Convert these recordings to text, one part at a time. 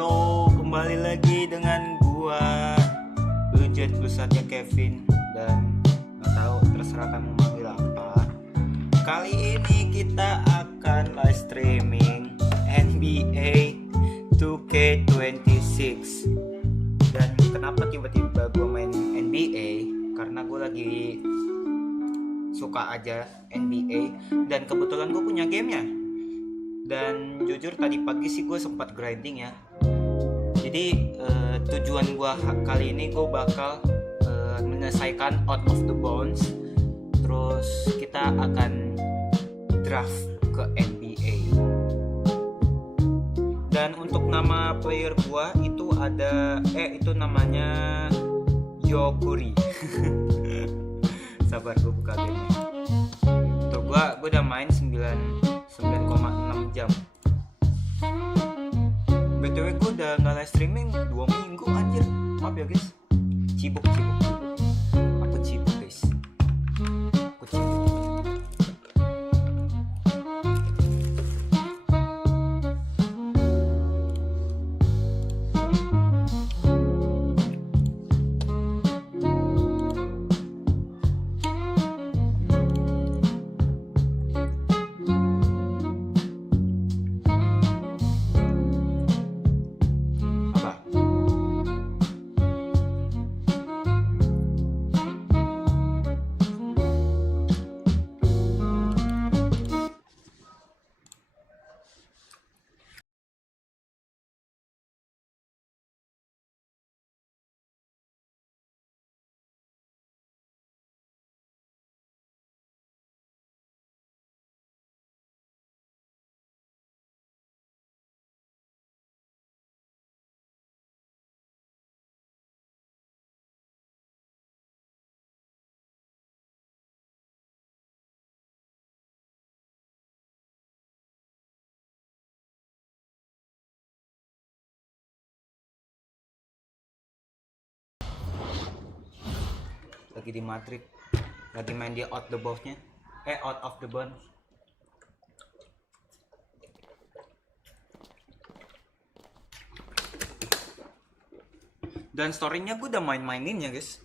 Yo, kembali lagi dengan gua Ujat Pusatnya Kevin. Dan gak tahu, terserah kamu manggil apa. Kali ini kita akan live streaming NBA 2K26. Dan kenapa tiba-tiba gua main NBA? Karena gua lagi suka aja NBA. Dan kebetulan gua punya gamenya. Dan jujur tadi pagi sih gue sempat grinding ya. Jadi tujuan gue kali ini gue bakal menyelesaikan Out of the Bounds. Terus kita akan draft ke NBA. Dan untuk nama player gue itu ada itu namanya Yokuri. Sabar, gue buka gamenya. Tuh gue udah main 9,6 jam. BTW gue udah nggak live streaming 2 minggu anjir. Maaf ya guys. Cibuk. Aku cibuk guys. Aku cibuk. Lagi di Madrid, lagi main di Out the Bounds-nya, Out of the Bounds. Dan story-nya gue udah main-mainin ya guys.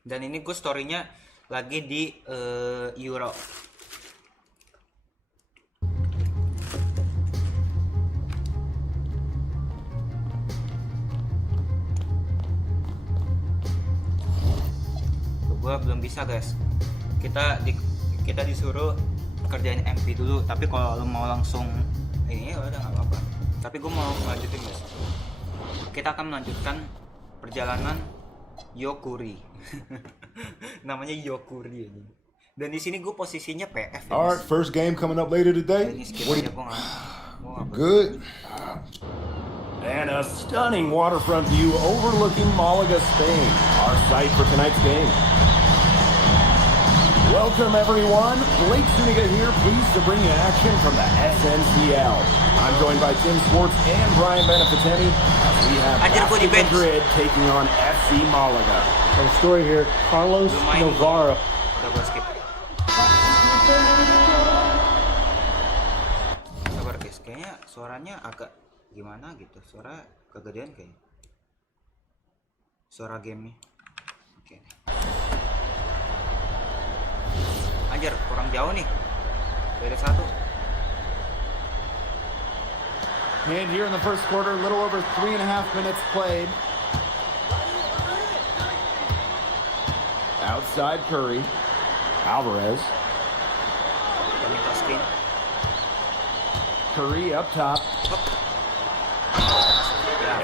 Dan ini gue story-nya lagi di Euro. Gua belum bisa guys. Kita disuruh kerjain MP dulu. Tapi kalau lo mau langsung ini ya udah nggak apa-apa. Tapi gue mau lanjutin guys. Kita akan melanjutkan perjalanan Yokuri. Namanya Yokuri aja. Dan di sini gue posisinya PF. Alright, first game coming up later today. What Good. And a stunning waterfront view overlooking Malaga, Spain, our site for tonight's game. Welcome everyone, Blake Zuniga here, pleased to bring you action from the SNCL. I'm joined by Tim Swartz and Brian Beneficeni as we have Atletico Madrid taking on FC Malaga. The story here, Carlos Navarro. Sabar guys, kayaknya suaranya agak gimana gitu, suara kegedean kayaknya. Suara gamenya. Oke. Anjir, kurang jauh nih. Beda satu. And here in the first quarter, a little over 3.5 minutes played. Outside Curry. Alvarez. Curry up top.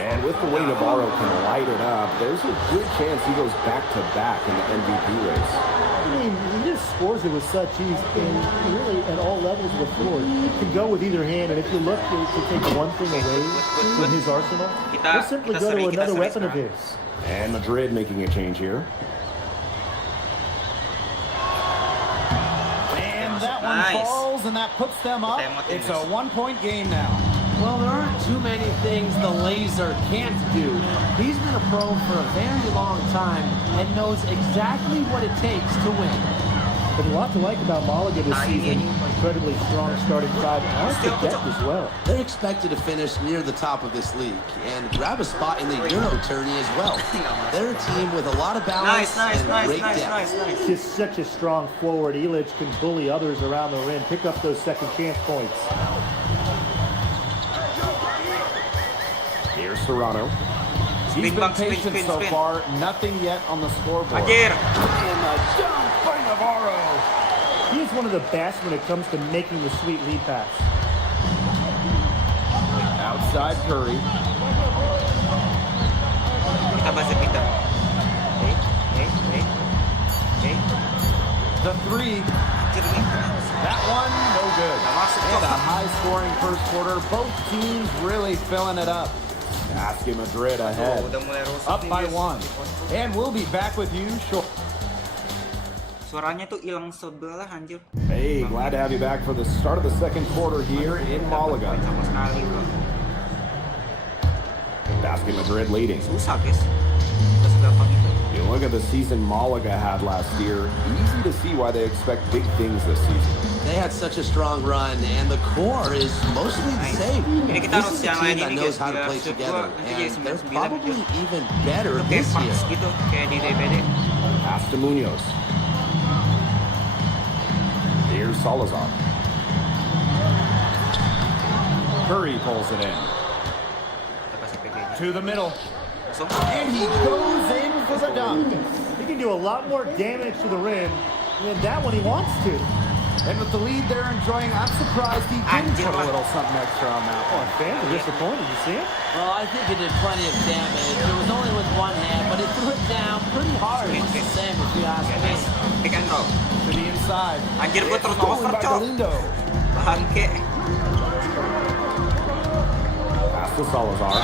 And with the way Navarro can light it up, there's a good chance he goes back-to-back in the MVP race. I mean, he just scores it with such ease, and really at all levels of the floor. He can go with either hand, and if you look to take one thing away from his arsenal, he'll simply go to another weapon of his. And Madrid making a change here. And that one falls, and that puts them up. It's a one-point game now. Well, there aren't too many things the Laser can't do. He's been a pro for a very long time and knows exactly what it takes to win. But a lot to like about Malaga this season. incredibly strong starting five. Hard to depth as well. They're expected to finish near the top of this league and grab a spot in the Euro tourney as well. They're a team with a lot of balance and great depth. Just such a strong forward. Illich can bully others around the rim, pick up those second chance points. Here's Serrano. He's been patient so far. Nothing yet on the scoreboard. And a dunk by Navarro. He is one of the best when it comes to making the sweet lead pass. Outside Curry. The three. That one, no good. And a high-scoring first quarter. Both teams really filling it up. Basket Madrid ahead. Up by 1. And we'll be back with you short. Suaranya tuh hilang sebelah anjir. Hey, glad to have you back for the start of the second quarter here in Malaga. Sama sekali, bro. Basket Madrid leading. Susah, guys. Udah segampang itu. You look at the season Malaga had last year, easy to see why they expect big things this season. They had such a strong run, and the core is mostly the same. This is a team that knows how to play together, and they're probably even better this year. Gitu, kayak di DBD. Pass to Munoz. Here's Salazar. Curry pulls it in. To the middle. And he goes in for the dunk. He can do a lot more damage to the rim than that when he wants to. And with the lead they're enjoying, I'm surprised he didn't put a little something extra on that one. Fans are disappointed. You see it? Well, I think he did plenty of damage. It was only with one hand, but he threw it down pretty hard. It's the same if you ask me. Pick and roll. To the inside. Anjir, gue terus over, by cok. Galindo. Bangke. Pass to Salazar.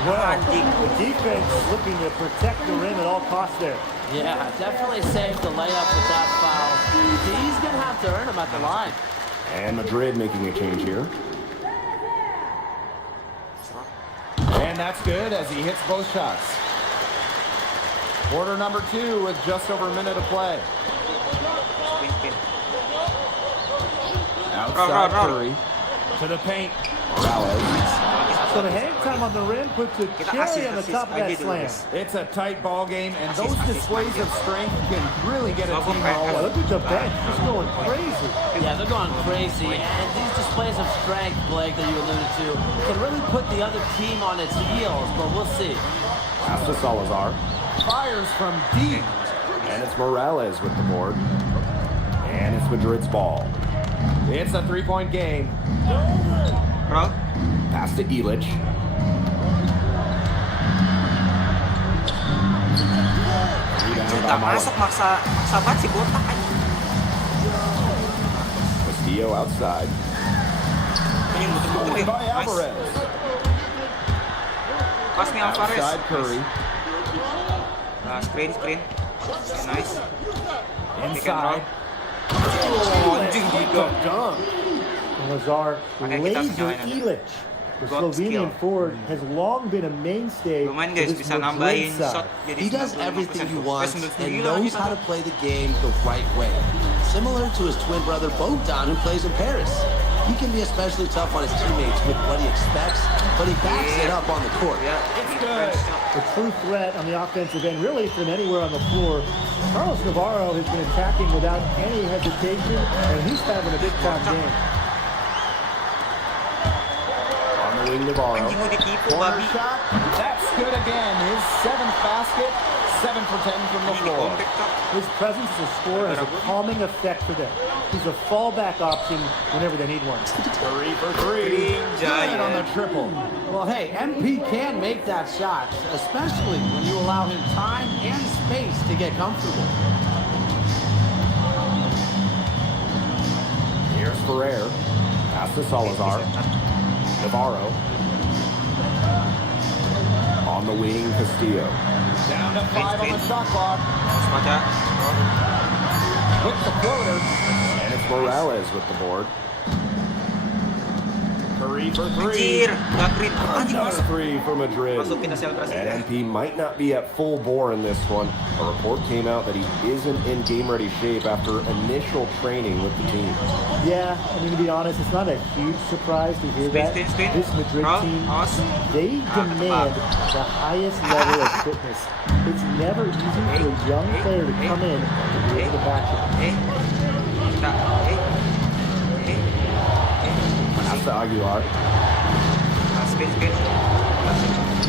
Well, the defense looking to protect the rim at all costs there. Yeah, definitely safe to lay up with that foul. He's going to have to earn him at the line. And Madrid making a change here. And that's good as he hits both shots. Quarter number 2 with just over a minute to play. Outside Curry. To the paint. Morales. So the hang time on the rim puts a cherry on the top of that slam. It's a tight ball game, and those displays of strength can really get a team Oh, rolling. look at the bench, just going crazy. Yeah, they're going crazy. And these displays of strength, Blake, that you alluded to, can really put the other team on its heels, but we'll see. Pass to Salazar. Fires from deep. And it's Morales with the board. And it's Madrid's ball. It's a three-point game. Bro. Pass to Illich. Gak masuk, maksa banget si botak aja. Castillo outside. Ini muter-muter By nice. Alvarez. Pas nih Alvarez. Outside Curry. Screen. Okay, nice. Inside. Oh, anjing gitu. Lazar laser Illich. The Slovenian forward has long been a mainstay. Lumayan guys, bisa nambahin shot jadi He does everything he wants and 99 knows how to play the game the right way. Similar to his twin brother Bogdan, who plays in Paris. He can be especially tough on his teammates with what he expects, but he backs it up on the court. It's good. A true threat on the offensive end, really from anywhere on the floor. Carlos Navarro has been attacking without any hesitation, and he's having a big-time game. Navarro. Anjing mau ditipu, Corner babi. shot. That's good again. His 7th basket. 7 for 10 from the Ini floor. di-compact, cok. His presence as a scorer has a calming effect for them. He's a fallback option whenever they need one. 3 for 3. Good on the triple. Well, hey, MP can make that shot, especially when you allow him time and space to get comfortable. Here's Ferrer. Pass to Salazar. Navarro. On the wing, Castillo. Down to 5 on the shot clock. Baca. With the floater. And it's Morales with the board. Curry for Anjir, three. gak green. Anjir, Another masuk. three for Madrid. Masuk kita selebrasi. And MP might not be at full bore in this one. A report came out that he isn't in game-ready shape after initial training with the team. Yeah, I mean, to be honest, it's not a huge surprise to hear that. Spin. This Madrid Roll, team, os. they demand the highest level of fitness. It's never easy for a young player to come in and be able to back it. Kita, That's the Aguilar. Spin.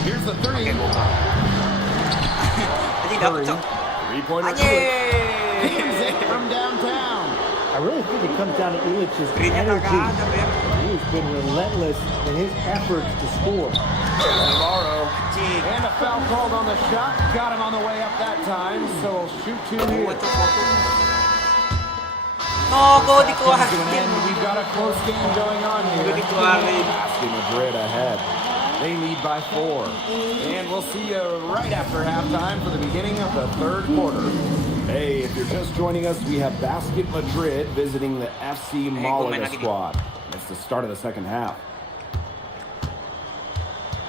Here's the three. Oke, buka. Tadi dapet, Cok. Three-pointer. Anjir. From downtown. I really think it comes down to Ilic's Greennya energy. kagak ada, Ber. He has been relentless in his efforts to score. Navarro. Anjing. And a foul called on the shot. Got him on the way up that time, so we'll shoot two here. Foto. No, go Comes to an dikeluarin. end. We've got a close game going on Udah here. dikeluarin. Asking Madrid ahead. They lead by 4. And we'll see you right after halftime for the beginning of the third quarter. Hey, if you're just joining us, we have Basket Madrid visiting the FC Malaga squad. It's the start of the second half.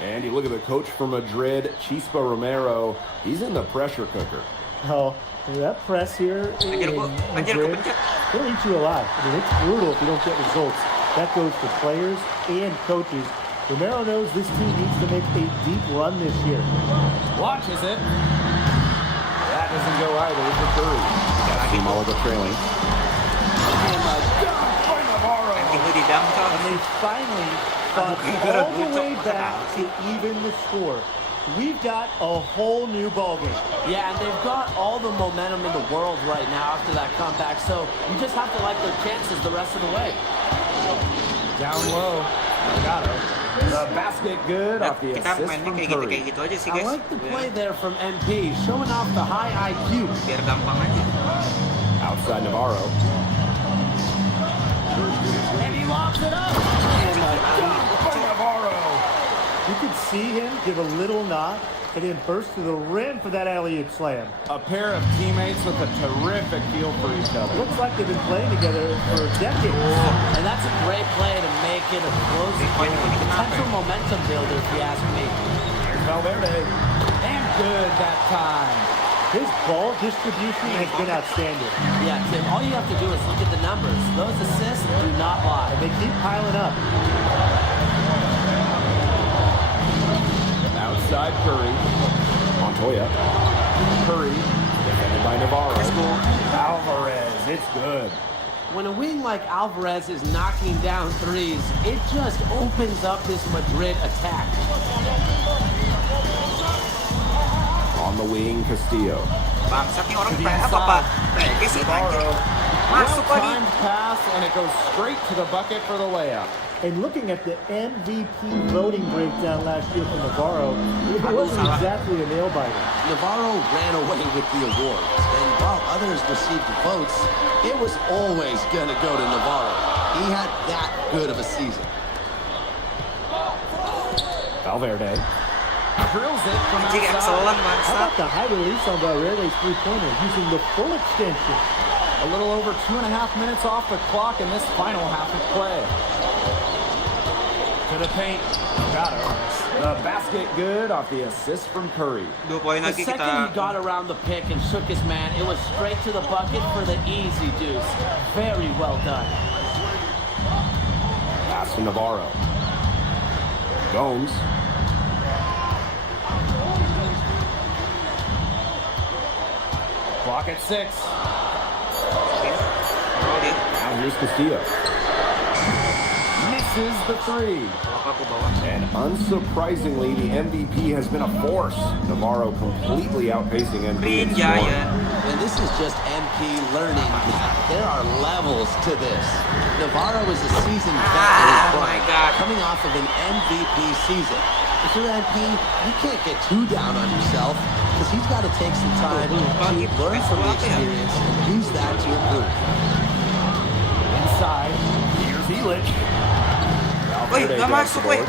And you look at the coach for Madrid, Chispa Romero. He's in the pressure cooker. Oh, that press here in Anjir, Madrid, kepencet. it'll eat you alive. I mean, it's brutal if you don't get results. That goes for players and coaches. Romero knows this team needs to make a deep run this year. Watches it. That doesn't go either for Curry. FC Malaga trailing. And a dunk by Navarro. Anjing lu di dam, Cok. And they finally fought all the way back to even the score. We've got a whole new ballgame. Yeah, and they've got all the momentum in the world right now after that comeback, so you just have to like their chances the rest of the way. Down low. Got it. The basket good off the Kita assist mainnya from kayak Curry. gitu aja sih, I guys. like the play there from MP, showing off the high IQ. Biar gampang aja. Outside Navarro. And he lobs it up. And a dunk by Navarro. You could see him give a little nod and then burst to the rim for that alley-oop slam. A pair of teammates with a terrific feel for each other. Looks like they've been playing together for decades. And that's a great play to make it a close game. Potential momentum builder, if you ask me. Here's Valverde. And good that time. His ball distribution has been outstanding. Yeah, Tim, all you have to do is look at the numbers. Those assists do not lie. And they keep piling up. Outside Curry. Montoya. Curry. Defended by Navarro. Alvarez. It's good. When a wing like Alvarez is knocking down threes, it just opens up this Madrid attack. On the wing, Castillo. Bangsat nih orang kayak apa, Pak? Kayak sih anjir. Masuk kok di. Well-timed pass, and it goes straight to the bucket for the layup. And looking at the MVP voting breakdown last year from Navarro, it wasn't exactly a nail-biter. Navarro ran away with the awards, and while others received the votes, it was always going to go to Navarro. He had that good of a season. Valverde. Drills it from Anjing outside. excellent, How bangsat. about the high release on Valverde's three-pointer using the full extension? A little over 2.5 minutes off the clock in this final half of play. To the paint. Got it. The basket good off the assist from Curry. 2 poin The lagi second kita. he got around the pick and shook his man, it was straight to the bucket for the easy deuce. Very well done. Pass to Navarro. Gomes. Clock at 6. Oh dia. Now here's Castillo. Misses the three. Apa aku bawa? And unsurprisingly, the MVP has been a force. Navarro completely outpacing MP Green in scoring. Giant. And this is just MP learning that there are levels to this. Navarro is a seasoned veteran in Oh my God. coming off of an MVP season. If you're MP, you can't get too down on yourself because he's got to take some time to learn from the experience and use that to improve. Inside. Here's Ilic. Woi, Valverde nggak grabs masuk, the woi. board.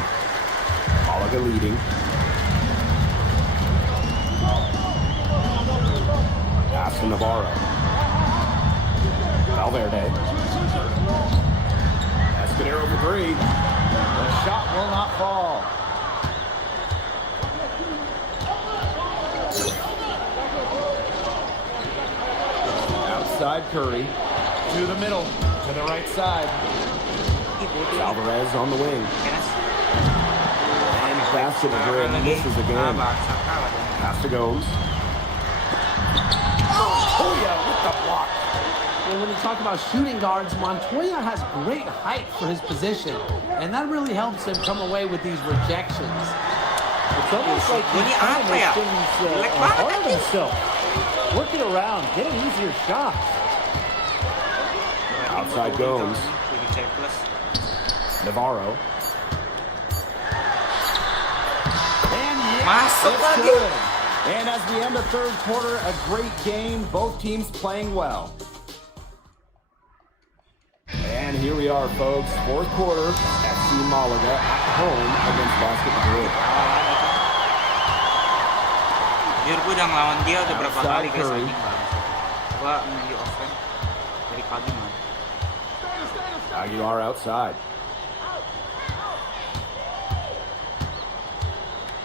Malaga leading. Pass to Navarro. Valverde. Escudero for three. The shot will not fall. Outside Curry. To the middle. To the right side. Alvarez on the wing. And pass to the grid. Misses again. Pass to Gomes. Oh, yeah, with the block. And when you talk about shooting guards, Montoya has great height for his position, and that really helps him come away with these rejections. It's almost like he's trying to make things hard on himself. Working around, getting easier shots. Outside Gomes. Navarro. And yes, it's good. And as we end the third quarter, a great game. Both teams playing well. And here we are, folks. Fourth quarter, FC Malaga at home against Basket Madrid. Jujur gue udah ngelawan dia udah berapa kali guys anjing banget. Gua menuju offense dari pagi man. Aguilar outside.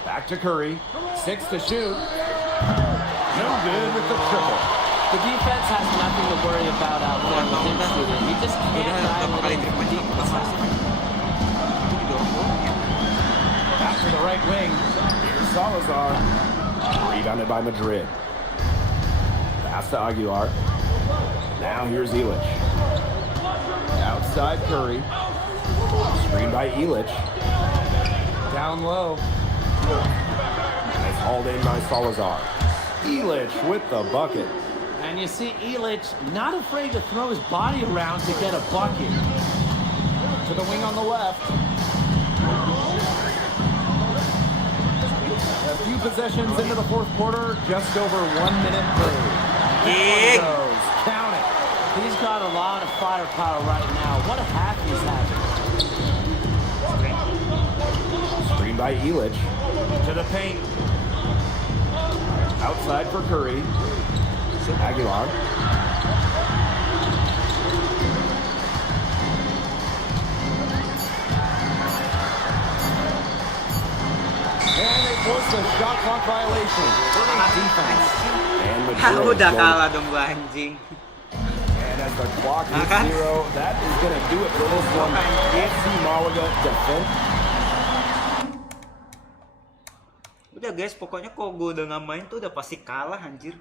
Back to Curry. 6 to shoot. No good with the triple. The defense has nothing to worry about out there with him shooting. He just can't violate deep. Back to the right wing. Here's Salazar. Rebounded by Madrid. Pass to Aguilar. Now here's Illich. Outside Curry. Screen by Illich. Down low. And it's hauled in by Salazar. Illich with the bucket. And you see Illich not afraid to throw his body around to get a bucket. To the wing on the left. A few possessions into the fourth quarter, just over 1 minute played. Goes. Count it. He's got a lot of firepower right now. What a half he's having. Screen by Illich. To the paint. Outside for Curry. Aguilar. And they force a shot clock violation. Great defense. And Madrid Udah kalah dong gua anjing. And as the clock hits 0, that is going to do it for this one. FC Malaga defense. Udah guys, pokoknya kalau gue udah nggak main tuh udah pasti kalah anjir.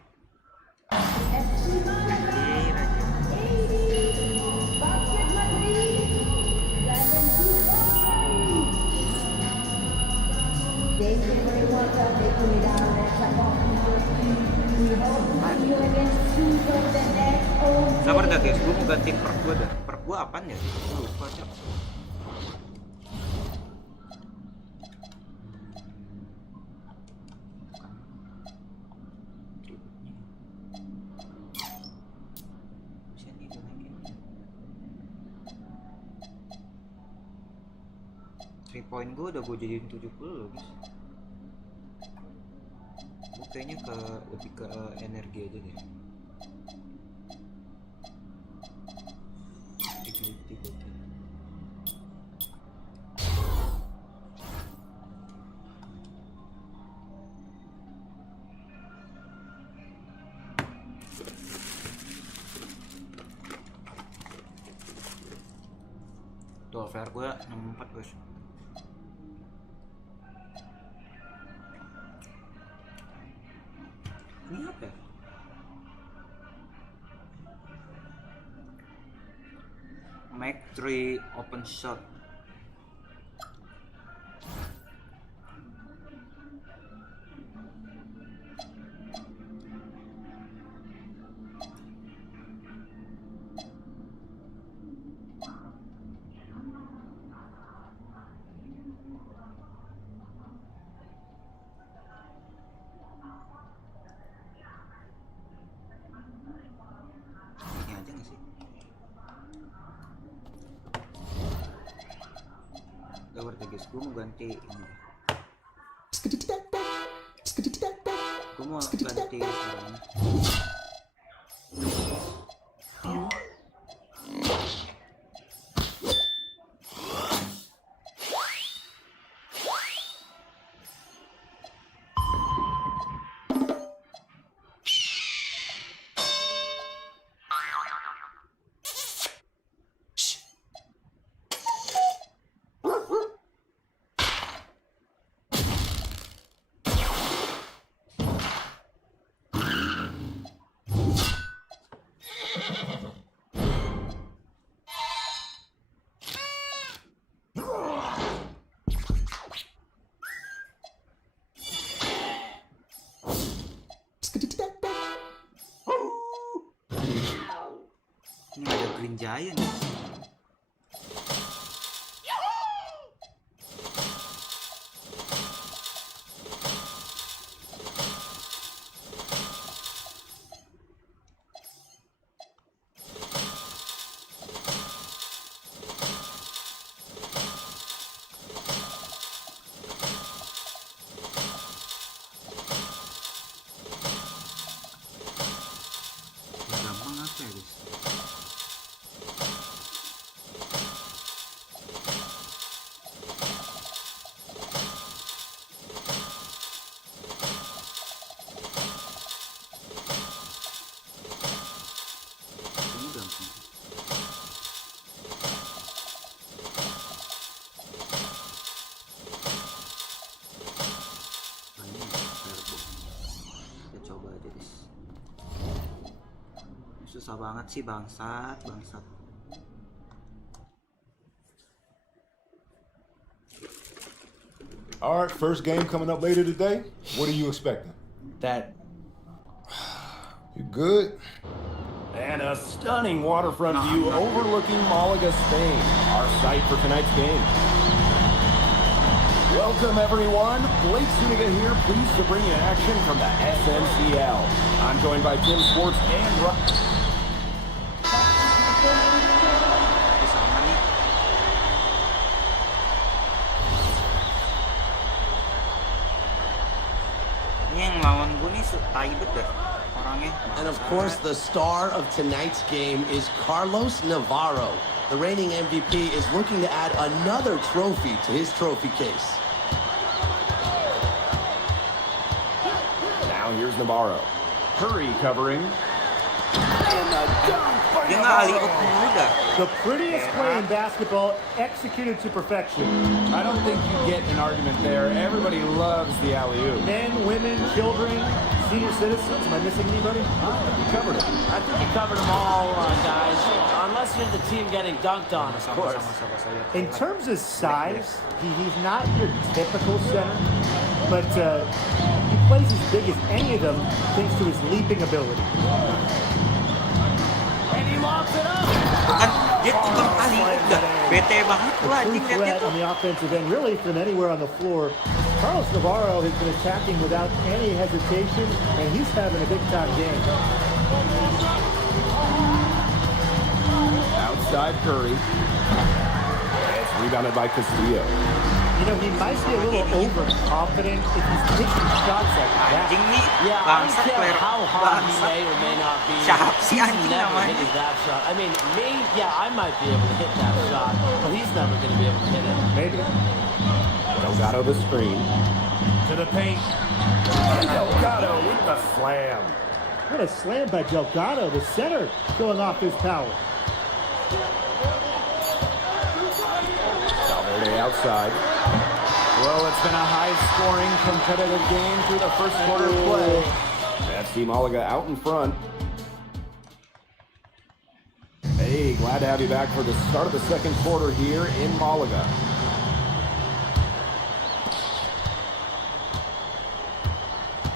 Sabar dah guys, gue mau ganti perk gue dah. Perk gue apaan ya? Lupa cok. Poin gue udah gue jadiin 70 loh guys. Gue kayaknya lebih ke energi aja deh. Tuh LVR gue 64 guys. Ini apa ya? Make 3 open shot. Guys, gue mau ganti ini. Gue mau ganti sekarang. Giant. Gampang apa ya guys? Ini gampang. Nah, ini turbo. Kita coba aja guys. Susah banget sih, bangsat. All right, first game coming up later today. What are you expecting? That You good? And a stunning waterfront view overlooking Malaga, Spain, our site for tonight's game. Welcome, everyone. Blake Zuniga here, pleased to bring you action from the SNCL. I'm joined by Tim Sports and Sama nih. Ini yang lawan gue nih tai bet dah orangnya. And of course, the star of tonight's game is Carlos Navarro. The reigning MVP is looking to add another trophy to his trophy case. now here's Navarro. Curry covering. Dia nggak alley-oop mulu dah. The prettiest play in basketball, executed to perfection. I don't think you get an argument there. Everybody loves the alley-oop. Men, women, children, senior citizens. Am I missing anybody? You covered it. I think you covered them all, guys. Unless you're the team getting dunked on, of course. In terms of size, he's not your typical center, but he plays as big as any of them thanks to his leaping ability. And he locks it up. Kan dia tukang alley-oop dah. Bete banget A gua true anjing liat threat itu. on the offensive end, really from anywhere on the floor. Carlos Navarro has been attacking without any hesitation, and he's having a big-time game. Outside Curry. It's rebounded by Castillo. You know, he might be a little overconfident if he's taking shots like that. Anjing nih, Yeah, I don't bangsat care player. how hard he Bangsat. may or may not be. Siapa sih He's anjing never namanya? hitting that shot. I mean, me, yeah, I might be able to hit that shot, but he's never going to be able to hit it. Maybe. Delgado the screen. To the paint. Delgado with the slam. What a slam by Delgado, the center, showing off his power. Valverde outside. Well, it's been a high-scoring, competitive game through the first quarter of play. That's Team Malaga out in front. Hey, glad to have you back for the start of the second quarter here in Malaga.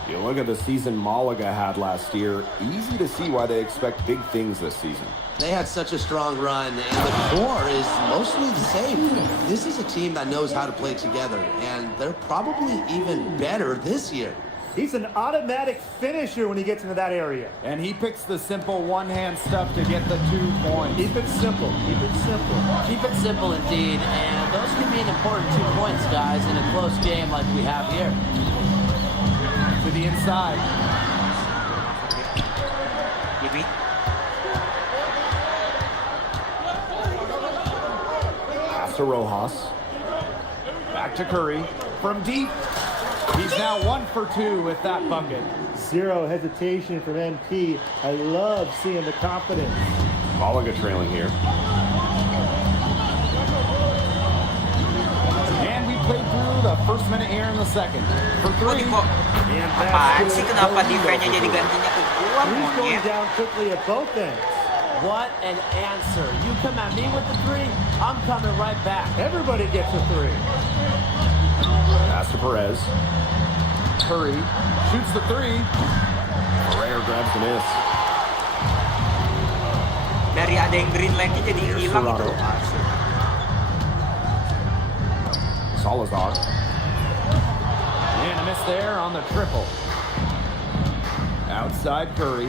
You look at the season Malaga had last year, easy to see why they expect big things this season. They had such a strong run, and the core is mostly the same. This is a team that knows how to play together, and they're probably even better this year. He's an automatic finisher when he gets into that area. And he picks the simple one-hand stuff to get the 2 points. Keep it simple. Keep it simple. Keep it simple indeed, and those can be an important 2 points, guys, in a close game like we have here. To the inside. Give me. Pass to Rojas. Back to Curry. From deep. He's now 1 for 2 with that bucket. Zero hesitation from MP. I love seeing the confidence. Malaga trailing here. And we played through the first minute here in the second. For Kok 3. apaan sih kenapa defense-nya jadi gantinya ke gua He's going monyet? down quickly at both ends. What an answer. You come at me with the 3, I'm coming right back. Everybody gets a 3. Pass to Perez. Curry shoots the 3. Ferrer grabs the miss. Dari ada yang green lagi jadi hilang itu. Salazar. And a miss there on the triple. Outside Curry.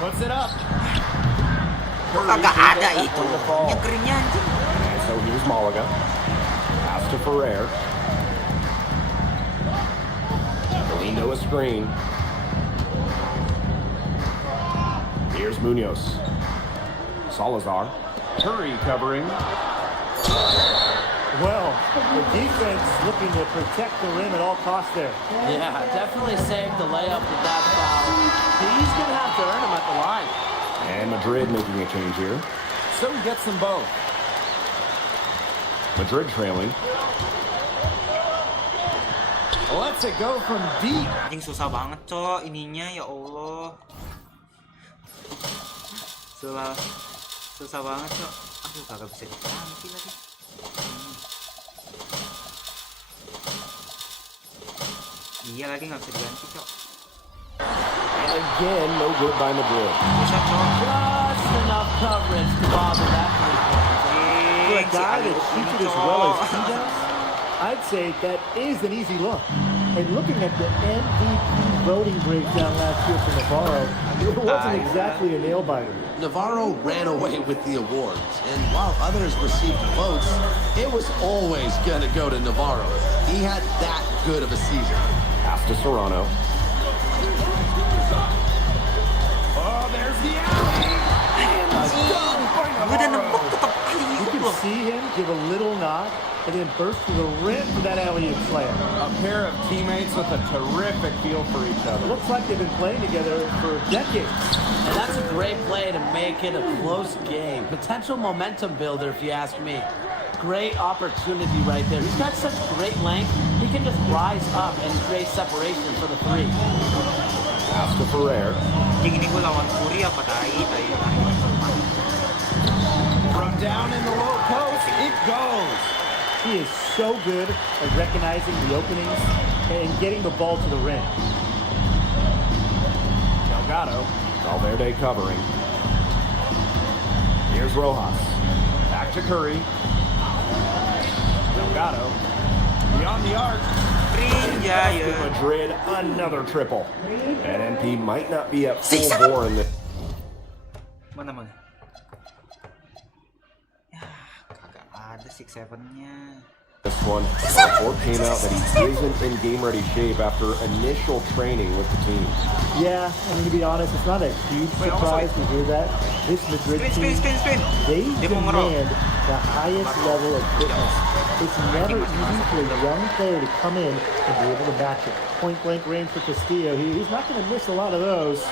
Puts it up. Kagak ada itu. Nyegernya anjing. And so here's Malaga. Pass to Ferrer. Into a screen. Here's Munoz. Salazar. Curry covering. Well, the defense looking to protect the rim at all costs there. Yeah, definitely saved the layup with that foul. He's going to have to earn him at the line. And Madrid making a change here. So he gets them both. Madrid trailing. Let's it go from deep. Anjing susah banget, Cok, ininya, ya Allah. Susah banget, Cok. Aduh, kagak bisa diganti lagi. Iya lagi nggak bisa diganti, Cok. And again, no good by Madrid. Bisa, Cok. Just enough coverage to bother that three-point. For a guy that shoots it as well as he does, I'd say that is an easy look. And looking at the MVP voting breakdown last year for Navarro, it wasn't exactly a nail-biter. Navarro ran away with the awards, and while others received votes, it was always going to go to Navarro. He had that good of a season. Pass to Serrano. Oh, there's the alley! Gue udah nembok tetap kali You itu can loh. see him give a little nod and then burst to the rim for that alley-oop slam. A pair of teammates with a terrific feel for each other. Looks like they've been playing together for decades. And that's a great play to make it a close game. Potential momentum builder, if you ask me. Great opportunity right there. He's got such great length. He can just rise up and create separation for the three. Pass to Ferrer. Anjing ini gue lawan Fury apa tai. From down in the low post, it goes. He is so good at recognizing the openings and getting the ball to the rim. Delgado. Valverde covering. Here's Rojas. Back to Curry. Delgado. Beyond the arc. Jaya. Madrid, another triple. And NP might not be at full bore in the... Mana? Ya, kagak ada 6-7-nya. This one, the report came out that he isn't in game-ready shape after initial training with the team. Yeah, I mean, to be honest, it's not a huge surprise to hear that. This Madrid team, they demand the highest level of fitness. It's never easy for a young player to come in and be able to match it. Point-blank range for Castillo. He's not going to miss a lot of those.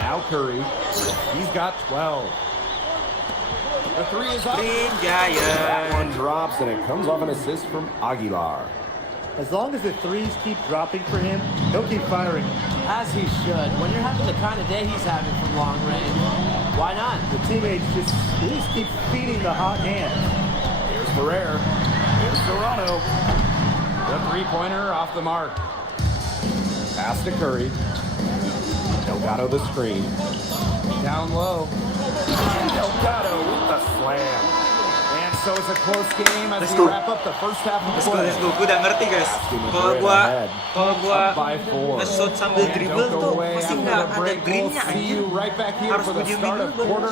Now Curry, he's got 12. The three is up. That one drops, and it comes off an assist from Aguilar. As long as the threes keep dropping for him, he'll keep firing. As he should. When you're having the kind of day he's having from long range, why not? The teammates just keep feeding the hot hand. Here's Ferrer. Here's Serrano. The three-pointer off the mark. Pass to Curry. Delgado the screen. Down low. And Delgado with the slam. And so it's a close game as we wrap up the first half of the play. Let's go. Gue udah ngerti guys. Kalau gua nge-shoot sambil dribble tuh pasti nggak ada greennya anjir. Harus gue diemin dulu baru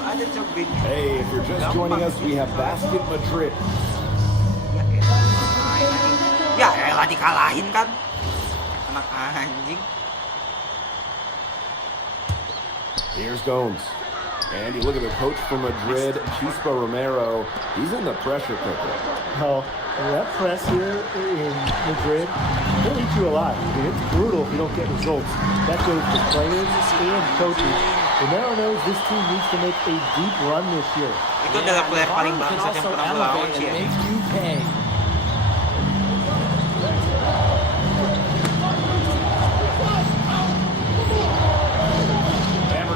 ada cok greennya. Hey, if you're just joining us, we have Basket Madrid. Ya elah dikalahin kan. Anak anjing. Here's Gomes. And you look at the coach from Madrid, Chispa Romero. He's in the pressure cooker. Oh, that press here in Madrid, they'll eat you alive. I mean, it's brutal if you don't get results. That goes to players and coaches. Romero knows this team needs to make a deep run this year. Itu adalah player paling bangsat yang pernah melawan sih ya. Make you pay.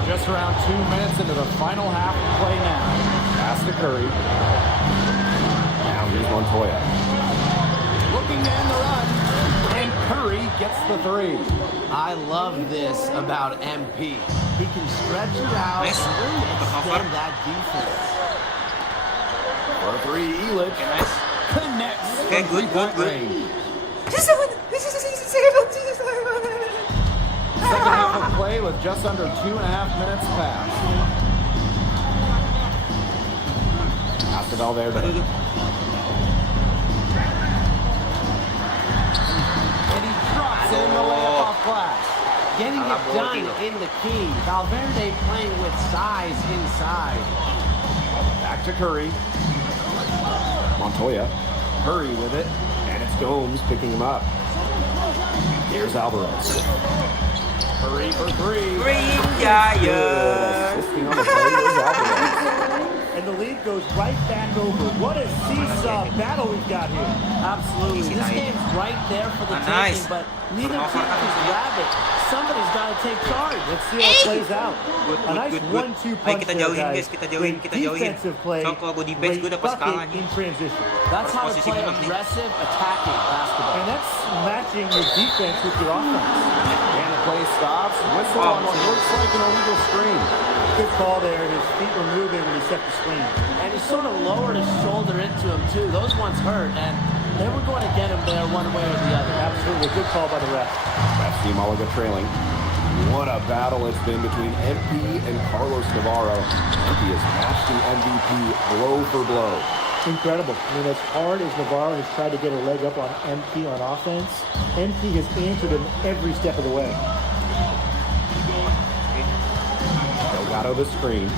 Just around 2 minutes into the final half of play now. Pass to Curry. Now here's Montoya. swing and the run. And Curry gets the three. I love this about MP. He can stretch you out Nice. and really Cover. extend that defense. For three, Elich Okay, nice. connects Okay, from good, three-point good. range. Second half of play with just under 2.5 minutes passed. Pass to Valverde. And he drops in the layup off glass. Getting it done in the key. Valverde playing with size inside. Back to Curry. Montoya. Curry with it. And it's Gomes picking him up. Here's Alvarez. Curry for three. Green Good. Giant. Assisting on the play was Alvarez. And the lead goes right back over. What a seesaw battle we've got here. Absolutely. Easy This night. game's right there for the taking, Nice. but neither team can grab it. Somebody's got to take charge. Let's see how it plays out. Good, A nice good, good. 1-2 Ay, punch kita there, jauhin, guys. guys. Kita jauhin, Great kita jauhin. defensive play. So, kalau gue defense, gue Great udah pas kalah bucket nih. in transition. That's how to Posisi play menang nih. aggressive, attacking basketball. And that's matching your defense with your offense. And the play stops. Whistle on what looks like an illegal screen. Good call there. His feet were moving when he set the screen. And he sort of lowered his shoulder into him, too. Those ones hurt, and they were going to get him there one way or the other. Absolutely. Good call by the ref. FC Malaga trailing. What a battle it's been between MP and Carlos Navarro. MP has matched the MVP blow for blow. Incredible. I mean, as hard as Navarro has tried to get a leg up on MP on offense, MP has answered him every step of the way. Delgado the screen.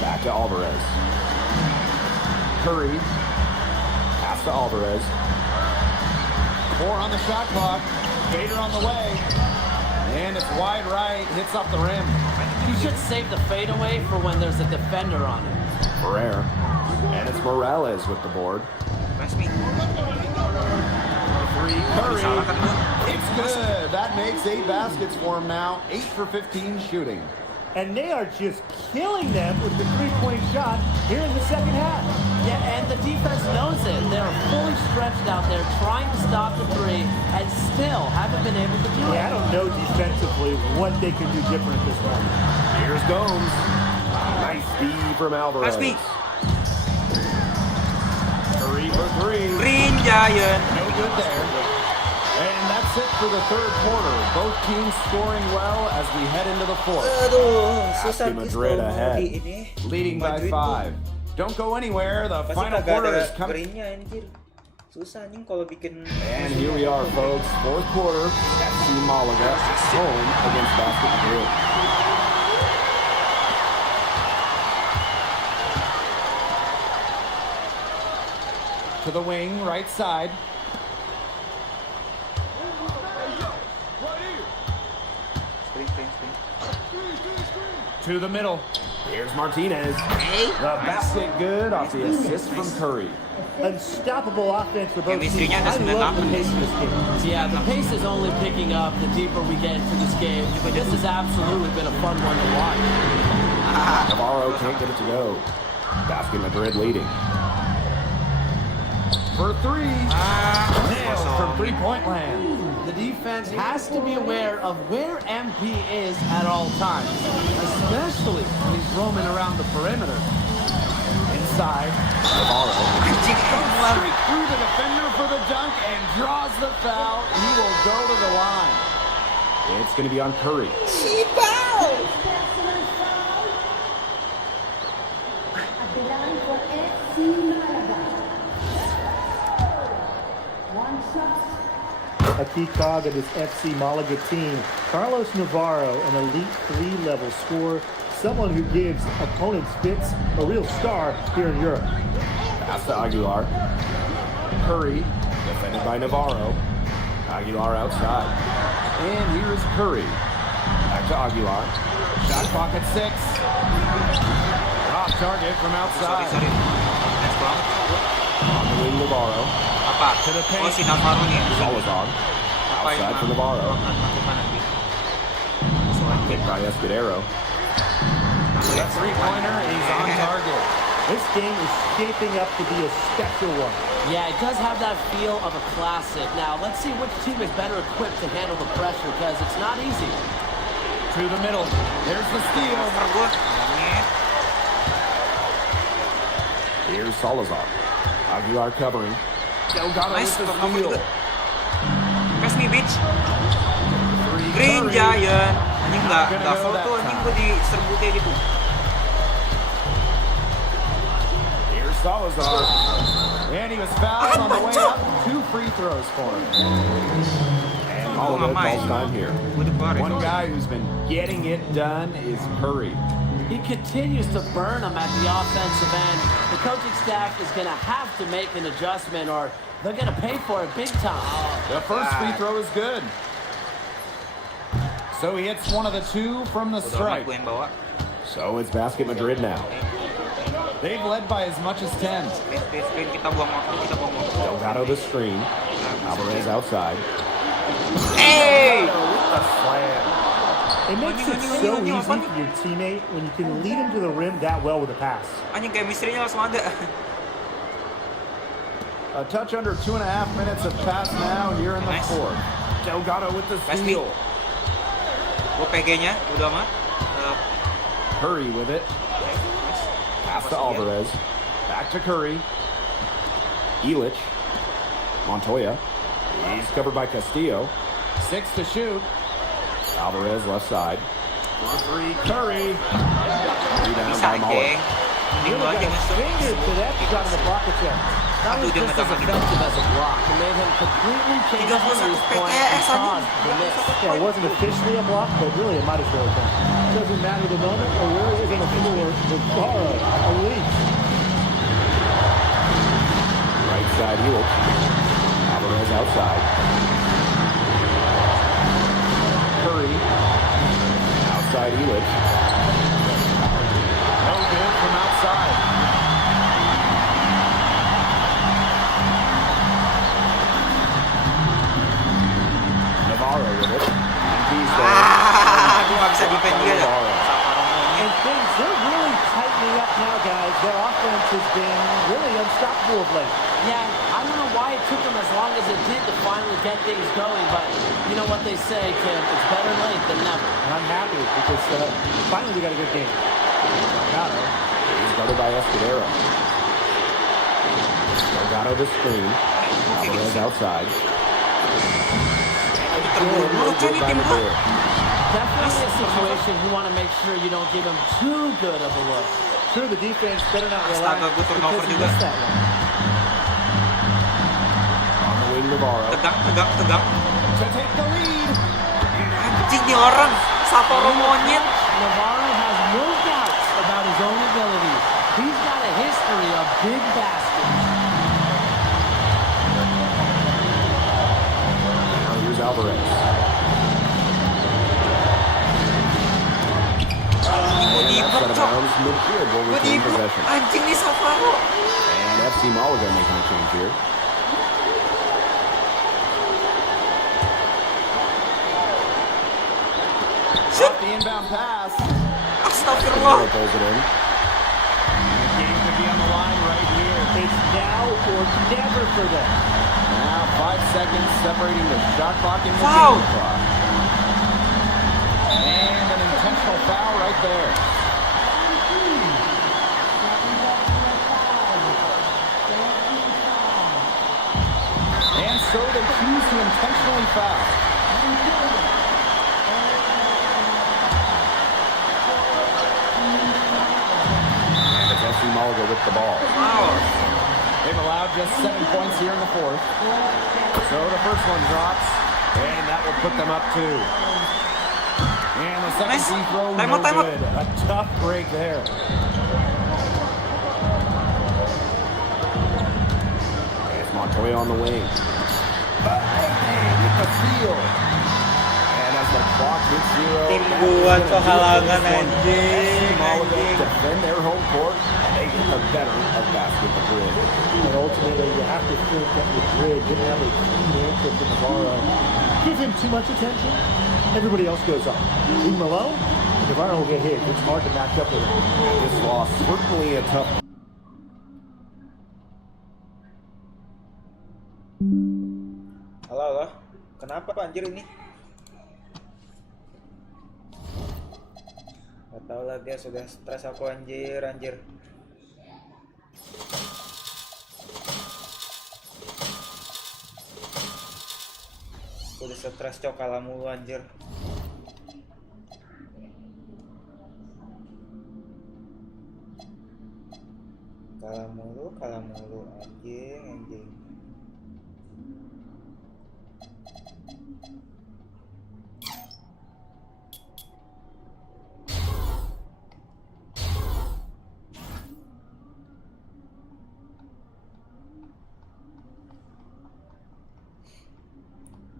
Back to Alvarez. Curry. Pass to Alvarez. 4 on the shot clock. Vader on the way. And it's wide right. Hits off the rim. You should save the fadeaway for when there's a defender on it. Ferrer. And it's Morales with the board. Pass me. Three. Curry. Salah kan lu. It's good. That makes 8 baskets for him now. 8 for 15 shooting. And they are just killing them with the three-point shot here in the second half. Yeah, and the defense knows it. They're fully stretched out there trying to stop the three and still haven't been able to do it. Yeah, I don't know defensively what they can do different at this point. Here's Gomes. Nice D from Alvarez. Pass me. Curry for 3. Green Giant. No good there. And that's it for the third quarter. Both teams scoring well as we head into the fourth. Aduh, Aspi Madrid ahead, leading by 5. Don't go anywhere. The final quarter is coming. greennya anjir. Susah anjing kalau bikin. And here we are, folks. Fourth quarter. FC Malaga at home against Basket Madrid. To the wing, right side. To the middle. Here's Martinez. The basket good off the assist from Curry. Unstoppable offense for both teams. Chemistry-nya I ada love the 98. pace of this game. Yeah, the pace is only picking up the deeper we get into this game. But this has absolutely been a fun one to watch. Navarro can't get it to go. Basket Madrid leading. For 3. Nailed from three-point land. The defense has to be aware of where MP is at all times, especially when he's roaming around the perimeter. Inside, Navarro. Straight through the defender for the dunk and draws the foul. He will go to the line. It's going to be on Curry. A key cog of this FC Malaga team, Carlos Navarro, an elite 3-level scorer, someone who gives opponents fits, a real star here in Europe. Pass to Aguilar. Curry, defended by Navarro. Aguilar outside. And here is Curry. Back to Aguilar. Shot clock at 6. Off target from outside. Sorry. Next ball. On the wing, Navarro. Apa? To the paint. Oh, si Navarro nih. Salazar. Apa yang Outside for Navarro. lakukan nanti? So, Hit by Escudero. That three-pointer is on target. This game is shaping up to be a special one. Yeah, it does have that feel of a classic. Now, let's see which team is better equipped to handle the pressure, because it's not easy. To the middle. There's the steal. Here's Salazar. Aguilar covering. Delgado Nice, with the kamu steal. juga. Pass me, bitch. Green Giant. Anjing nggak foul tuh, anjing gue diserbu kayak gitu. Here's Salazar. And he was fouled on the way up. 2 free throws for him. And all of it falls time here. One guy who's been getting it done is Curry. He continues to burn them at the offensive end. The coaching staff is going to have to make an adjustment, or they're going to pay for it big time. The first free throw is good. So he hits one of the 2 from the stripe. So it's Basket Madrid now. They've led by as much as 10. Kita buang waktu. Delgado the screen. Alvarez outside. Hey! A slam. It makes it so easy for your teammate when you can lead him to the rim that well with a pass. Anjing chemistry-nya langsung ada. A touch under 2.5 minutes have passed now here in the Nice. fourth. Delgado with the Pass me. steal. Gue PG-nya udah mah. Curry with it. Pass to Alvarez. Back to Curry. Illich. Montoya. He's covered by Castillo. 6 to shoot. Alvarez left side. For 3, Curry. Rebound Bisa by Muller. anjing. Ini gue aja ngesuk. Finger to that shot in the block attempt. That was Aduh, dia just as ngedang lagi. effective as a block. It made him completely change his 31 release point and PTS, anjing. caused the miss. Yeah, it wasn't officially a block, but really it might as well have been. Doesn't matter the moment or where it is on the floor. Navarro, elite. Right side, Illich. Alvarez outside. Curry. Outside, Illich. No good from outside. Navarro with it. He's there. Gue gak bisa defend dia dah. And things, they're really tightening up now, guys. Their offense has been really unstoppable of late. Yeah, I don't know why it took them as long as it did to finally get things going, but you know what they say, Kim, it's better late than never. And I'm happy because finally we got a good game. Delgado. He's guarded by Escudero. Delgado the screen. Alvarez outside. Terburu-buru coy nih tim gue. Definitely a situation you want to make sure you don't give him too good of a look. Sure, the defense better not relax Astaga, gue turnover because he juga. missed that one. On the wing, Navarro. Tegang. To take the lead. Anjing nih orang. Sapporo monyet. Navarro has no doubts about his own abilities. He's got a history of big baskets. Now here's Alvarez. And that's out of bounds. Madrid will Gue retain diibu. possession. Anjing nih Sapporo. And FC Malaga making a change here. Shoot. Off the inbound pass. Astagfirullah. Castillo pulls it in. The game could be on the line right here. It's now or never for them. Now 5 seconds separating the shot clock and the Foul. game clock. And an intentional foul right there. And so they choose to intentionally foul. And it's FC Malaga with the ball. Wow. They've allowed just 7 points here in the fourth. So the first one drops, and that will put them up 2. And the second Nice. free throw, Time no out, time out. good. A tough break there. It's Montoya on the wing. With the steal. And as the clock hits 0, Tim that gua is gonna kehalangan, do it for this one. anjing, Malaga anjing. defend their home court, and they get the better of Basket Madrid. And ultimately, you have to think that Madrid didn't have a keen answer for Navarro. Give him too much attention, everybody else goes up. Leave him alone, Navarro will get hit. It's hard to match up with him. This loss certainly a tough. Kenapa anjir ini? Gak tau lah, dia sudah stres aku anjir. Udah stres cok, kalah mulu anjir. Kalah mulu anjing.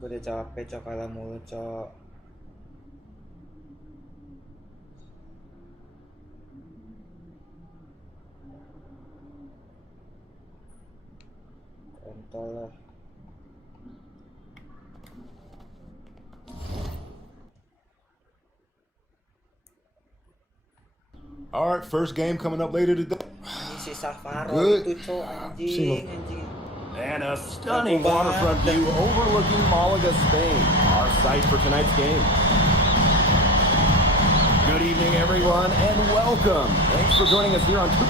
Gue udah capek cok, kalah mulu cok. Kontol lah. All right, first game coming up later today. Ini si Safaro Good. itu cok, anjing. And a stunning waterfront view overlooking Malaga, Spain, our site for tonight's game. Good evening, everyone, and welcome. Thanks for joining us here on both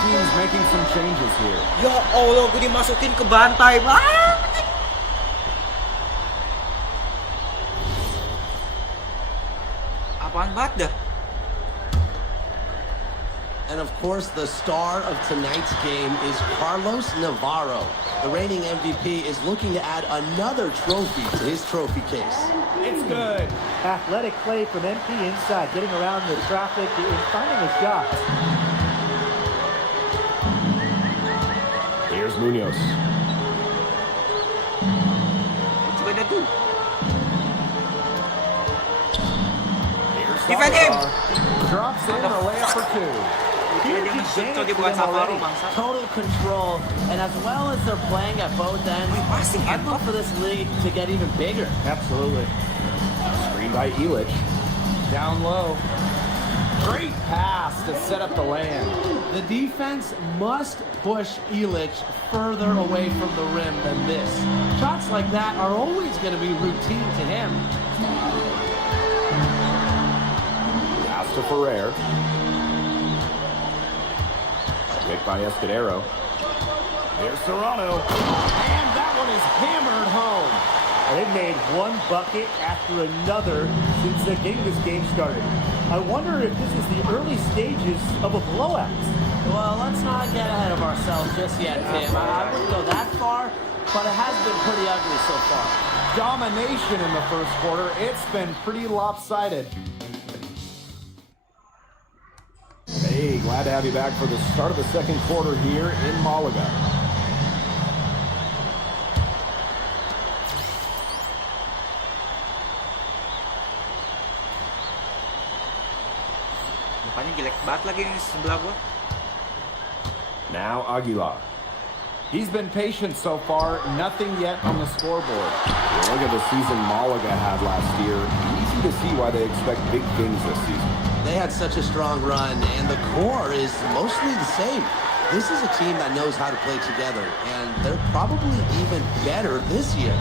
teams making some changes here. Ya Allah, gue dimasukin ke bantai banget. Apaan banget dah? And of course, the star of tonight's game is Carlos Navarro. The reigning MVP is looking to add another trophy to his trophy case. It's good. Athletic play from MP inside, getting around the traffic and finding a shot. Here's Munoz. What you gonna do? Here's Defend him! Salazar. Drops in a layup for two. Dia nge-shoot cok, dia bukan Safaro bangsa. Total control, and as well as they're playing at both ends, passing I'd look for this league to get even bigger. Absolutely. Screen by Illich. Down low. Great pass to set up the land. The defense must push Illich further away from the rim than this. Shots like that are always going to be routine to him. Pass to Ferrer. Picked by Escudero. Here's Serrano. And that one is hammered home. They've made one bucket after another since the this game started. I wonder if this is the early stages of a blowout. Well, let's not get ahead of ourselves just yet, Tim. I wouldn't go that far, but it has been pretty ugly so far. Domination in the first quarter. It's been pretty lopsided. Hey, glad to have you back for the start of the second quarter here in Malaga. Mukanya jelek banget lagi nih sebelah gua. Now Aguilar. He's been patient so far, nothing yet on the scoreboard. Look at the season Malaga had last year. Easy to see why they expect big things this season. They had such a strong run, and the core is mostly the same. This is a team that knows how to play together, and they're probably even better this year.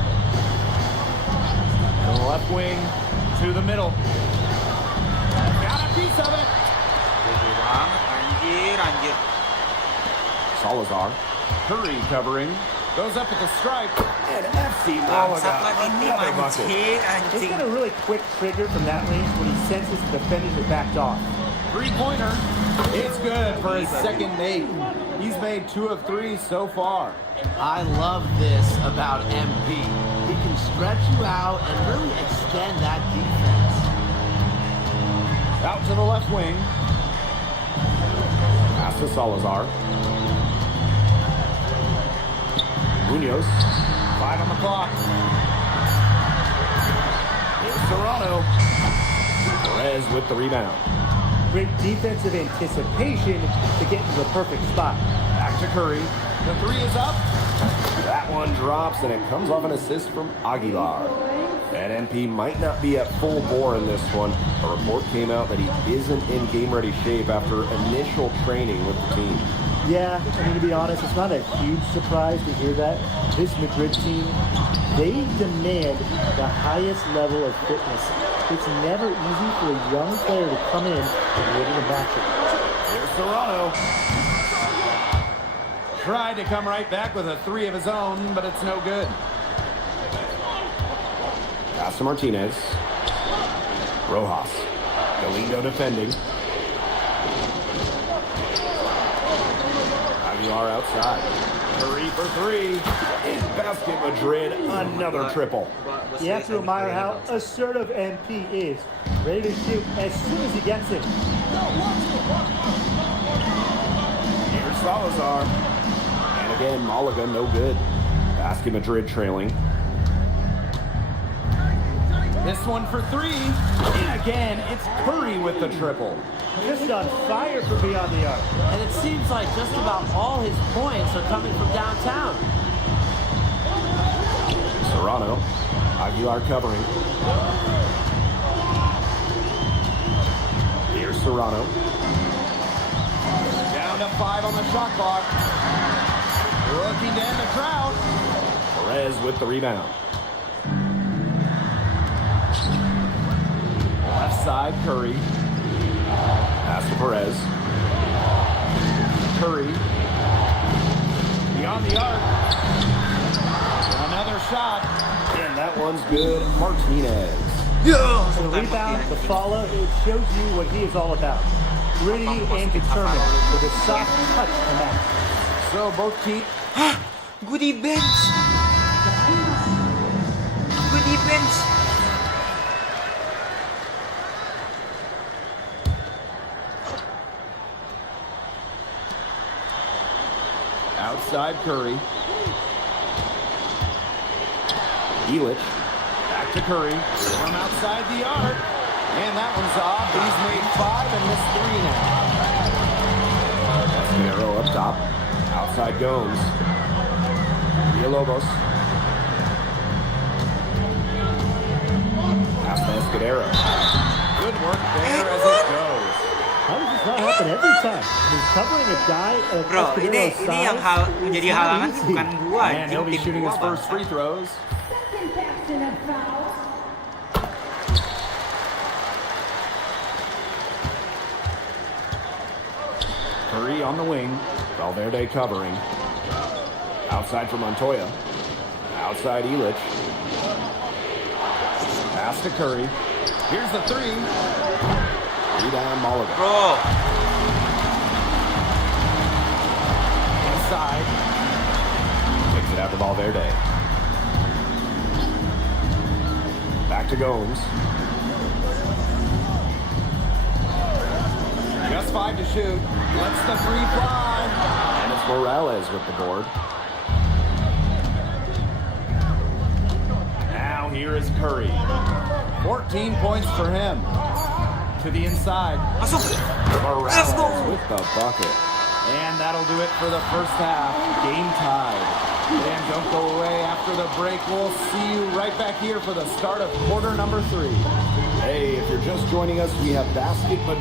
From the left wing to the middle. Got a piece of it. Gede banget, anjir. Salazar. Curry covering. Goes up at the stripe. And FC Bangsat Malaga. lagi tim Another bucket. anjing, It's anjing. got a really quick trigger from that range when he senses the defenders are backed off. Three-pointer. It's good for his second make. He's made 2 of 3 so far. I love this about MP. He can stretch you out and really extend that defense. Out to the left wing. Pass to Salazar. Munoz. 5 on the clock. Here's Serrano. Perez with the rebound. Great defensive anticipation to get into the perfect spot. Back to Curry. The 3 is up. That one drops, and it comes off an assist from Aguilar. And MP might not be at full bore in this one. A report came out that he isn't in game-ready shape after initial training with the team. Yeah, I mean, to be honest, it's not a huge surprise to hear that. This Madrid team, they demand the highest level of fitness. It's never easy for a young player to come in and be able to match it. Here's Serrano. Tried to come right back with a 3 of his own, but it's no good. Pass to Martinez. Rojas. Galindo defending. Aguilar outside. Curry for 3. In basket Madrid, another triple. You have to admire how assertive MP is. Ready to shoot as soon as he gets it. Here's Salazar. And again, Malaga, no good. Basket Madrid trailing. This one for 3. And again, it's Curry with the triple. Just on fire for beyond the arc. And it seems like just about all his points are coming from downtown. Serrano. Aguilar covering. Here's Serrano. Down to 5 on the shot clock. Looking to end the crowd. Perez with the rebound. Left side, Curry. Pass to Perez. Curry. Beyond the arc. Another shot. And that one's good. Martinez. The rebound, the follow, it shows you what he is all about. Gritty and determined with a soft touch to match. So both keep. Goodie bench. Goodie bench. Outside Curry. Elich. Back to Curry. From outside the arc. And that one's off. He's made 5 and missed 3 now. Escudero up top. Outside Gomes. Villalobos. Pass to Escudero. Good work there as it goes. How does this not happen every time? I mean, covering a guy of Bro, ini Escudero's yang size, menjadi it's not halangan easy. bukan gua, And he'll be tim shooting his gua, first bangsa. free throws. Curry on the wing. Valverde covering. Outside for Montoya. Outside Elich. Pass to Curry. Here's the 3. Rebound Malaga. Bro, Inside. Takes it out to Valverde. Back to Gomes. Just 5 to shoot. Lets the 3 fly. And it's Morales with the board. Now here is Curry. 14 points for him. To the inside. masuk. Morales with the bucket. And that'll do it for the first half. Game tied. And don't go away after the break. We'll see you right back here for the start of quarter number 3. Hey, if you're just joining us, we have basket, but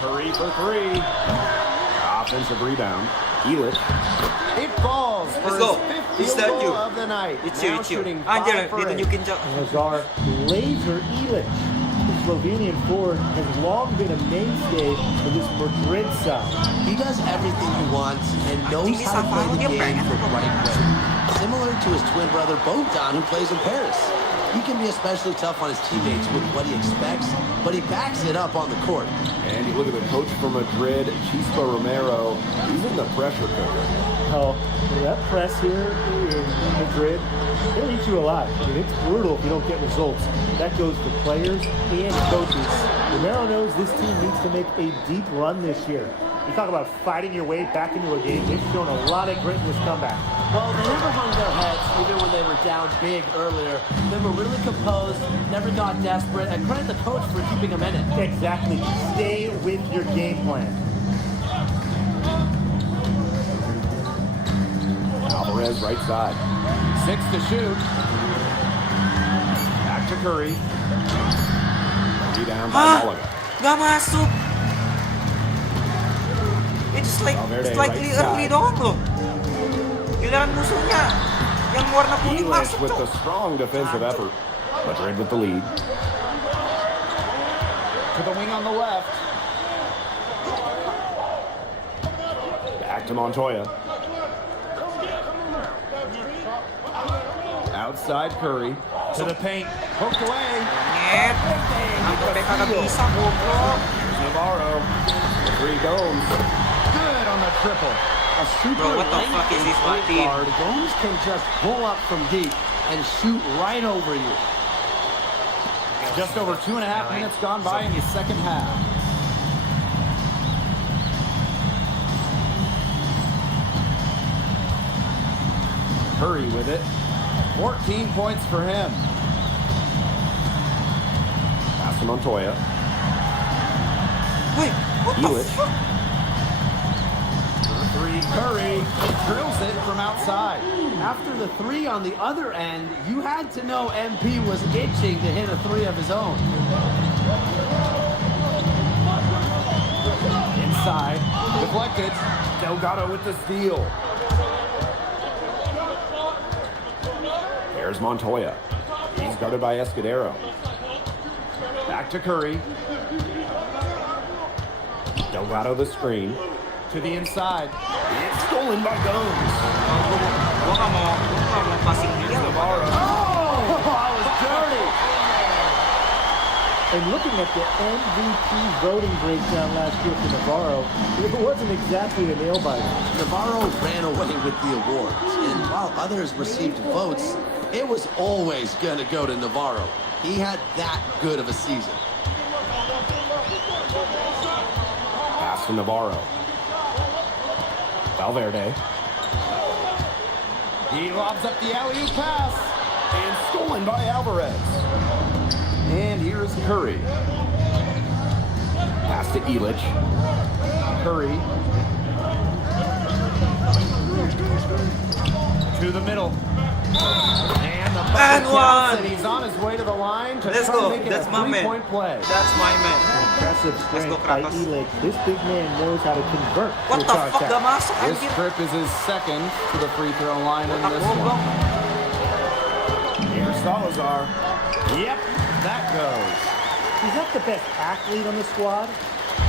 Curry for 3. Offensive rebound. Elich. It falls for Let's go. his It's 5th that field you. goal of the night. It's you, Now it's you. shooting Anjir, 5 for dia 8. tunjukin cok. Lazar laser Elich. The Slovenian forward has long been a mainstay for this Madrid side. He does everything he wants and knows how to play the game the right way. Similar to his twin brother Bogdan, who plays in Paris. He can be especially tough on his teammates with what he expects, but he backs it up on the court. And you look at the coach from Madrid, Chispa Romero, using the pressure cooker. Oh, that press here in Madrid, it'll eat you alive. I mean, it's brutal if you don't get results. That goes for players and coaches. Romero knows this team needs to make a deep run this year. You talk about fighting your way back into a game. They've shown a lot of grit in this comeback. Well, they never hung their heads, even when they were down big earlier. They were really composed, never got desperate, and credit the coach for keeping them in it. Exactly. Stay with your game plan. Alvarez right side. 6 to shoot. Back to Curry. Rebound by Malaga. Gak masuk. It's slightly early doang loh. Giliran musuhnya yang warna kuning Elish masuk with tuh. the strong defensive effort. Madrid with the lead. To the wing on the left. Back to Montoya. Outside Curry. To the paint. Hooked away. Nyet. Sampai kagak bisa goblok. Here's Navarro. The three goes. Good on the triple. A super Bro, what the fuck is this point team? guard. Gomes can just pull up from deep and shoot right over you. Just over 2.5 minutes gone by in the second half. Curry with it. 14 points for him. Pass to Montoya. Wait, what the Elish. fuck? Three, Curry drills it from outside. After the three on the other end, you had to know MP was itching to hit a three of his own. Inside, deflected. Delgado with the steal. There's Montoya. He's guarded by Escudero. Back to Curry. Delgado the screen. To the inside. It's stolen by Gomes. Gua nggak mau passing dia loh. Oh, I was dirty. And looking at the MVP voting breakdown last year for Navarro, it wasn't exactly a nail-biter. Navarro ran away with the awards, and while others received votes, it was always going to go to Navarro. He had that good of a season. Pass to Navarro. Valverde. He lobs up the alley-oop pass. And stolen by Alvarez. And here's Curry. Pass to Elish. Curry. To the middle. And the bucket And counts, one. and he's on his way to the line to Let's try go. to make it That's a my man. three-point play. That's my man. Impressive Let's strength go, by Kratos. Elish. This big man knows how to convert What to the a fuck contact. gak masuk This anjir. trip is his second to the free throw line in Otak this goblok. one. Here's Salazar. Yep, that goes. He's not the best athlete on the squad,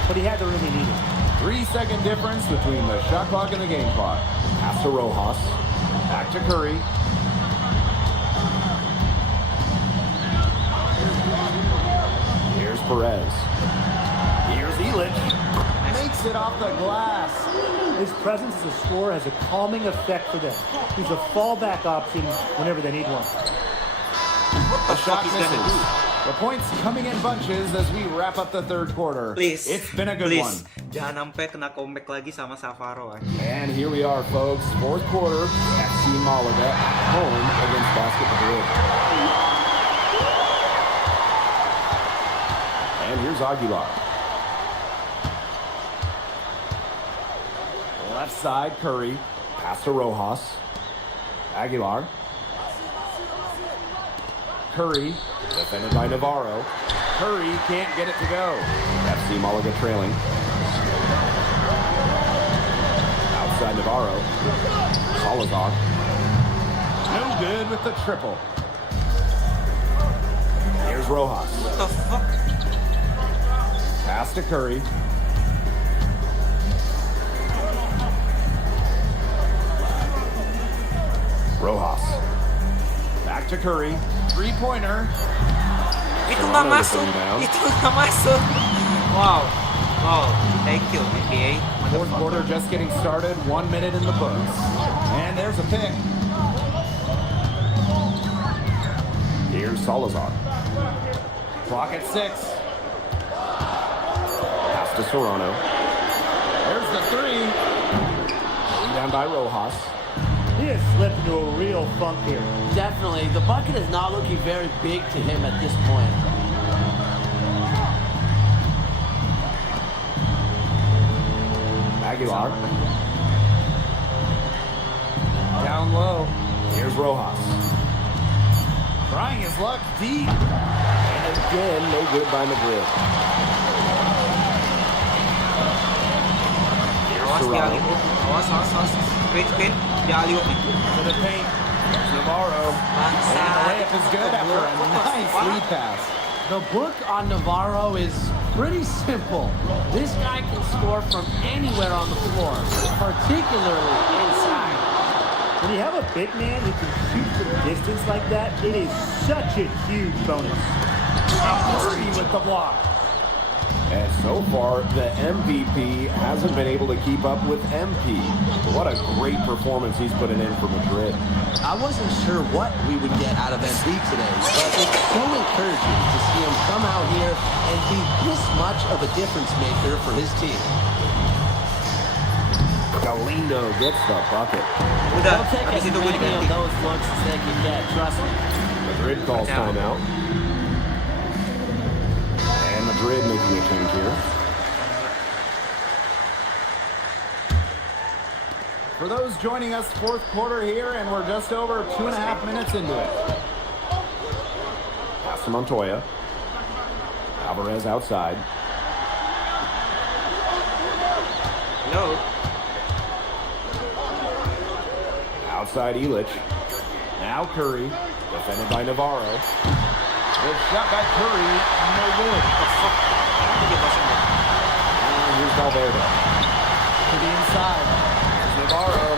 but he had to really need it. 3-second difference between the shot clock and the game clock. Pass to Rojas. Back to Curry. Here's Perez. Here's Elish. Makes it off the glass. His presence as a scorer has a calming effect for them. He's a fallback option whenever they need one. The shot he's gonna misses. do? The points coming in bunches as we wrap up the third quarter. Please. It's been a good Please. one. Jangan sampai kena comeback lagi sama Savaro. And here we are, folks. Fourth quarter. FC Malaga at home against Basket Madrid. And here's Aguilar. Left side, Curry. Pass to Rojas. Aguilar. Curry, defended by Navarro. Curry can't get it to go. FC Malaga trailing. Outside Navarro. Salazar. No good with the triple. Here's Rojas. What the fuck? Pass to Curry. Rojas. Back to Curry. Three-pointer. Itu nggak Toronto with the masuk. rebound. Itu nggak masuk. Wow. Wow. Thank you, NBA. Fourth quarter just getting started. 1 minute in the books. And there's a pick. Here's Salazar. Clock at 6. Pass to Serrano. There's the three. Down by Rojas. He has slipped into a real funk here. Definitely. The bucket is not looking very big to him at this point. Aguilar. Down low. Rojas. Trying his luck deep. And again, no good by Madrid. Awas dia aliu. Awas. Sprint. Dia aliu. To the paint. There's Navarro. And the layup is good after a nice lead pass. The book on Navarro is pretty simple. This guy can score from anywhere on the floor, particularly inside. When you have a big man who can shoot from distance like that, it is such a huge bonus. Murray with the block. And so far, the MVP hasn't been able to keep up with MP. What a great performance he's putting in for Madrid. I wasn't sure what we would get out of MP today, but it's so encouraging to see him come out here and be this much of a difference maker for his team. Galindo gets the bucket. Udah, They'll take habis as itu gue many of diganti. those looks as they can get, trust me. Madrid calls timeout. And Madrid making a change here. For those joining us, fourth quarter here, and we're just over 2.5 minutes into it. Pass to Montoya. Alvarez outside. Hello. Outside Illich. Now Curry. Defended by Navarro. Good shot by Curry. No good. And here's Valverde. To the inside. Here's Navarro.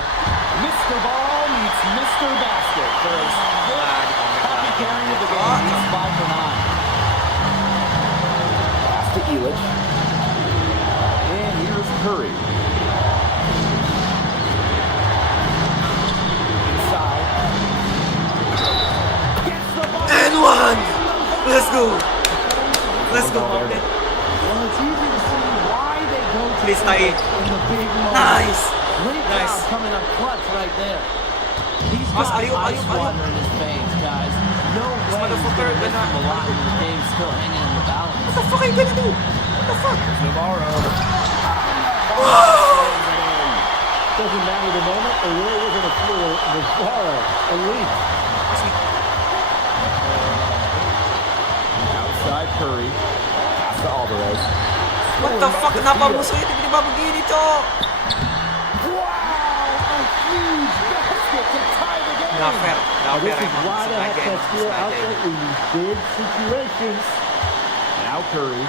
Mr. Ball meets Mr. Basket for his copy carrying of the game. He's 5 for 9. Pass to Illich. And here's Curry. Inside. Gets the ball. And one. Let's go. Valverde. Well, it's easy to see why they go to Please, Tai. in the big moment. Nice. Great Nice. foul coming up clutch right there. He's Mas, got aliu. ice water in his veins, guys. No way he's motherfucker gonna miss gonna- him a lot when the game's still hanging in the balance. What the fuck are you gonna do? What the fuck? Navarro. Doesn't matter the moment or where it is on the floor. Navarro, elite. Outside Curry. Pass to Alvarez. What the fuck? Kenapa musuhnya tiba-tiba begini, Cok? Wow! A huge basket to tie the game. Nggak fair. Now, this is emang. why they have Sengaja to emang, steal sengaja outlet emang. in these big situations. Now Curry.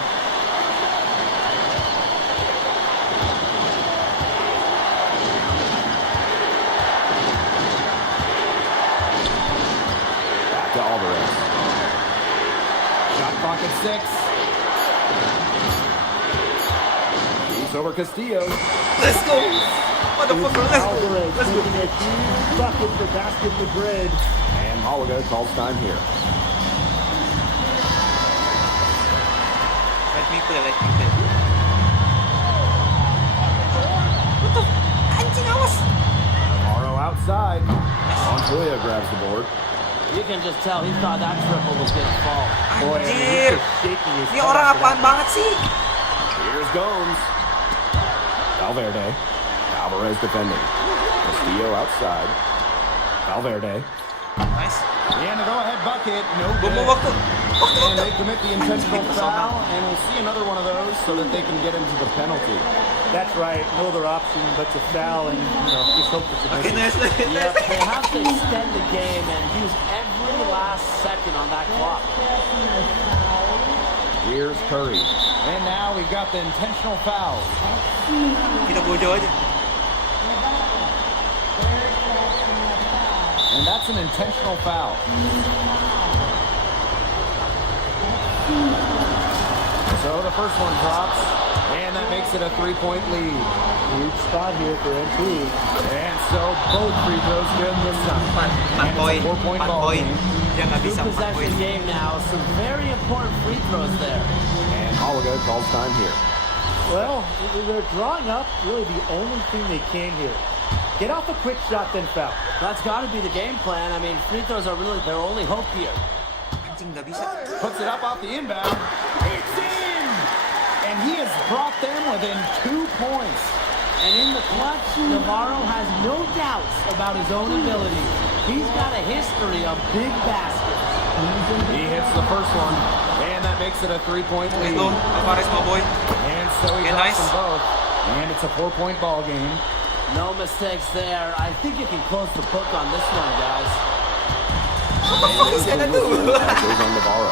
Back to Alvarez. Shot clock at 6. He's over Castillo. Let's go. Motherfucker, let's go. Alvarez Let's go. making a huge bucket for Basket Madrid. And Malaga calls time here. Let me play. What the? Anjing, awas. Navarro outside. Montoya grabs the board. You can just tell he thought that triple was gonna fall. Boy, I mean, Anjir. he's just shaking his Ini head orang after apaan that. banget sih? Here's Gomes. Valverde. Alvarez defending. Castillo outside. Valverde. Nice. And a go-ahead bucket. No Buang good. waktu. And they commit the intentional foul, and we'll see another one of those so that they can get into the penalty. That's right. No other option but to foul and, just hope for Okay, submission. nice. Yep, they have to extend the game and use every last second on that clock. Here's Curry. And now we've got the intentional foul. Kita bojo aja. And that's an intentional foul. So the first one drops, and that makes it a 3-point lead. Huge spot here for MP. And so both free throws good this time. 4 poin. 4-point 4 ball poin. game. Dia nggak bisa 4 poin. Two-possession game now. Some very important free throws there. And Malaga calls time here. Well, they're drawing up really the only thing they can here. Get off a quick shot, then foul. That's got to be the game plan. I mean, free throws are really their only hope here. Anjing, nggak bisa. Puts it up off the inbound. It's in! And he has brought them within 2 points. And in the clutch, Navarro has no doubts about his own ability. He's got a history of big baskets. He hits the first one, and that makes it a 3-point lead. Let's go, Alvarez, my boy. And so he Yeah, drops nice. them both, and it's a 4-point ball game. No mistakes there. I think you can close the book on this one, guys. What the fuck is gonna do? Goes on Navarro.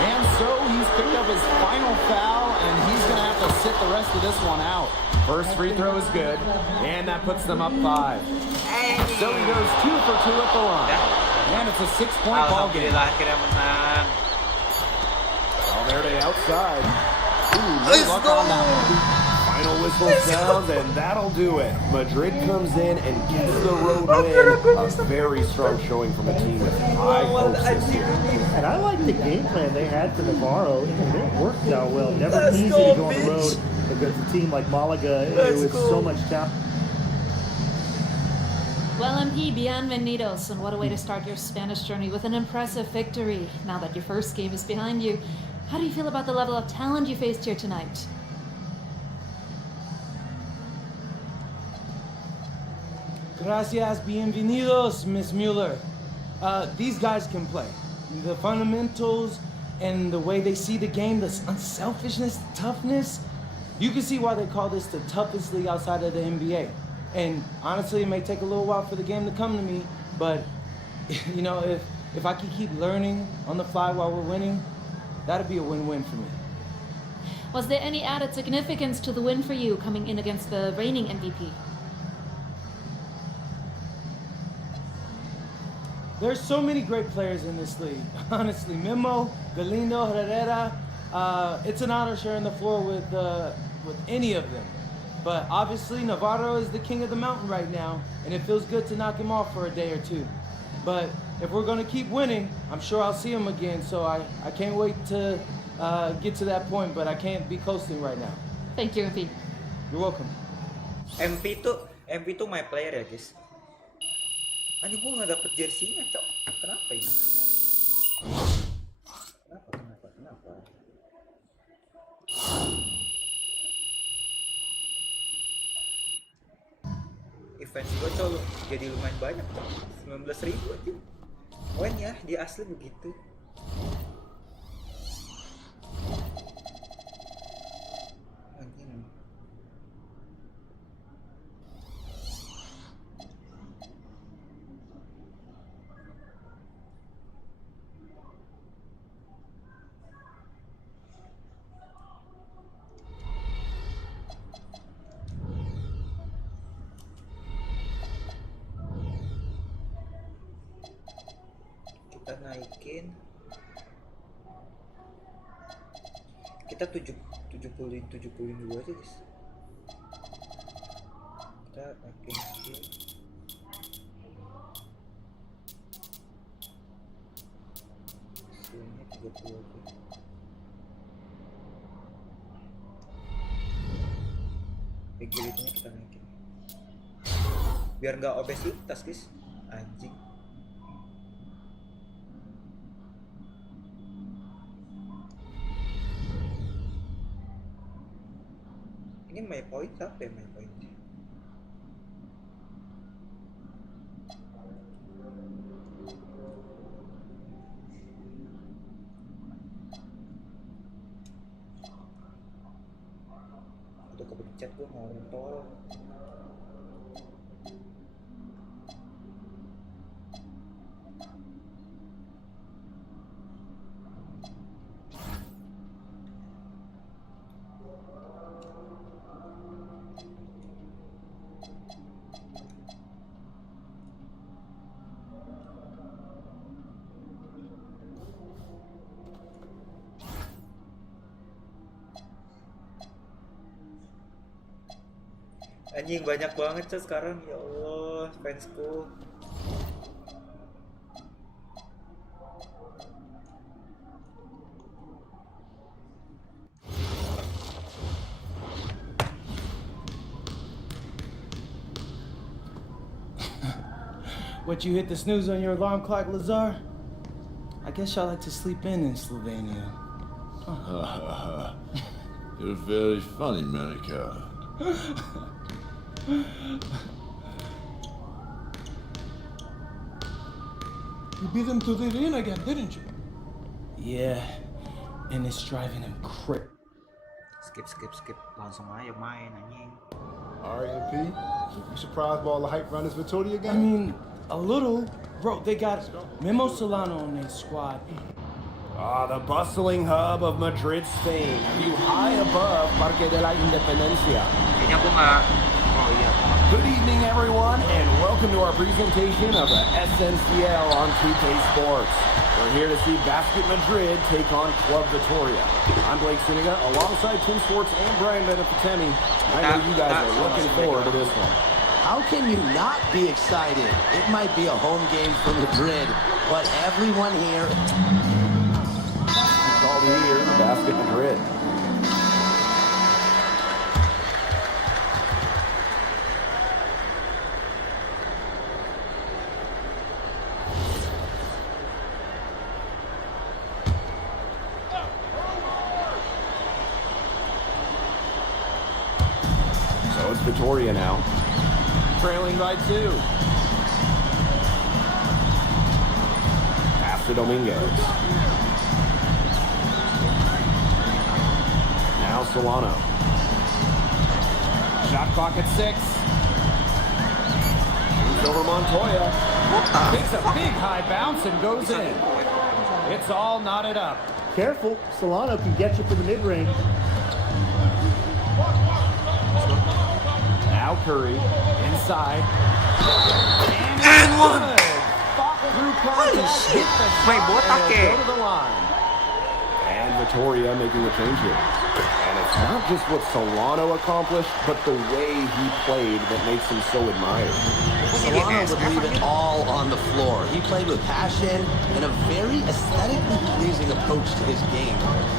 And so he's picked up his final foul, and he's going to have to sit the rest of this one out. First free throw is good, and that puts them up 5. So he goes 2 for 2 at the line. And it's a 6-point ball game. Alhamdulillah, akhirnya menang. Oh, there they outside. Ooh, no Let's luck go. on that one. Final whistle sounds, and that'll do it. Madrid comes in and gets the road win. A very strong showing from a team with high hopes this year. And I like the game plan they had for Navarro, and it worked out well. Never easy to go on the road against a team like Malaga. It was so much talent. Well, MP, bienvenidos, and what a way to start your Spanish journey with an impressive victory. Now that your first game is behind you, how do you feel about the level of talent you faced here tonight? Gracias, bienvenidos, Miss Mueller. These guys can play. The fundamentals and the way they see the game, the unselfishness, toughness. You can see why they call this the toughest league outside of the NBA. And honestly, it may take a little while for the game to come to me, but you know, if I can keep learning on the fly while we're winning, that'd be a win-win for me. Was there any added significance to the win for you coming in against the reigning MVP? There's so many great players in this league. Honestly, Memo, Galindo, Herrera. It's an honor sharing the floor with any of them. But obviously, Navarro is the king of the mountain right now, and it feels good to knock him off for a day or two. But if we're going to keep winning, I'm sure I'll see him again. So I can't wait to get to that point, but I can't be coasting right now. Thank you, MP. You're welcome. MP tuh my player ya guys. Anjing gua nggak dapet jersey-nya, Cok. Kenapa ini? Kenapa? Events gua Cok jadi lumayan banyak, Cok. 19.000 aja. Poin ya, dia asli begitu. Anjing. Kita naikin, kita 72 aja guys. Kita naikin sedikit. Sini 30 aja. Agility-nya kita naikin biar nggak obesitas guys. Anjing. Ini my point apa ya, my point? Udah kepencet gua ngontol. Anjing banyak banget Cok sekarang, ya Allah fansku. What, you hit the snooze on your alarm clock, Lazar? I guess y'all like to sleep in Slovenia. You're very funny, Monica. You beat them to the end again, didn't you? Yeah, and it's driving him crazy. Skip. Langsung aja main anjing. Alright, MP. You surprised by all the hype around this Vitoria game? I mean, a little. Bro, they got Memo Solano on their squad. The bustling hub of Madrid, Spain. View high above Parque de la Independencia. Kayaknya gua nggak. Oh iya. Good evening, everyone, and welcome to our presentation of the SNCL on 2K Sports. We're here to see Basket Madrid take on Club Vitoria. I'm Blake Siniga, alongside Tim Sports and Brian Benefitemi. I know you guys are looking forward to this one. How can you not be excited? It might be a home game for Madrid, but everyone here... Called here, Basket Madrid. So it's Vitoria now, trailing by 2. Pass to Dominguez. Now Solano. Shot clock at 6. Moves over Montoya. Takes a big high bounce and goes in. It's all knotted up. Careful, Solano can get you for the mid-range. Now Curry, inside. And one! Fought through contact, hit the shot, and he'll go to the line. And Vitoria making a change here. And it's not just what Solano accomplished, but the way he played that makes him so admired. Solano would leave it all on the floor. He played with passion and a very aesthetically pleasing approach to his game,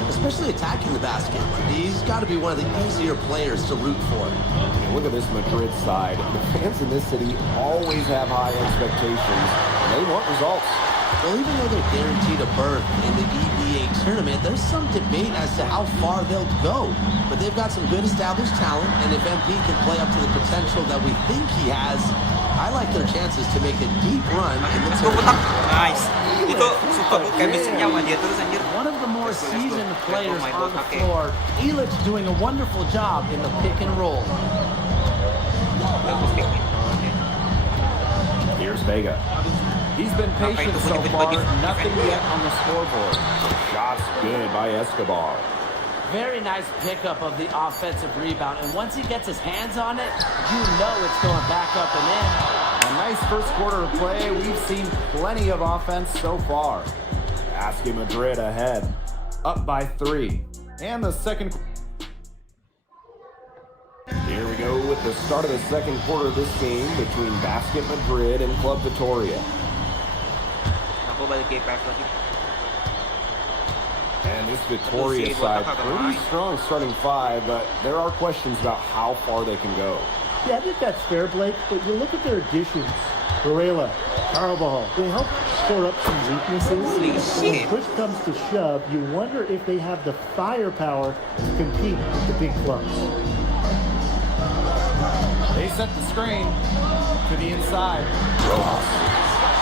especially attacking the basket. He's got to be one of the easier players to root for. I mean, look at this Madrid side. The fans in this city always have high expectations, and they want results. Well, even though they're guaranteed a berth in the EBA tournament, there's some debate as to how far they'll go. But they've got some good established talent, and if MP can play up to the potential that we think he has, I like their chances to make a deep run in the tournament. Nice. Itu suka gue chemistry-nya sama dia terus anjir. One of the more seasoned players on the floor, Elic doing a wonderful job in the pick and roll. Here's Vega. He's been patient so far, nothing yet on the scoreboard. Shots good by Escobar. Very nice pickup of the offensive rebound, and once he gets his hands on it, you know it's going back up and in. A nice first quarter of play. We've seen plenty of offense so far. Basket Madrid ahead, up by 3. And the second... Here we go with the start of the second quarter of this game between Basket Madrid and Club Vitoria. And this Vitoria side, pretty strong starting 5, but there are questions about how far they can go. Yeah, I think that's fair, Blake, but you look at their additions. Varela, Carvajal, they help shore up some weaknesses. When push comes to shove, you wonder if they have the firepower to compete with the big clubs. They set the screen to the inside.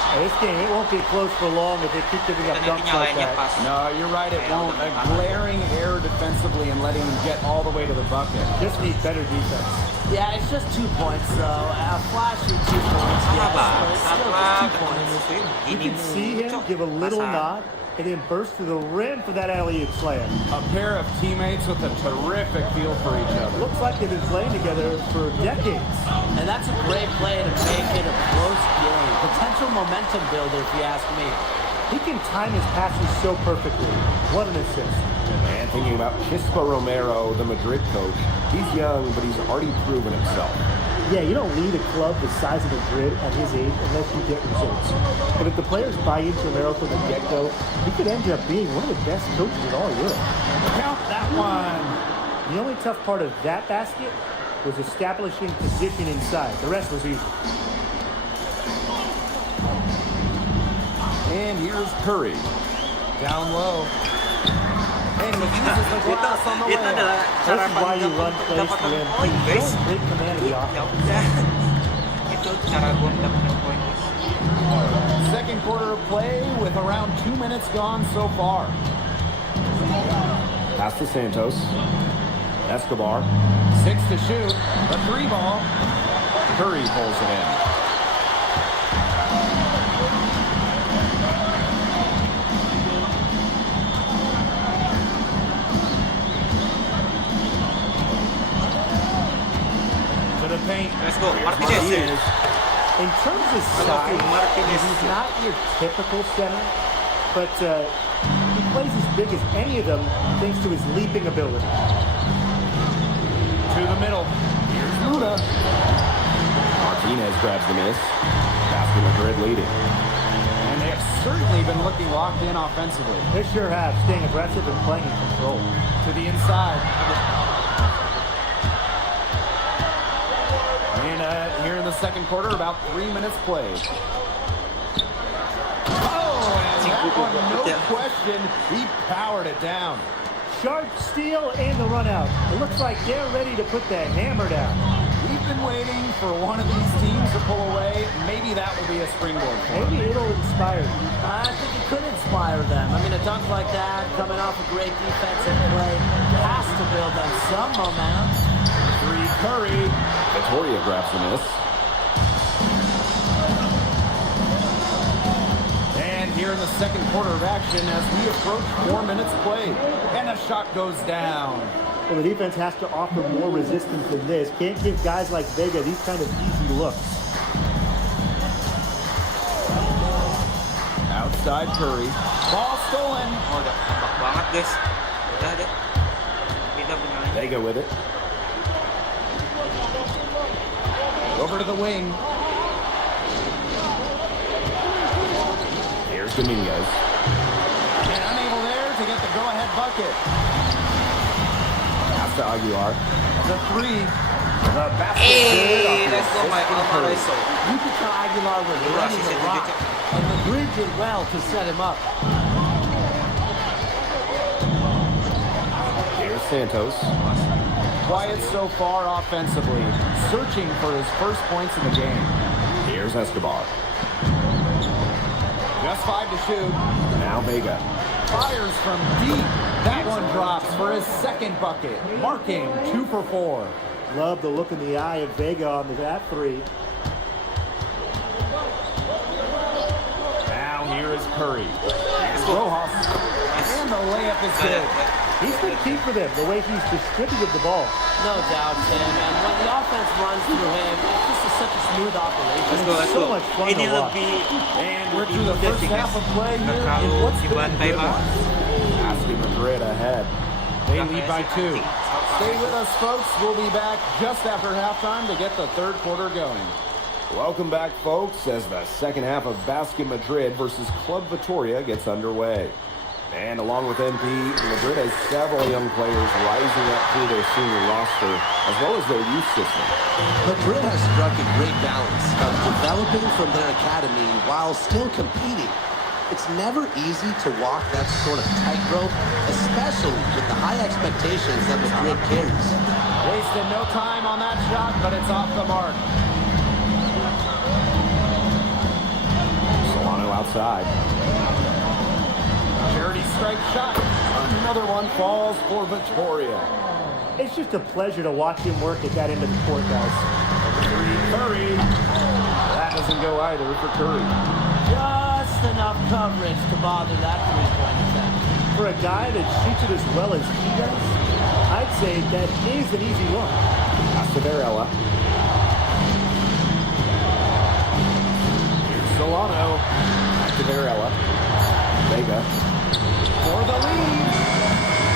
This game, it won't be close for long if they keep giving up dunks like that. No, you're right, it won't. A glaring error defensively and letting them get all the way to the bucket. Just need better defense. Yeah, it's just 2 points, though. A flashy 2 points, yes, but it's still just 2 points. You can see him give a little nod and then burst to the rim for that alley-oop slam. A pair of teammates with a terrific feel for each other. Looks like they've been playing together for decades. And that's a great play to make it a close game. Potential momentum builder, if you ask me. He can time his passes so perfectly. What an assist. And thinking about Chispa Romero, the Madrid coach, he's young, but he's already proven himself. Yeah, you don't lead a club the size of Madrid at his age unless you get results. But if the players buy into Romero from the get-go, he could end up being one of the best coaches in all Europe. Count that one. The only tough part of that basket was establishing position inside. The rest was easy. And here's Curry. Down low. And he uses the glass on the way. This is why you run plays to win. You don't take command of the offense. Itu cara gue mendapatkan poin. Second quarter of play with around 2 minutes gone so far. Pass to Santos. Escobar. 6 to shoot. The 3 ball. Curry pulls it in. To the paint. Let's go. Martinez. In terms of size, he's not your typical center, but he plays as big as any of them thanks to his leaping ability. To the middle. Here's Luna. Martinez grabs the miss. Basket Madrid leading. And they have certainly been looking locked in offensively. They sure have, staying aggressive and playing in control. To the inside. And here in the second quarter, about 3 minutes played. Oh, and that one, no question, he powered it down. Sharp steal and the run out. It looks like they're ready to put the hammer down. We've been waiting for one of these teams to pull away. Maybe that will be a springboard for them. Maybe it'll inspire them. I think it could inspire them. I mean, a dunk like that, coming off a great defensive play, has to build them some momentum. 3 Curry. Victoria grabs the miss. And here in the second quarter of action as we approach 4 minutes played. And the shot goes down. Well, the defense has to offer more resistance than this. Can't give guys like Vega these kind of easy looks. Outside Curry. Ball stolen. Oh, udah tampak banget guys. Udah deh. Kita punya lagi. Vega with it. Over to the wing. Here's Dominguez. And unable there to get the go-ahead bucket. Pass to Aguilar. The 3. The basket. Hey, let's go my Alvarez. You could tell Aguilar was ready to rock, and Madrid did well to set him up. Here's Santos. Quiet so far offensively, searching for his first points in the game. Here's Escobar. Just 5 to shoot. Now Vega. Fires from deep. That one drops for his second bucket, marking 2 for 4. Love the look in the eye of Vega on that 3. Now here is Curry. Here's Rojas. And the layup is good. He's been key for them, the way he's distributed the ball. No doubt, Tim. And when the offense runs through him, it's just such a smooth operation. Let's So go. much fun Ini to watch. lebih And we're through the first half of play here. Nggak And what's terlalu been a dibantai good one? banget. Asking Madrid ahead. They lead by 2. Stay with us, folks. We'll be back just after halftime to get the third quarter going. Welcome back, folks, as the second half of Basket Madrid versus Club Vitoria gets underway. And along with NP, Madrid has several young players rising up through their senior roster, as well as their youth system. Madrid has struck a great balance of developing from their academy while still competing. It's never easy to walk that sort of tightrope, especially with the high expectations that Madrid carries. Wasted no time on that shot, but it's off the mark. Solano outside. Charity strike shot. Another one falls for Vitoria. It's just a pleasure to watch him work at that end of the court, guys. 3 Curry. That doesn't go either for Curry. Just enough coverage to bother that three-point attempt. For a guy that shoots it as well as he does, I'd say that is an easy look. Pass to Varela. Here's Solano. Back to Varela. Vega. For the lead.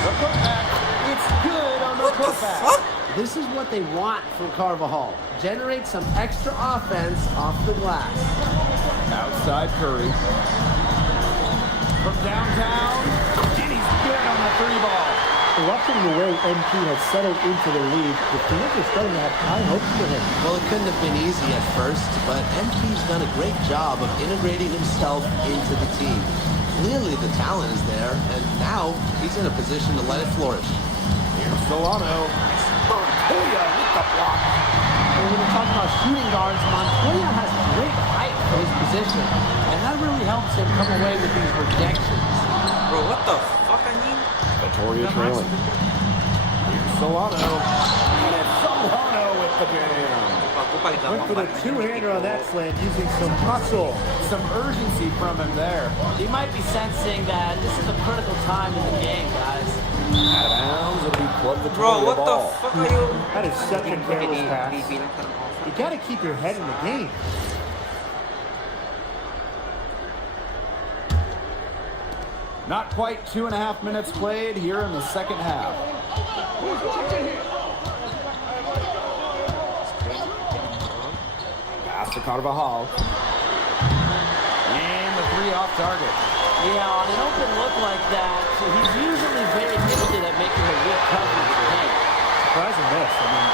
The putback. It's good on the putback. This is what they want from Carvajal. Generate some extra offense off the glass. Outside Curry. From downtown. And he's good on the 3 ball. Watching the way NP has settled into the league, the fans are starting to have high hopes for him. Well, it couldn't have been easy at first, but MP's done a great job of integrating himself into the team. Clearly the talent is there, and now he's in a position to let it flourish. Here's Solano. Montoya with the block. when we're talking about shooting guards, Montoya has great height for his position, and that really helps him come away with these rejections. Bro, what the fuck, anjing? Vitoria trailing. Here's Solano. And it's Solano with the jam. Aku paling Went gampang for the banget two-hander on that gitu. slam using some muscle. Some urgency from him there. He might be sensing that this is a critical time in the game, guys. Out of bounds, it'll be Club Bro, Vitoria what the ball. fuck are you? That is such a careless pass. Dibilang turnover. You got to keep your head in the game. Not quite 2.5 minutes played here in the second half. Pass to Carvajal. And the three off target. Yeah, on an open look like that, he's usually very gifted at making a weak coverage play. Surprising miss. I mean,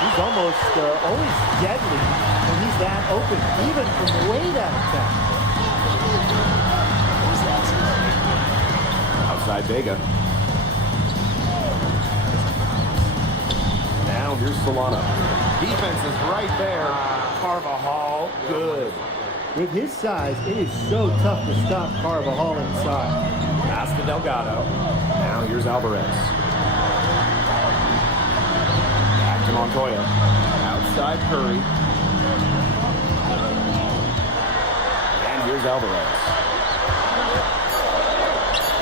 he's almost always deadly when he's that open, even from way down town. Outside Vega. Now here's Solano. Defense is right there. Carvajal, good. With his size, it is so tough to stop Carvajal inside. Pass to Delgado. Now here's Alvarez. Back to Montoya. Outside Curry. And here's Alvarez.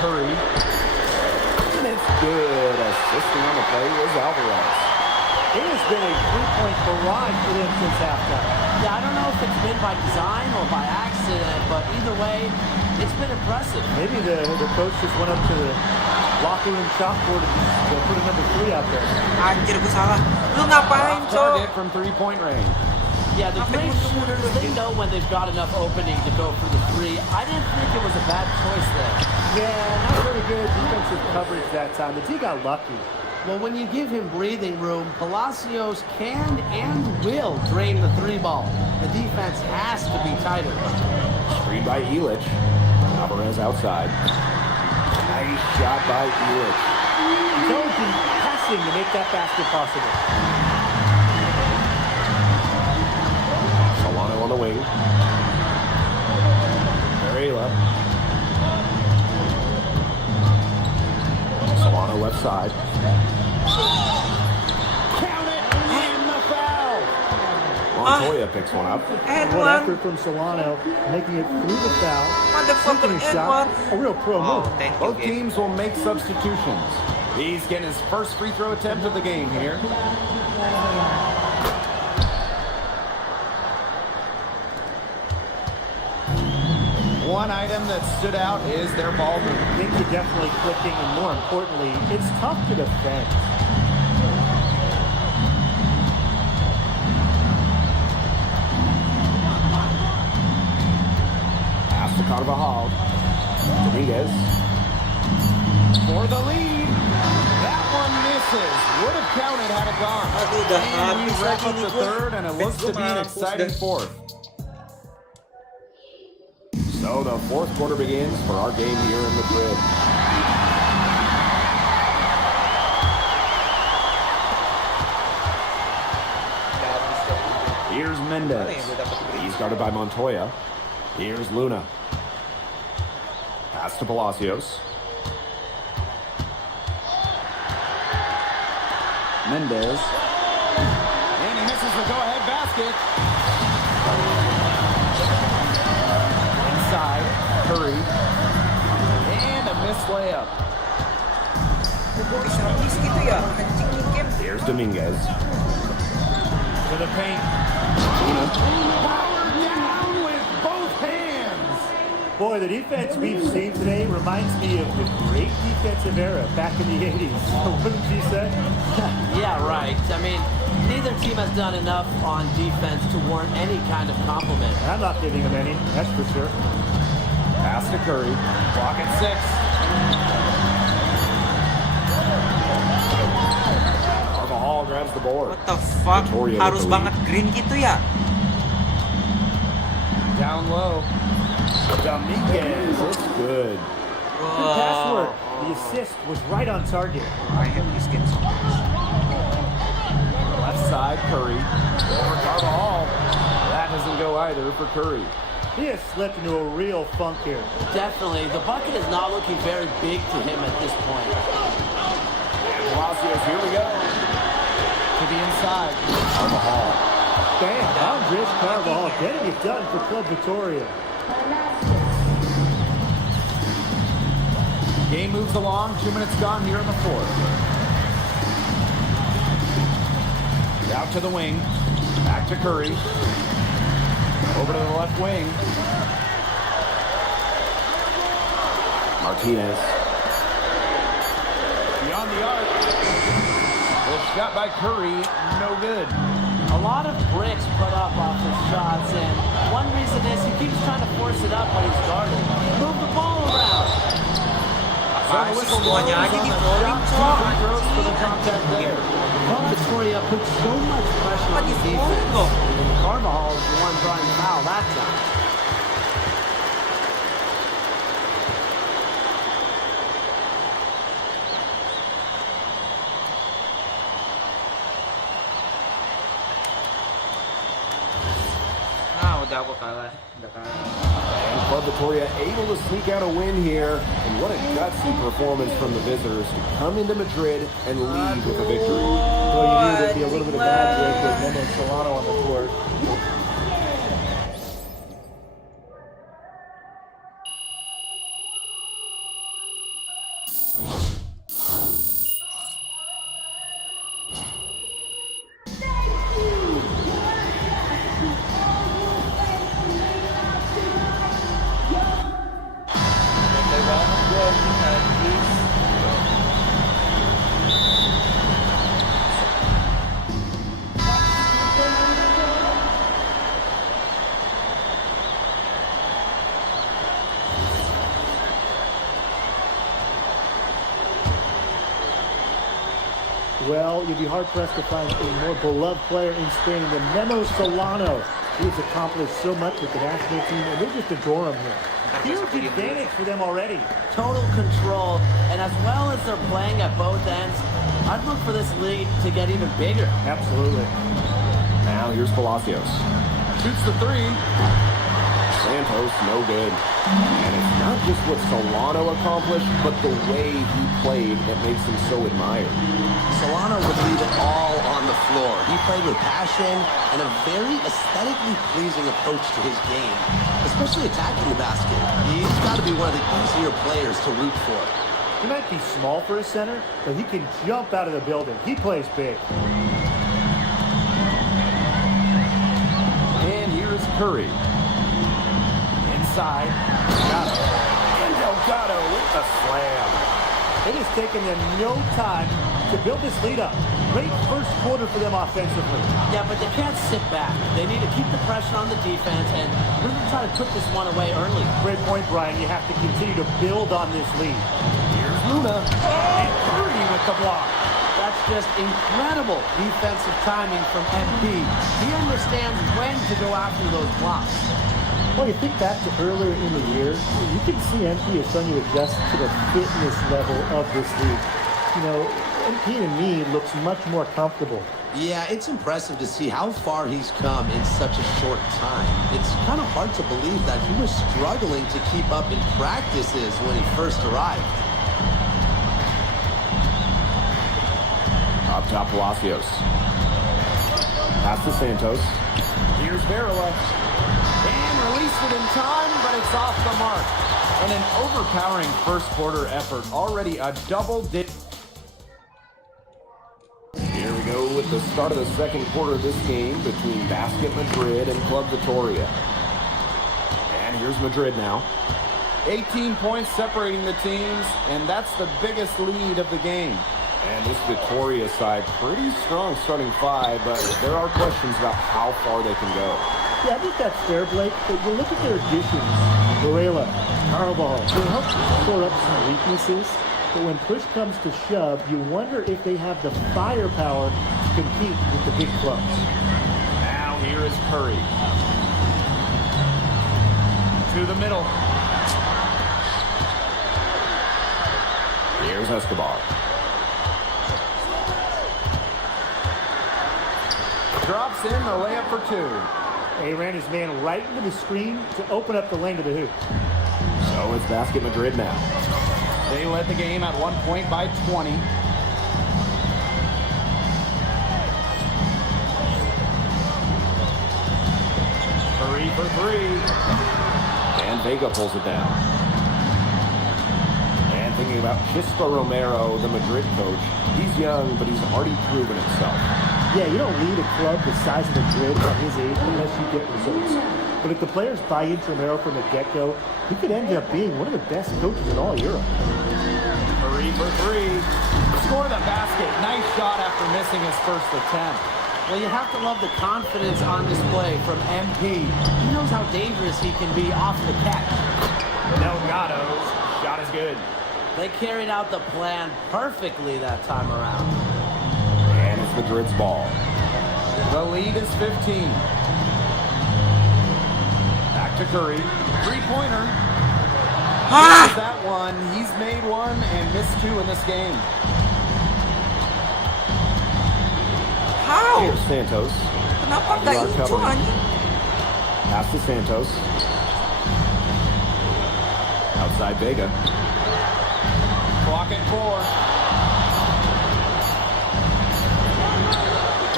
Curry. And it's good. Assisting on the play is Alvarez. It has been a three-point barrage for them since halftime. Yeah, I don't know if it's been by design or by accident, but either way, it's been impressive. Maybe the coach just went up to the locker room chalkboard and just put a number 3 out there. Anjir, gue salah. Lu ngapain, Off Cok? target from three-point range. Yeah, the great shooters, they know when they've got enough opening to go for the three. I didn't think it was a bad choice there. Yeah, not very good defensive coverage that time. The team got lucky. Well, when you give him breathing room, Palacios can and will drain the three ball. The defense has to be tighter. Screen by Illich. Alvarez outside. Nice shot by Illich. Intelligent passing to make that basket possible. Solano on the wing. Varela. Solano left side. Count it! And the foul! Montoya picks one up. And What one. effort from Solano, making it through the foul. Motherfucker, Taking a and shot. one. A real pro Oh, move. thank you, Both Gabe. teams will make substitutions. He's getting his first free throw attempt of the game here. One item that stood out is their ball movement. Things are definitely clicking, and more importantly, it's tough to defend. Pass to Carvajal. Dominguez. For the lead. That one misses. Would have counted had it gone. Aduh, udah And we habis wrap lagi up nih the gua. third, and it looks to be an exciting fourth. So the fourth quarter begins for our game here in Madrid. Here's Mendez. He's guarded by Montoya. Here's Luna. Pass to Palacios. Mendez. And he misses the go-ahead basket. Inside, Curry. And a missed layup. Bisa habis gitu ya, anjing nih game. Here's Dominguez. To the paint. Power down with both hands. Boy, the defense we've seen today reminds me of the great defensive era back in the 80s. Wouldn't you say? Yeah, right. I mean, neither team has done enough on defense to warrant any kind of compliment. I'm not giving them any, that's for sure. Pass to Curry. Clock at 6. Carvajal grabs the board. What the fuck? Vitoria Harus with the banget green gitu ya? Down low. Dominguez. It's good. Good pass work. The assist was right on target. I hate this game so much. Left inside, Curry. Over Carvajal. That doesn't go either for Curry. He has slipped into a real funk here. Definitely. The bucket is not looking very big to him at this point. And Palacios, here we go. To the inside. Carvajal. Damn, Andres Carvajal getting it done for Club Vitoria. Game moves along. 2 minutes gone here in the fourth. Out to the wing. Back to Curry. Over to the left wing. Martinez. Beyond the arc. The shot by Curry, no good. A lot of bricks put up off his shots, and one reason is he keeps trying to force it up when he's guarded. Move the ball around. Apaan sih semuanya aja di falling, For the contact there. Club Vitoria put so much pressure on the defense. Carvajal is the one drawing the foul that time. Udah aku kalah. Udah kalah. And Club Vitoria able to sneak out a win here. And what a gutsy performance from the visitors to come into Madrid and lead with a victory. Well, you knew there'd be a little bit of magic with Memo Solano on the court. Well, you'd be hard-pressed to find a more beloved player in Spain than Memo Solano. He has accomplished so much with the national team, and they just adore him here. Huge advantage for them already. Total control, and as well as they're playing at both ends, I'd look for this lead to get even bigger. Absolutely. Now here's Palacios. Shoots the three. Santos, no good. And it's not just what Solano accomplished, but the way he played that makes him so admired. Solano would leave it all on the floor. He played with passion and a very aesthetically pleasing approach to his game, especially attacking the basket. He's got to be one of the easier players to root for. He might be small for a center, but he can jump out of the building. He plays big. And here's Curry. Inside. Delgado. And Delgado with the slam. It has taken them no time to build this lead up. Great first quarter for them offensively. Yeah, but they can't sit back. They need to keep the pressure on the defense and really try to put this one away early. Great point, Brian. You have to continue to build on this lead. Here's Luna. And Curry with the block. That's just incredible defensive timing from MP. He understands when to go after those blocks. Well, you think back to earlier in the year, you can see MP is starting to adjust to the fitness level of this league. You know, MP to me looks much more comfortable. Yeah, it's impressive to see how far he's come in such a short time. It's kind of hard to believe that he was struggling to keep up in practices when he first arrived. Up top, Palacios. Pass to Santos. Here's Varela. And released it in time, but it's off the mark. And an overpowering first quarter effort. Already a double-digit. Here we go with the start of the second quarter of this game between Basket Madrid and Club Vitoria. And here's Madrid now. 18 points separating the teams, and that's the biggest lead of the game. And this Vitoria side, pretty strong starting five, but there are questions about how far they can go. Yeah, I think that's fair, Blake, but you look at their additions. Varela, Carvajal, they help shore up some weaknesses, but when push comes to shove, you wonder if they have the firepower to compete with the big clubs. Now here is Curry. To the middle. Here's Escobar. Drops in the layup for two. He ran his man right into the screen to open up the lane to the hoop. So it's Basket Madrid now. They led the game at 1 point by 20. Curry for three. And Vega pulls it down. And thinking about Chispa Romero, the Madrid coach, he's young, but he's already proven himself. Yeah, you don't lead a club the size of Madrid at his age unless you get results. But if the players buy into Romero from the get-go, he could end up being one of the best coaches in all Europe. Curry for three. Score the basket. Nice shot after missing his first attempt. Well, you have to love the confidence on display from MP. He knows how dangerous he can be off the catch. Delgado's shot is good. They carried out the plan perfectly that time around. And it's Madrid's ball. The lead is 15. Back to Curry. Three-pointer. Misses that one. He's made one and missed two in this game. How? Here's Santos. Kenapa nggak Aguilar hijau covering. anjing? Pass to Santos. Outside Vega. Clock at 4.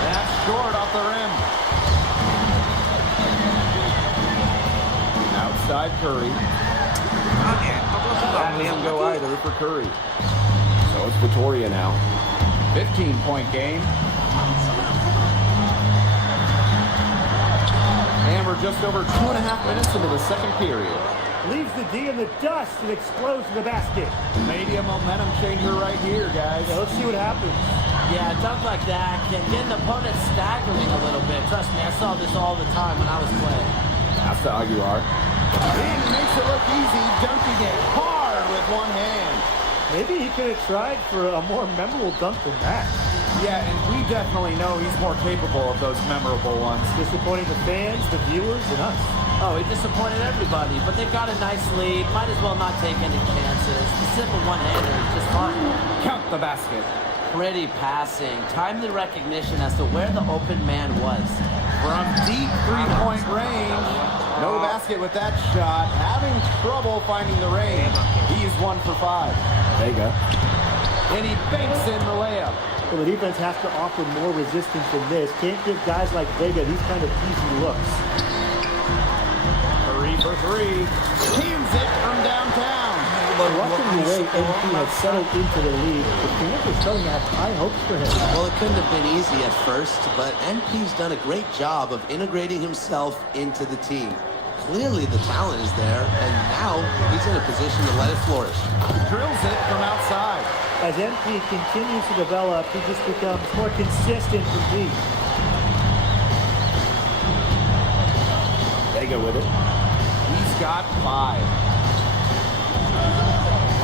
That's short off the rim. Outside Curry. Oke, aku langsung That nggak doesn't ngeliat go lagi. either for Curry. So it's Vitoria now. 15-point game. And we're just over 2.5 minutes into the second period. Leaves the D in the dust and explodes in the basket. Maybe a momentum changer right here, guys. Yeah, let's see what happens. Yeah, a dunk like that can get an opponent staggering a little bit. Trust me, I saw this all the time when I was playing. Pass to Aguilar. And he makes it look easy, dunking it hard with one hand. Maybe he could have tried for a more memorable dunk than that. Yeah, and we definitely know he's more capable of those memorable ones. Disappointing the fans, the viewers, and us. Oh, he disappointed everybody, but they've got a nice lead. Might as well not take any chances. The simple one-hander is just fine. Count the basket. Pretty passing. Timely recognition as to where the open man was. From deep three-point range. No basket with that shot. Having trouble finding the range. He's 1 for 5. Vega. And he banks in the layup. Well, the defense has to offer more resistance than this. Can't give guys like Vega these kind of easy looks. Curry for 3. Hands it from downtown. Watching the way MP has settled into the league, the fans are starting to have high hopes for him. Well, it couldn't have been easy at first, but MP's done a great job of integrating himself into the team. Clearly the talent is there, and now he's in a position to let it flourish. Drills it from outside. As MP continues to develop, he just becomes more consistent from deep. Vega with it. He's got 5.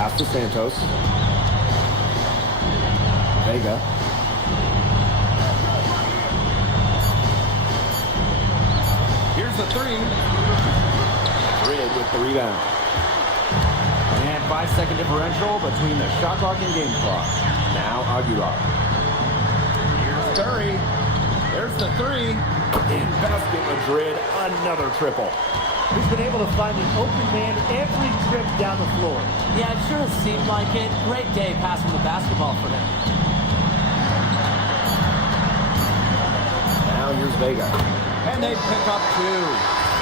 Pass to Santos. Vega. Here's the 3. Madrid with the rebound. And 5-second differential between the shot clock and game clock. Now Aguilar. Here's Curry. There's the 3. In Basket Madrid, another triple. He's been able to find an open man every trip down the floor. Yeah, it sure has seemed like it. Great day passing the basketball for him. Now here's Vega. And they pick up 2.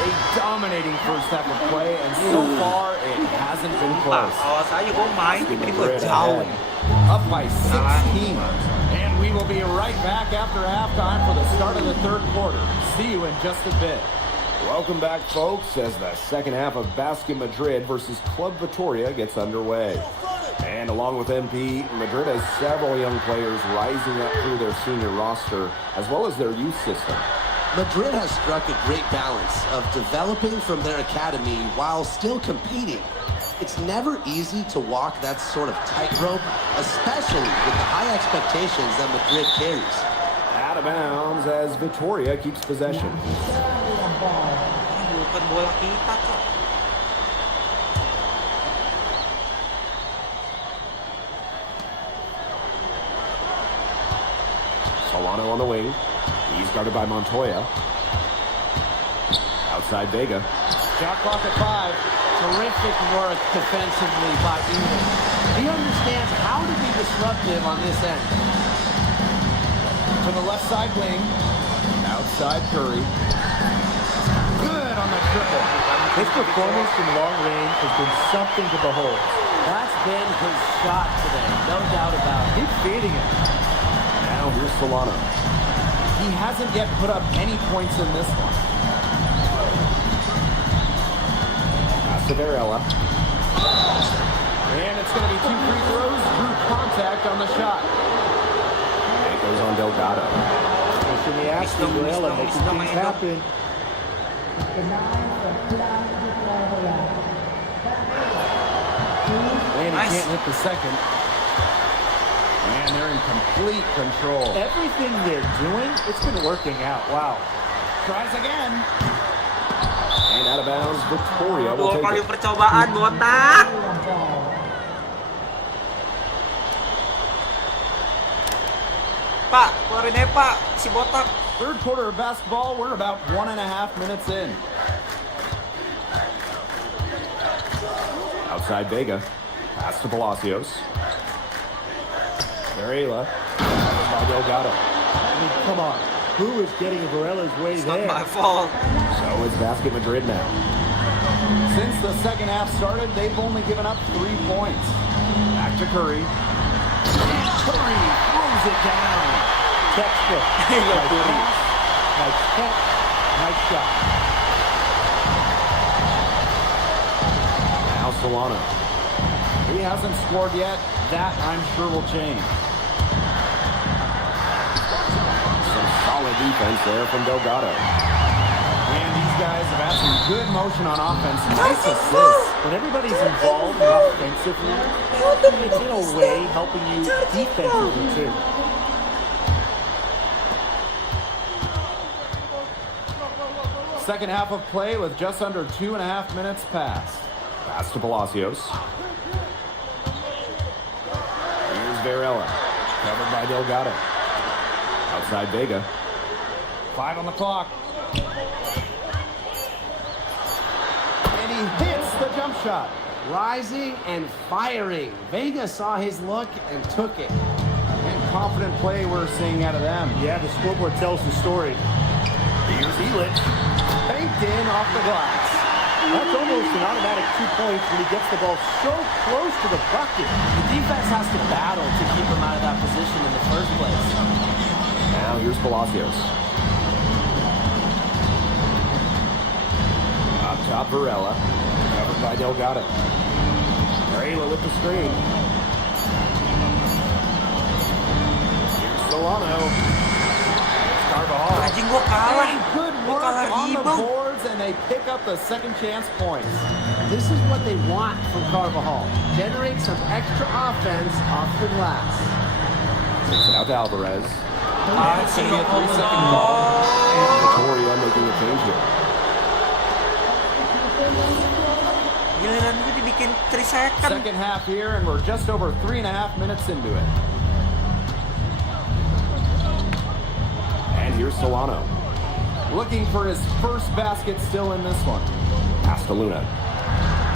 A dominating first half of play, and so far it hasn't been close. Awas aja gue main tiba-tiba Madrid jauh. ahead. Up by 16. And we will be right back after halftime for the start of the third quarter. See you in just a bit. Welcome back, folks, as the second half of Basket Madrid versus Club Vitoria gets underway. And along with MP, Madrid has several young players rising up through their senior roster, as well as their youth system. Madrid has struck a great balance of developing from their academy while still competing. It's never easy to walk that sort of tightrope, especially with the high expectations that Madrid carries. Out of bounds as Vitoria keeps possession. Bukan bola kita kok. Solano on the wing. He's guarded by Montoya. Outside Vega. Shot clock at 5. Terrific work defensively by English. He understands how to be disruptive on this end. To the left side wing. Outside Curry. Good on the triple. His performance from long range has been something to behold. That's been his shot today, no doubt about it. Keep feeding it. Now here's Solano. He hasn't yet put up any points in this one. Pass to Varela. And it's going to be 2 free throws through contact on the shot. And it goes on Delgado. Pushing the action, Varela making things happen. And he can't hit the second. And they're in complete control. Everything they're doing, it's been working out. Wow. Tries again. And out of bounds, Victoria will take it. Percobaan botak. Pak, keluarin aja Pak, si botak. Third quarter of basketball, we're about 1.5 minutes in. Outside Vega. Pass to Palacios. Varela. By Delgado. I mean, come on. Who is getting Varela's way It's there? not my fault. So it's Basket Madrid now. Since the second half started, they've only given up 3 points. Back to Curry. And Curry throws it down. Textbook. Nice pass, nice catch, nice shot. Now Solano. He hasn't scored yet. That, I'm sure, will change. Some solid defense there from Delgado. And these guys have had some good motion on offense. Nice assist. When everybody's involved offensively, it's in a way helping you defensively too. Second half of play with just under 2.5 minutes passed. Pass to Palacios. Here's Varela. Covered by Delgado. Outside Vega. 5 on the clock. And he hits the jump shot. Rising and firing. Vega saw his look and took it. And confident play we're seeing out of them. Yeah, the scoreboard tells the story. Here's Elitch. Banked in off the glass. That's almost an automatic 2 points when he gets the ball so close to the bucket. The defense has to battle to keep him out of that position in the first place. Now here's Palacios. Up top Varela. Covered by Delgado. Varela with the screen. Here's Solano. Anjing gua kalah. Good Gua work kalah on the rebound. boards, and they pick up the second chance points. This is what they want from Carvajal. Generate some extra offense off the glass. Takes it out to Alvarez. It's going to be a 3-second ball. And Victoria making a change here. Giliran itu dibikin 3 second. Second half here, and we're just over 3.5 minutes into it. And here's Solano. Looking for his first basket still in this one. Pass to Luna.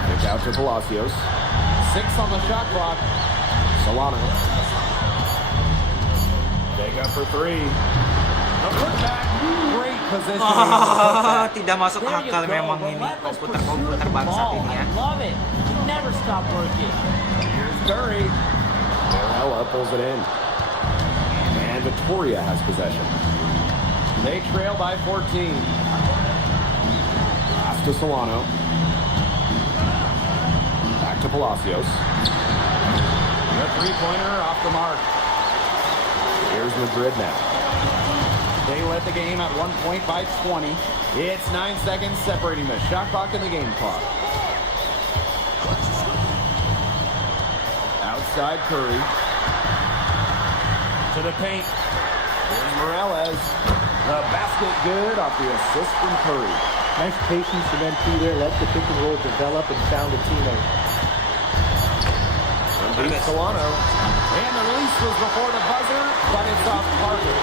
Kick out to Palacios. 6 on the shot clock. Solano. Vega for 3. The putback. Great positioning. Ah, tidak masuk There you akal go. memang ini Relentless komputer-komputer pursuit of the bangsat ball. ini ya. I love it. You never stop working. Here's Curry. Varela pulls it in. And Victoria has possession. They trail by 14. Pass to Solano. Back to Palacios. The three-pointer off the mark. Here's Madrid now. They led the game at 1 point by 20. It's 9 seconds separating the shot clock and the game clock. Outside Curry. To the paint. Here's Morales. The basket good off the assist from Curry. Nice patience from MP there. Let the pick and roll develop and found a teammate. Solano. And the release was before the buzzer, but it's off target.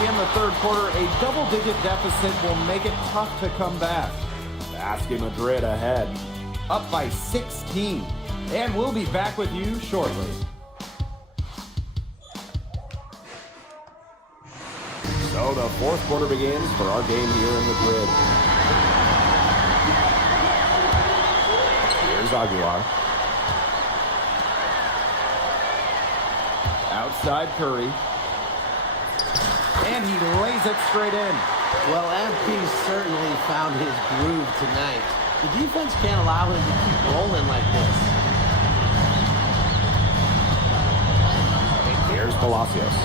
Early in the third quarter, a double-digit deficit will make it tough to come back. Basket Madrid ahead. Up by 16. And we'll be back with you shortly. So the fourth quarter begins for our game here in Madrid. Here's Aguilar. Outside Curry. And he lays it straight in. Well, MP certainly found his groove tonight. The defense can't allow him to keep rolling like this. Here's Palacios.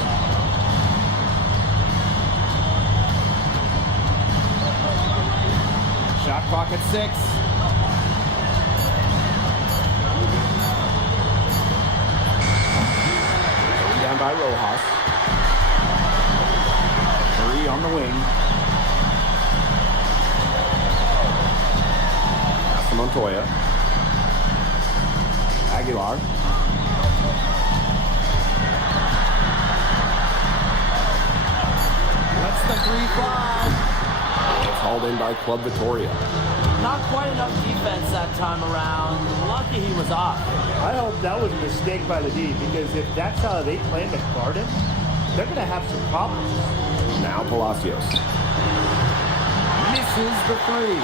Shot clock at 6. Down by Rojas. Curry on the wing. Pass to Montoya. Aguilar. Lets the three fly. It's hauled in by Club Vitoria. Not quite enough defense that time around. Lucky he was off. I hope that was a mistake by the D, because if that's how they plan to guard him, they're going to have some problems. Now Palacios. Misses the three.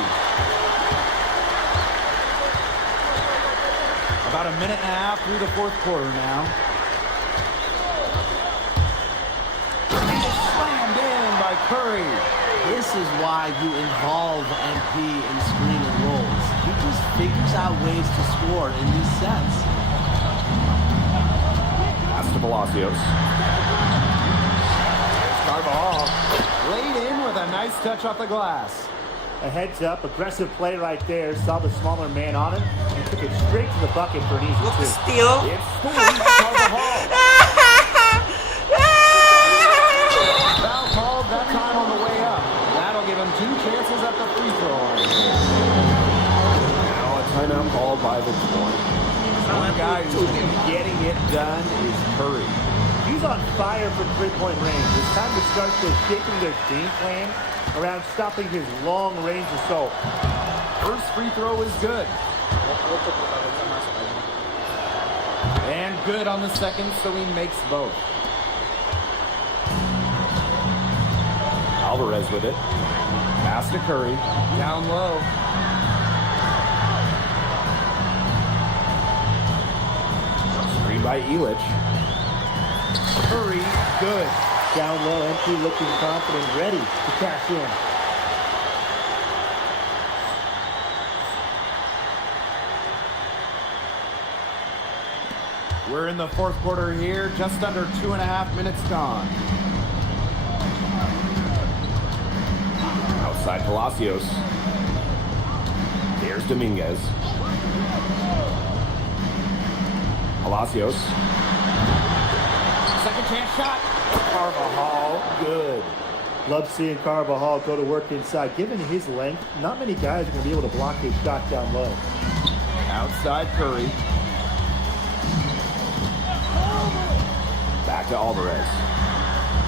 About a minute and a half through the fourth quarter now. Slammed in by Curry. This is why you involve MP in screen and rolls. He just figures out ways to score in these sets. Pass to Palacios. Here's Carvajal. Laid in with a nice touch off the glass. A heads up, aggressive play right there. Saw the smaller man on him and took it straight to the bucket for an easy Look, two. steal. It's stolen by Carvajal. Foul called that time on the way up. That'll give him 2 chances at the free throw line. Now a timeout called by the 20. One guy who's been getting it done is Curry. He's on fire from three-point range. It's time to start shaping their game plan around stopping his long-range assault. First free throw is good. And good on the second, so he makes both. Alvarez with it. Pass to Curry. Down low. Screen by Illich. Curry, good. Down low, empty, looking confident, ready to cash in. We're in the fourth quarter here, just under 2.5 minutes gone. Outside Palacios. Here's Dominguez. Palacios. Second chance shot. Carvajal, good. Love seeing Carvajal go to work inside. Given his length, not many guys are going to be able to block his shot down low. Outside Curry. Back to Alvarez.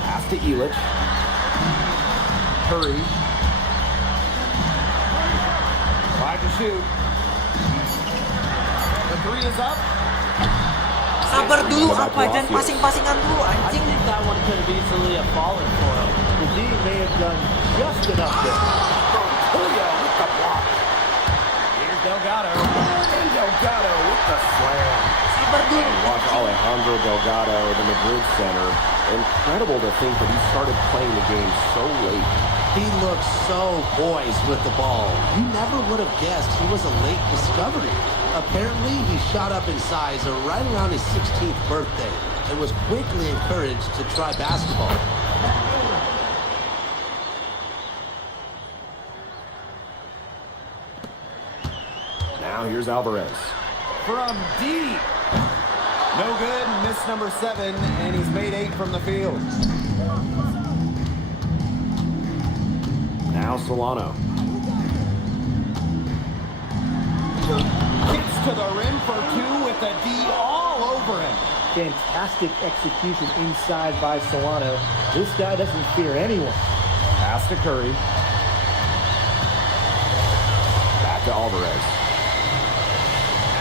Pass to Illich. Curry. 5 to shoot. The three is up. Sabar dulu apa, jangan passing-passingan dulu I anjing. think that one could have easily have fallen for him. The D may have done just enough there. Julio with the block. Here's Delgado. And Delgado with the slam. Sabar dulu. And watch Alejandro Delgado, the Madrid center. Incredible to think that he started playing the game so late. He looks so poised with the ball. You never would have guessed he was a late discovery. Apparently, he shot up in size right around his 16th birthday and was quickly encouraged to try basketball. Now here's Alvarez. From deep. No good, missed number 7, and he's made 8 from the field. Now Solano. Gets to the rim for 2 with the D all over him. Fantastic execution inside by Solano. This guy doesn't fear anyone. Pass to Curry. Back to Alvarez.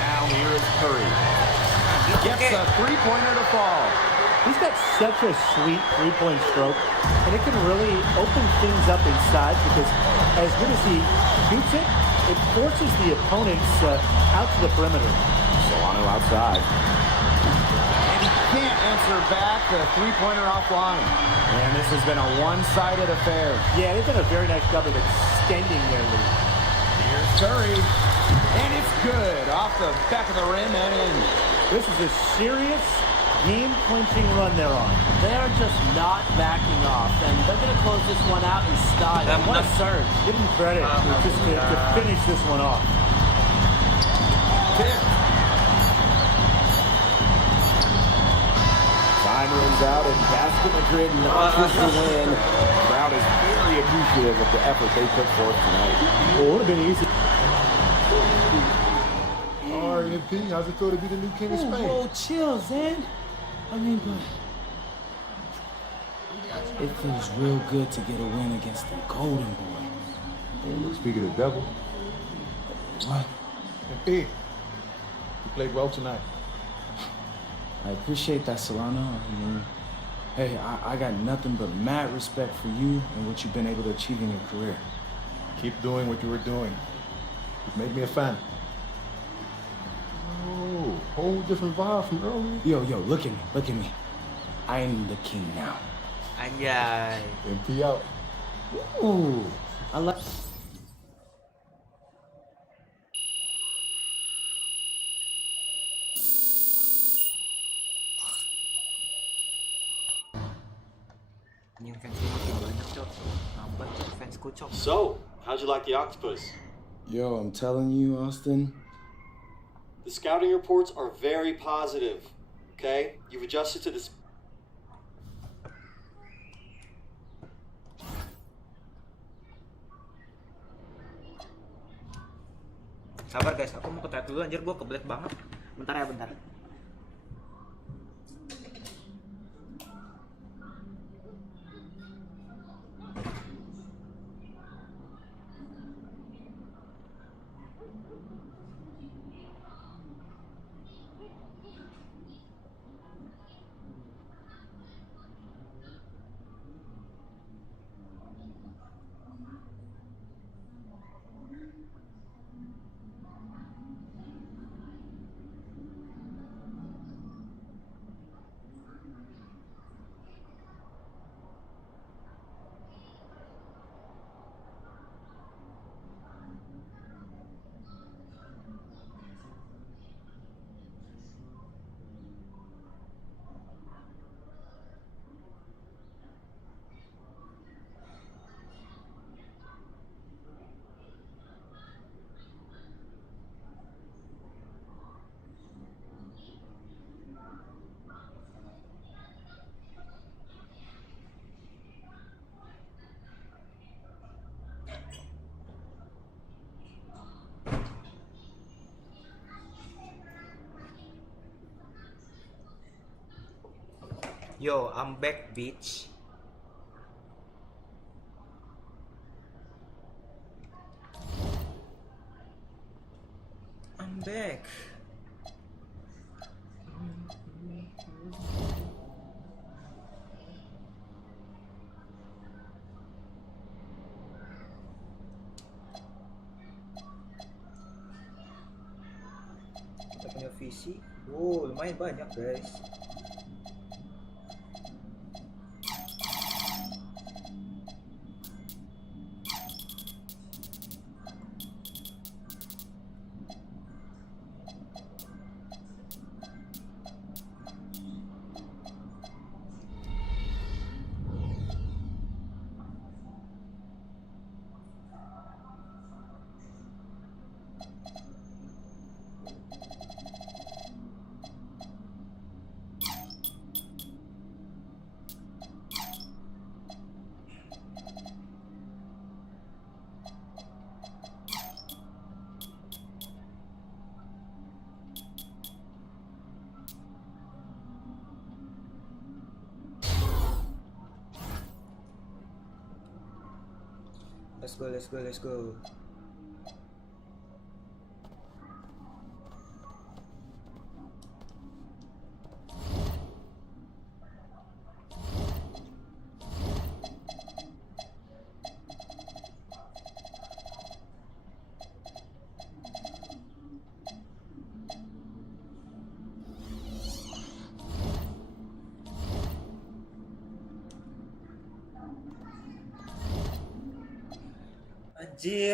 Now here is Curry. Gets a three-pointer to fall. He's got such a sweet three-point stroke, and it can really open things up inside because as good as he shoots it, it forces the opponents out to the perimeter. Solano outside. And he can't answer back. The three-pointer offline. And this has been a one-sided affair. Yeah, they've done a very nice job of extending their lead. Here's Curry. And it's good. Off the back of the rim and in. This is a serious game-clinching run they're on. They're just not backing off, and they're going to close this one out in style. What a surge. Give them credit just to finish this one off. Time runs out, and Basket Madrid notches the win. The crowd is very appreciative of the effort they put forth tonight. Well, it would have been easy. All right, MP, how's it feel to be the new king of Spain? Whoa, chill, Zen. I mean, but it feels real good to get a win against the Golden Boys. Hey, speaking of the devil, What? MP, you played well tonight. I appreciate that, Solano. I mean, hey, I got nothing but mad respect for you and what you've been able to achieve in your career. Keep doing what you were doing. You've made me a fan. Oh, whole different vibe from earlier. Yo, look at me. I am the king now. Anjay. MP out. Ooh, I like. Yung fans ko makin banyak, Cok. Nampak, Cok, fans ko, Cok. So, how'd you like the octopus? Yo, I'm telling you, Austin. The scouting reports are very positive, okay? You've adjusted to this. Sabar guys, aku mau ke toilet dulu anjir, gua kebelet banget. Bentar ya, bentar. Yo, I'm back, bitch. I'm back. Kita punya visi. Oh, lumayan banyak, guys. Let's go, let's go, let's go.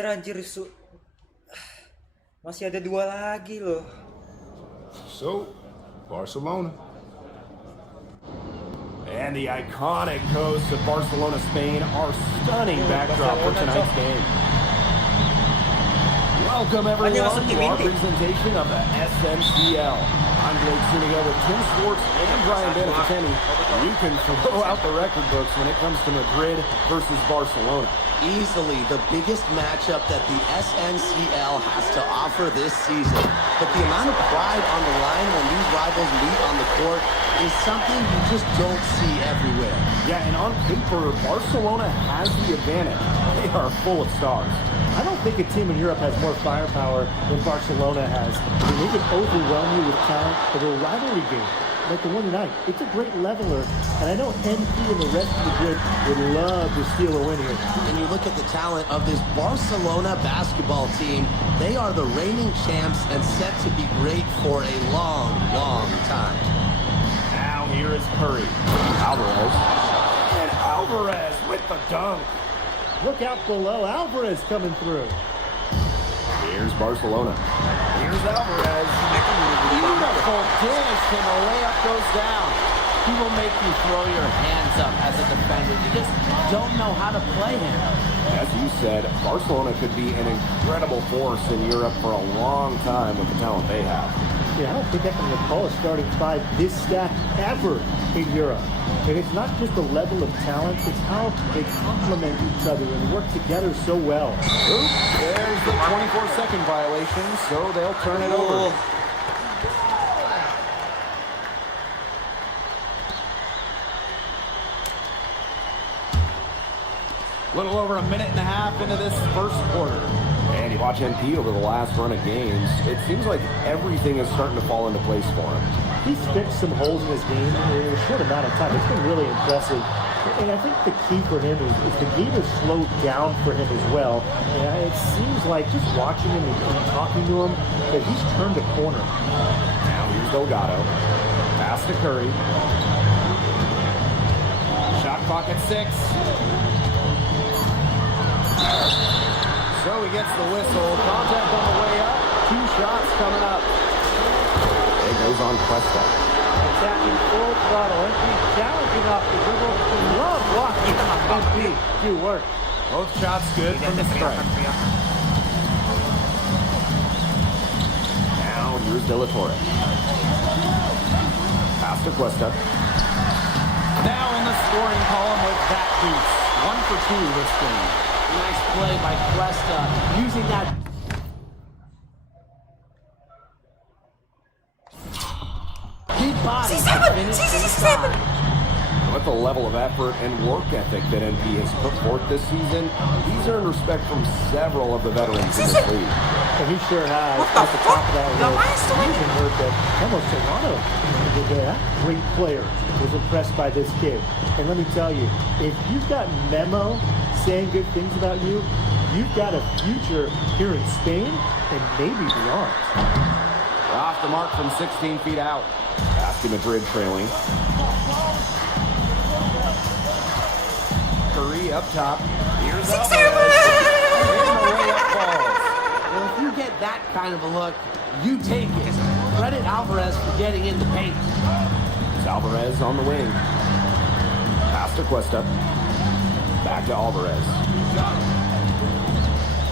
Anjir, masih ada 2 lagi loh. So, Barcelona. And the iconic coast of Barcelona, Spain, our stunning backdrop for tonight's game. Welcome everyone to our presentation of the SNCL. I'm Blake Suniga with Tim Schwartz and Brian Benefiteni. You can throw out the record books when it comes to Madrid versus Barcelona. Easily the biggest matchup that the SNCL has to offer this season. But the amount of pride on the line when these rivals meet on the court is something you just don't see everywhere. Yeah, and on paper, Barcelona has the advantage. They are full of stars. I don't think a team in Europe has more firepower than Barcelona has. I mean, they can overwhelm you with talent, but a rivalry game like the one tonight, it's a great leveler, and I know NP and the rest of Madrid would love to steal a win here. When you look at the talent of this Barcelona basketball team, they are the reigning champs and set to be great for a long, long time. Now here is Curry. Alvarez. And Alvarez with the dunk. Look out below, Alvarez coming through. Here's Barcelona. Here's Alvarez. Beautiful dish, and the layup goes down. He will make you throw your hands up as a defender. You just don't know how to play him. As you said, Barcelona could be an incredible force in Europe for a long time with the talent they have. Yeah, I don't think I can recall a starting 5 this stacked ever in Europe. And it's not just the level of talent, it's how they complement each other and work together so well. Oops, there's the 24-second violation, so they'll turn it over. Little over a minute and a half into this first quarter. And you watch NP over the last run of games, it seems like everything is starting to fall into place for him. He's fixed some holes in his game in a short amount of time. It's been really impressive. And I think the key for him is the game has slowed down for him as well. And it seems like just watching him and talking to him that he's turned a corner. Now here's Delgado. Pass to Curry. Shot clock at 6. So he gets the whistle. Contact on the way up. 2 shots coming up. It goes on Cuesta. Attacking full throttle. NP challenging off the dribble. Love walking off NP. Do work. Both shots good from the strike. Now here's De La Torre. Pass to Cuesta. Now in the scoring column with that deuce. 1 for 2 this game. Nice play by Cuesta, using that. Big body to finish inside. With the level of effort and work ethic that NP has put forth this season, he's earned respect from several of the veterans in this league. And he sure has. At the top of that list, you even heard that Memo Solano, that great player, was impressed by this kid. And let me tell you, if you've got Memo saying good things about you, you've got a future here in Spain and maybe beyond. Off the mark from 16 feet out. Basket Madrid trailing. Curry up top. Here's Alvarez. And the layup falls. Well, if you get that kind of a look, you take it. Credit Alvarez for getting in the paint. It's Alvarez on the wing. Pass to Cuesta. Back to Alvarez.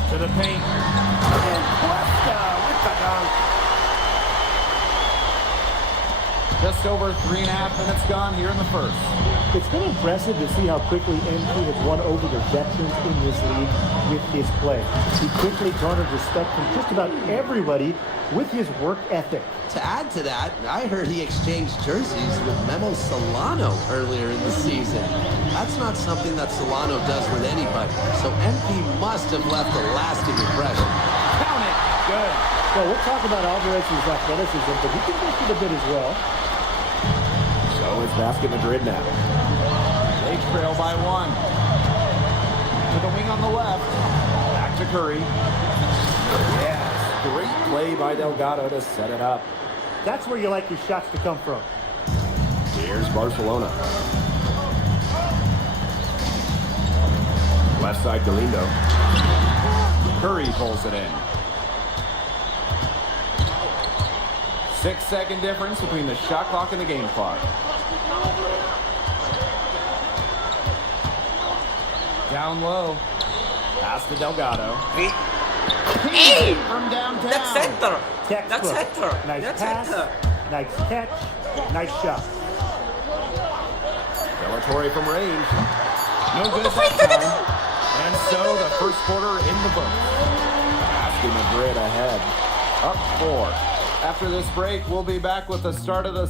To the paint. And Cuesta with the dunk. Just over 3.5 minutes gone here in the first. It's been impressive to see how quickly NP has won over the veterans in this league with his play. He quickly garnered respect from just about everybody with his work ethic. To add to that, I heard he exchanged jerseys with Memo Solano earlier in the season. That's not something that Solano does with anybody, so MP must have left a lasting impression. Count it. Good. Well, we'll talk about Alvarez's athleticism, but he can make it a bit as well. So it's Basket Madrid now. They trail by 1. To the wing on the left. Back to Curry. Yes, great play by Delgado to set it up. That's where you like your shots to come from. Here's Barcelona. Left side Galindo. Curry pulls it in. 6-second difference between the shot clock and the game clock. Down low. Pass to Delgado. Hey! From downtown. That's center. Textbook. That's center. Nice That's pass. center. Nice catch. Nice shot. Delatory from range. No good that time. And so the first quarter in the book. Basket Madrid ahead. Up 4. After this break, we'll be back with the start of the...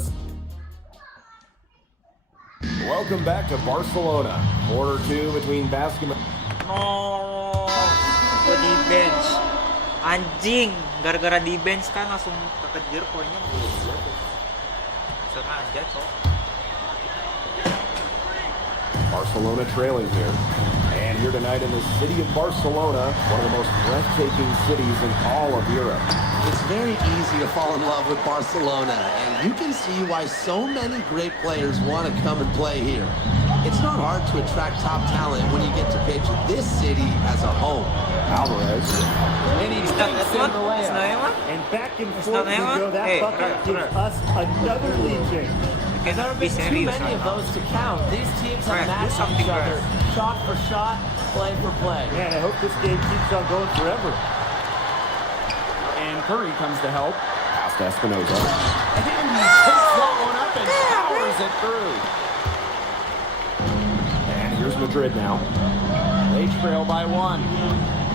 Welcome back to Barcelona. Quarter 2 between Basket Madrid. No, gue di bench. Anjing, gara-gara di bench kan langsung kekejar poinnya. Sengaja, cok. Barcelona trailing here. And here tonight in the city of Barcelona, one of the most breathtaking cities in all of Europe. It's very easy to fall in love with Barcelona, and you can see why so many great players want to come and play here. It's not hard to attract top talent when you get to pitch this city as a home. Alvarez. And he takes in the layup. And back and forth we go. That bucket gives us another lead change. There's never been too many of those to count. These teams have matched each other, shot for shot, play for play. Man, I hope this game keeps on going forever. And Curry comes to help. Pass to Espinoza. And he takes that one up and powers it through. And here's Madrid now. They trail by 1.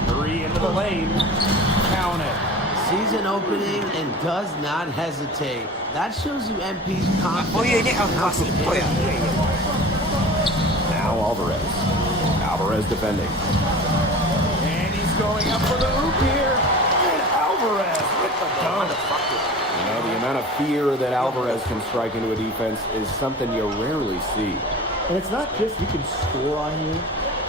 Curry into the lane. Count it. Season opening and does not hesitate. That shows you MP's confidence. Oh iya, ini El Clasico ya. Now Alvarez. Alvarez defending. And he's going up for the hoop here. And Alvarez with the dunk. You know, the amount of fear that Alvarez can strike into a defense is something you rarely see. And it's not just he can score on you.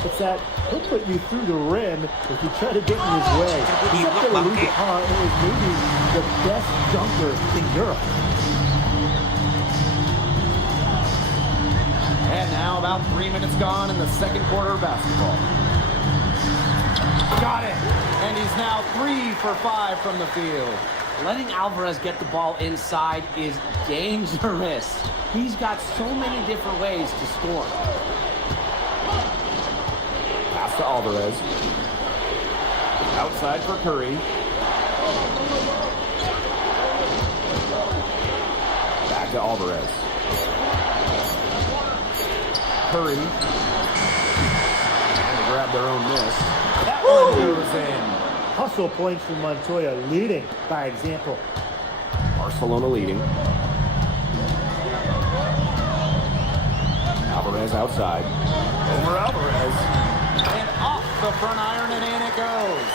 It's that he'll put you through the rim if you try to get in his way. He's up there with Louis Vuitton, and is maybe the best dunker in Europe. And now about 3 minutes gone in the second quarter of basketball. Got it. And he's now 3 for 5 from the field. Letting Alvarez get the ball inside is dangerous. He's got so many different ways to score. Pass to Alvarez. Outside for Curry. Back to Alvarez. Curry. And they grab their own miss. That one goes in. Hustle points from Montoya, leading by example. Barcelona leading. Alvarez outside. Over Alvarez. And off the front iron and in it goes.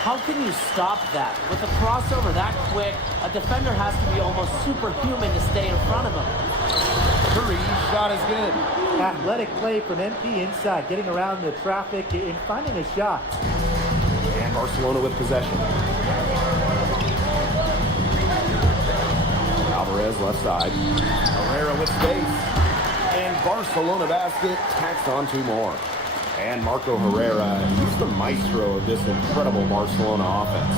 How can you stop that? With a crossover that quick, a defender has to be almost superhuman to stay in front of him. Curry's shot is good. Athletic play from MP inside, getting around the traffic and finding a shot. And Barcelona with possession. Alvarez left side. Herrera with space. And Barcelona basket tacks on 2 more. And Marco Herrera, he's the maestro of this incredible Barcelona offense.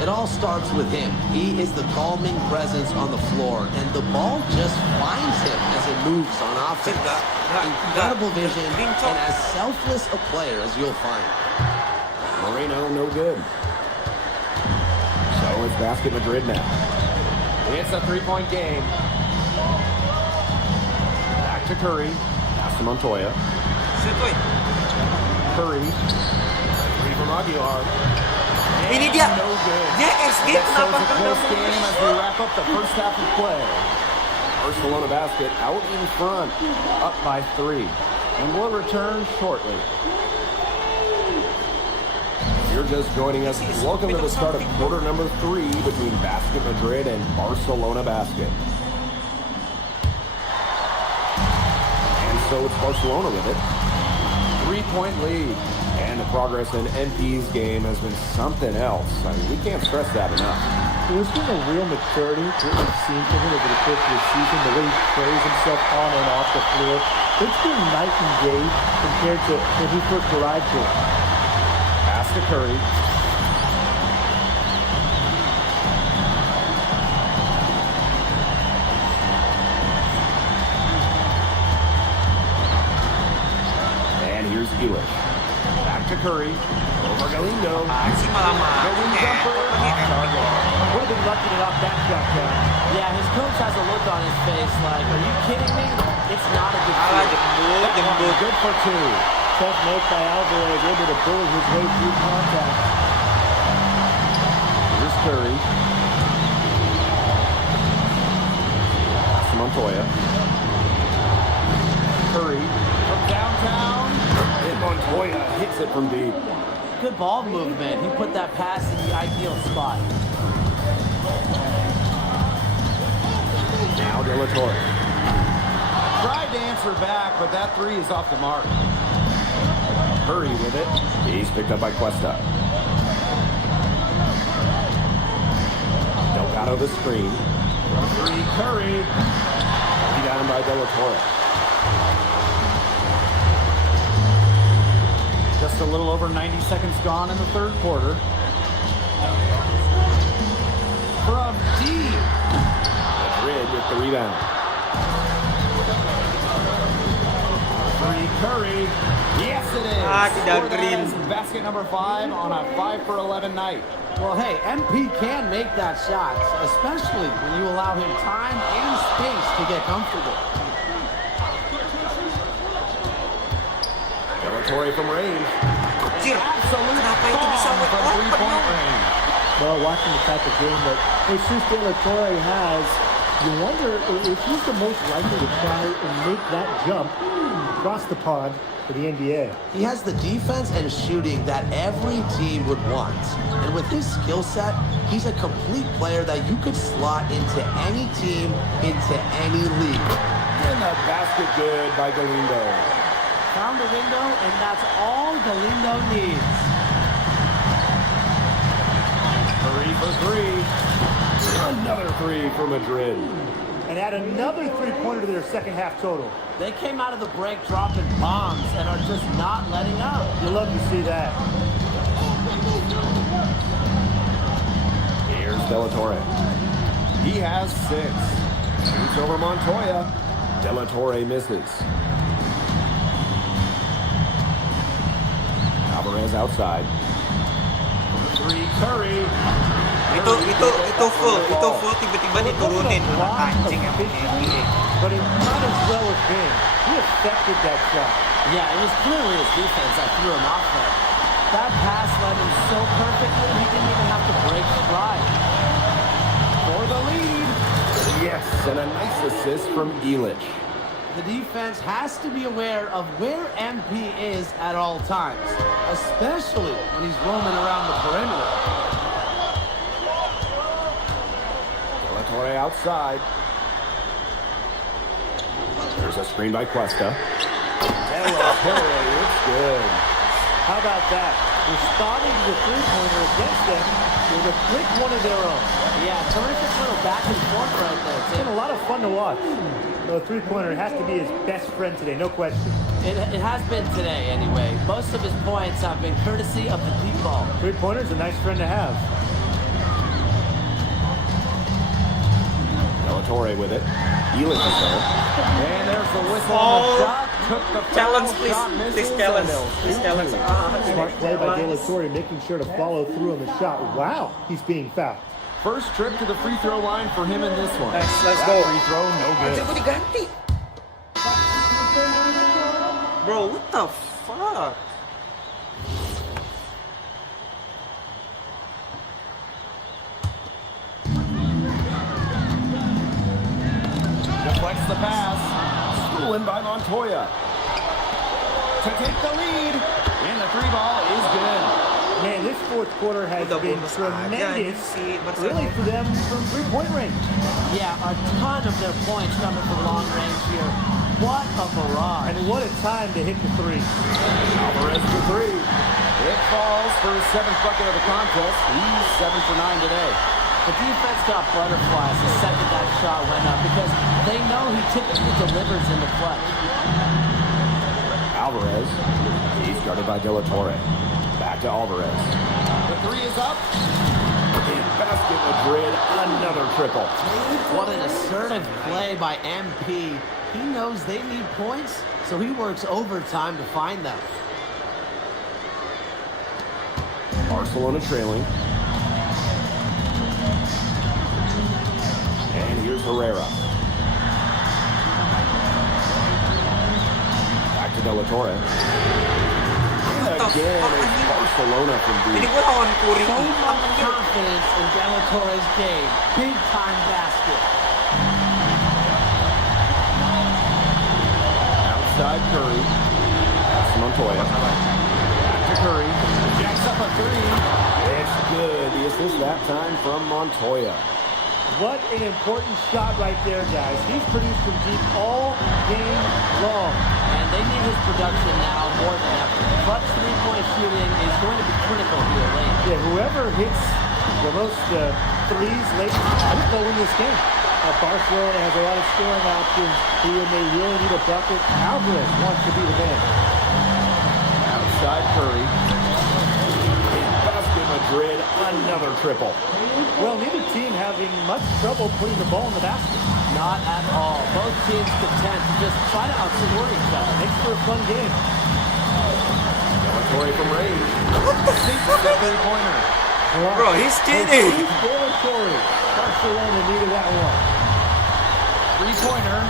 It all starts with him. He is the calming presence on the floor, and the ball just finds him as it moves on offense. Incredible vision, and as selfless a player as you'll find. Moreno, no good. So it's Basket Madrid now. It's a 3-point game. Back to Curry. Pass to Montoya. Curry. 3 from Aguilar. Ini dia. No good. Dia SG So kenapa it's a close game as we wrap up the first half of play. Barcelona basket out in front. Up by 3. and we'll return shortly. If you're just joining us, welcome to the start of quarter number 3 between Basket Madrid and Barcelona Basket. And so it's Barcelona with it. 3-point lead. And the progress in NP's game has been something else. I mean, we can't stress that enough. There's been a real maturity to what we've seen from him over the course of the season, the way he carries himself on and off the floor. It's been night and day compared to when he first arrived here. Pass to Curry. And here's Elish. Back to Curry. Over Galindo. Si malah Going jumper. Would have been lucky to knock that shot down. Yeah, his coach has a look on his face like, are you kidding me? It's not a good Alah, deal. jembut. Good for 2. Tough make by Alvarez, able to bully his way through contact. Here's Curry. Pass to Montoya. Curry from downtown. And Montoya hits it from deep. Good ball movement. He put that pass in the ideal spot. Now De La Torre. Tried to answer back, but that 3 is off the mark. Curry with it. He's picked up by Cuesta. Delgado the screen. From 3, Curry. Down by De La Torre. Just a little over 90 seconds gone in the third quarter. From deep. Madrid with the rebound. 3, Curry. Yes, it is. Tidak green. Basket number 5 on a 5 for 11 night. Well, hey, MP can make that shot, especially when you allow him time and space to get comfortable. De La Torre from range. Absolute kenapa itu bisa From open? 3-point range. Well, watching the type of game that Jesus De La Torre has, you wonder if he's the most likely to try and make that jump across the pond for the NBA. He has the defense and shooting that every team would want. And with his skill set, he's a complete player that you could slot into any team, into any league. And the basket good by Galindo. Found a window, and that's all Galindo needs. 3 for 3. Another 3 for Madrid. And add another three-pointer to their second half total. They came out of the break dropping bombs and are just not letting up. You love to see that. Here's De La Torre. He has 6. Shoots over Montoya. De La Torre misses. Alvarez outside. 3, Curry. Itu full tiba-tiba diturunin anak anjing yang punya NBA. But it might as well have been. He affected that shot. Yeah, it was clearly his defense that threw him off there. That pass led him so perfectly, he didn't even have to break stride. For the lead. Yes, and a nice assist from Elish. The defense has to be aware of where MP is at all times, especially when he's roaming around the perimeter. De La Torre outside. There's a screen by Cuesta. De La Torre looks good. How about that? Responding to the three-pointer against them with a quick one of their own. Yeah, terrific little back and forth right there. It's been a lot of fun to watch. The three-pointer has to be his best friend today, no question. It has been today, anyway. Most of his points have been courtesy of the deep ball. Three-pointer's a nice friend to have. De La Torre with it. Elish is there. And there's the whistle on the shot. Took the Challenge, foul. please. Shot misses, Please challenge. and they'll Please shoot challenge. two. Smart play by De La Torre, making sure to follow through on the shot. Wow, he's being fouled. First trip to the free throw line for him in this one. Let's That go. free throw, no good. Anjir, gue diganti. Bro, what the fuck? Deflects the pass. Stolen by Montoya. to take the lead. And the three ball is good. Man, this fourth quarter has been tremendous, really, for them from three-point range. Yeah, a ton of their points coming from long range here. What a barrage. And what a time to hit the three. Alvarez for three. It falls for his 7th bucket of the contest. He's 7 for 9 today. The defense got butterflies the second that shot went up because they know he typically delivers in the clutch. Alvarez. He's guarded by De La Torre. Back to Alvarez. The three is up. In basket Madrid, another triple. What an assertive play by MP. He knows they need points, so he works overtime to find them. Barcelona trailing. And here's Herrera. Back to De La Torre. Again, it's Barcelona from deep. So much confidence in De La Torre's game. Big time basket. Outside Curry. Pass to Montoya. Back to Curry. Jacks up a three. It's good. The assist that time from Montoya. What an important shot right there, guys. He's produced from deep all game long. And they need his production now more than ever. Clutch three-point shooting is going to be critical here late. Yeah, whoever hits the most threes late, I think they'll win this game. Barcelona has a lot of scoring options here, and they really need a bucket. Alvarez wants to be the man. Outside Curry. In basket Madrid, another triple. Well, neither team having much trouble putting the ball in the basket. Not at all. Both teams content to just try to outscore each other. Makes for a fun game. De La Torre from range. Three-pointer. Bro, he's cheating. De La Torre. Barcelona needed that one. Three-pointer.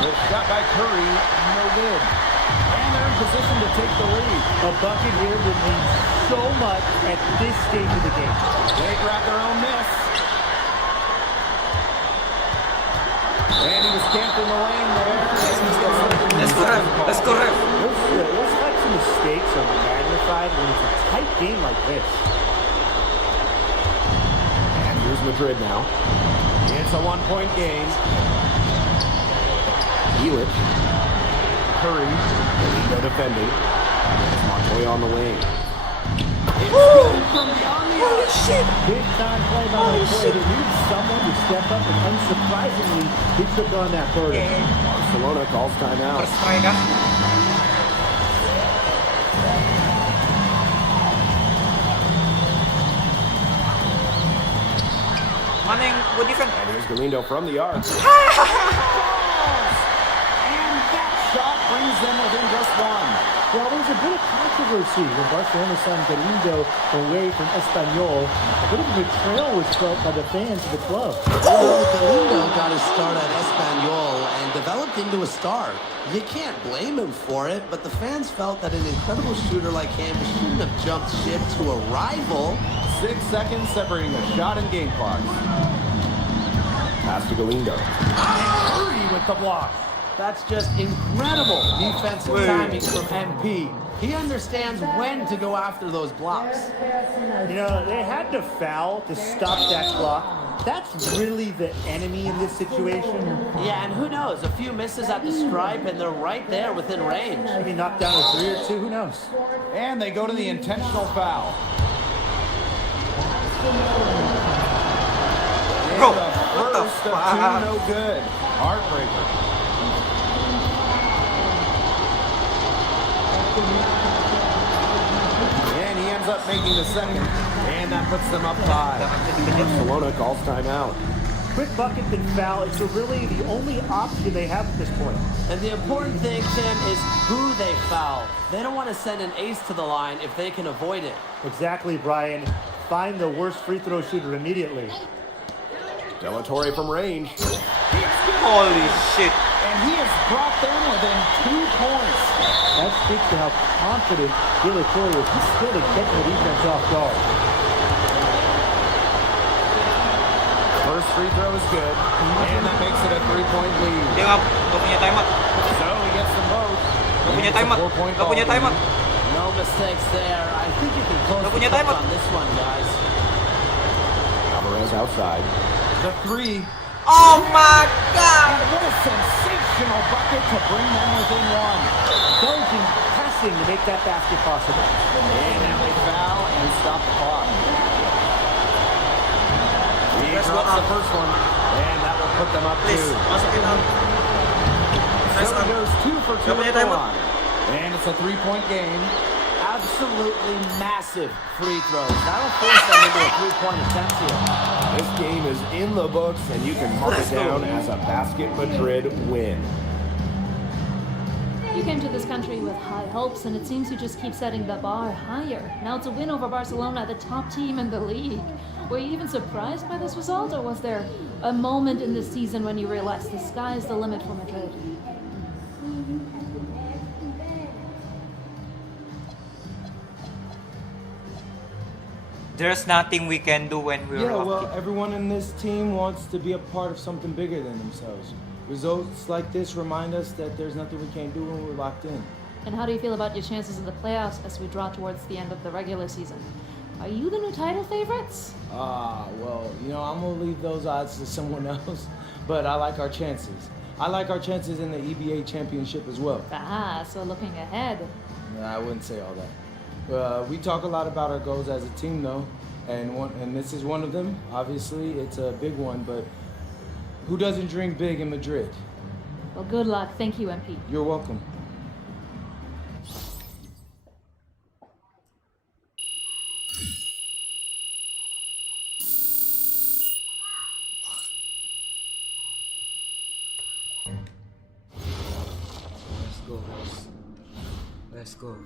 The shot by Curry, no good. And they're in position to take the lead. A bucket here would mean so much at this stage of the game. They grab their own miss. And he was camped in the lane there. Let's go, ref. Those types of mistakes are magnified when it's a tight game like this. And here's Madrid now. It's a one-point game. Elic. Curry. Benito defending. Montoya on the wing. Holy shit! Big time play by the play. They need someone to step up, and unsurprisingly, he took on that burden. Barcelona calls timeout. Perstraikan. Mana yang good defense? And here's Galindo from the arc. And that shot brings them within just one. Well, there was a bit of controversy when Barcelona signed Galindo away from Espanyol. A bit of a betrayal was felt by the fans of the club. Well, Galindo got his start at Espanyol and developed into a star. You can't blame him for it, but the fans felt that an incredible shooter like him shouldn't have jumped ship to a rival. 6 seconds separating the shot and game clock. Pass to Galindo. Curry with the block. That's just incredible defensive timing from MP. He understands when to go after those blocks. You know, they had to foul to stop that clock. That's really the enemy in this situation. Yeah, and who knows? A few misses at the stripe, and they're right there within range. Maybe knock down a three or two, who knows? And they go to the intentional foul. Bro, the what the first of fuck? two, no good. Heartbreaker. And he ends up making the second, and that puts them up 5. Barcelona calls timeout. Quick bucket then foul. It's really the only option they have at this point. And the important thing, Tim, is who they foul. They don't want to send an ace to the line if they can avoid it. Exactly, Brian. Find the worst free throw shooter immediately. De La Torre from range. Holy shit. And he has brought them within 2 points. That speaks to how confident De La Torre was. He's still to get the defense off guard. First free throw is good, and that makes it a 3-point lead. Dia nggak punya timeout. So he gets them both. Gak punya timeout. Gak punya timeout. No mistakes there. I think you can close Gak the punya book timeout. on this one, guys. Alvarez outside. The three. Oh my god. And what a sensational bucket to bring them within one. Intelligent passing to make that basket possible. And now they foul and stop the clock. He Let's go drops the up. first one, and that will put them up Please, two. masukin up. So he goes 2 for 2 Gak punya at the timeout. line. And it's a 3-point game. Absolutely massive free throws. That'll force them into a three-point attempt here. This game is in the books, and you can mark it down as a Basket Madrid win. You came to this country with high hopes, and it seems you just keep setting the bar higher. Now it's a win over Barcelona, the top team in the league. Were you even surprised by this result, or was there a moment in this season when you realized the sky is the limit for Madrid? There's nothing we can do when we're Yeah, lucky. well, everyone in this team wants to be a part of something bigger than themselves. Results like this remind us that there's nothing we can't do when we're locked in. And how do you feel about your chances in the playoffs as we draw towards the end of the regular season? Are you the new title favorites? Well, I'm gonna leave those odds to someone else, but I like our chances. I like our chances in the EBA championship as well. So looking ahead. I wouldn't say all that. We talk a lot about our goals as a team, though, and this is one of them. Obviously, it's a big one, but who doesn't dream big in Madrid? Well, good luck. Thank you, MP. You're welcome. Let's go, guys. Let's go.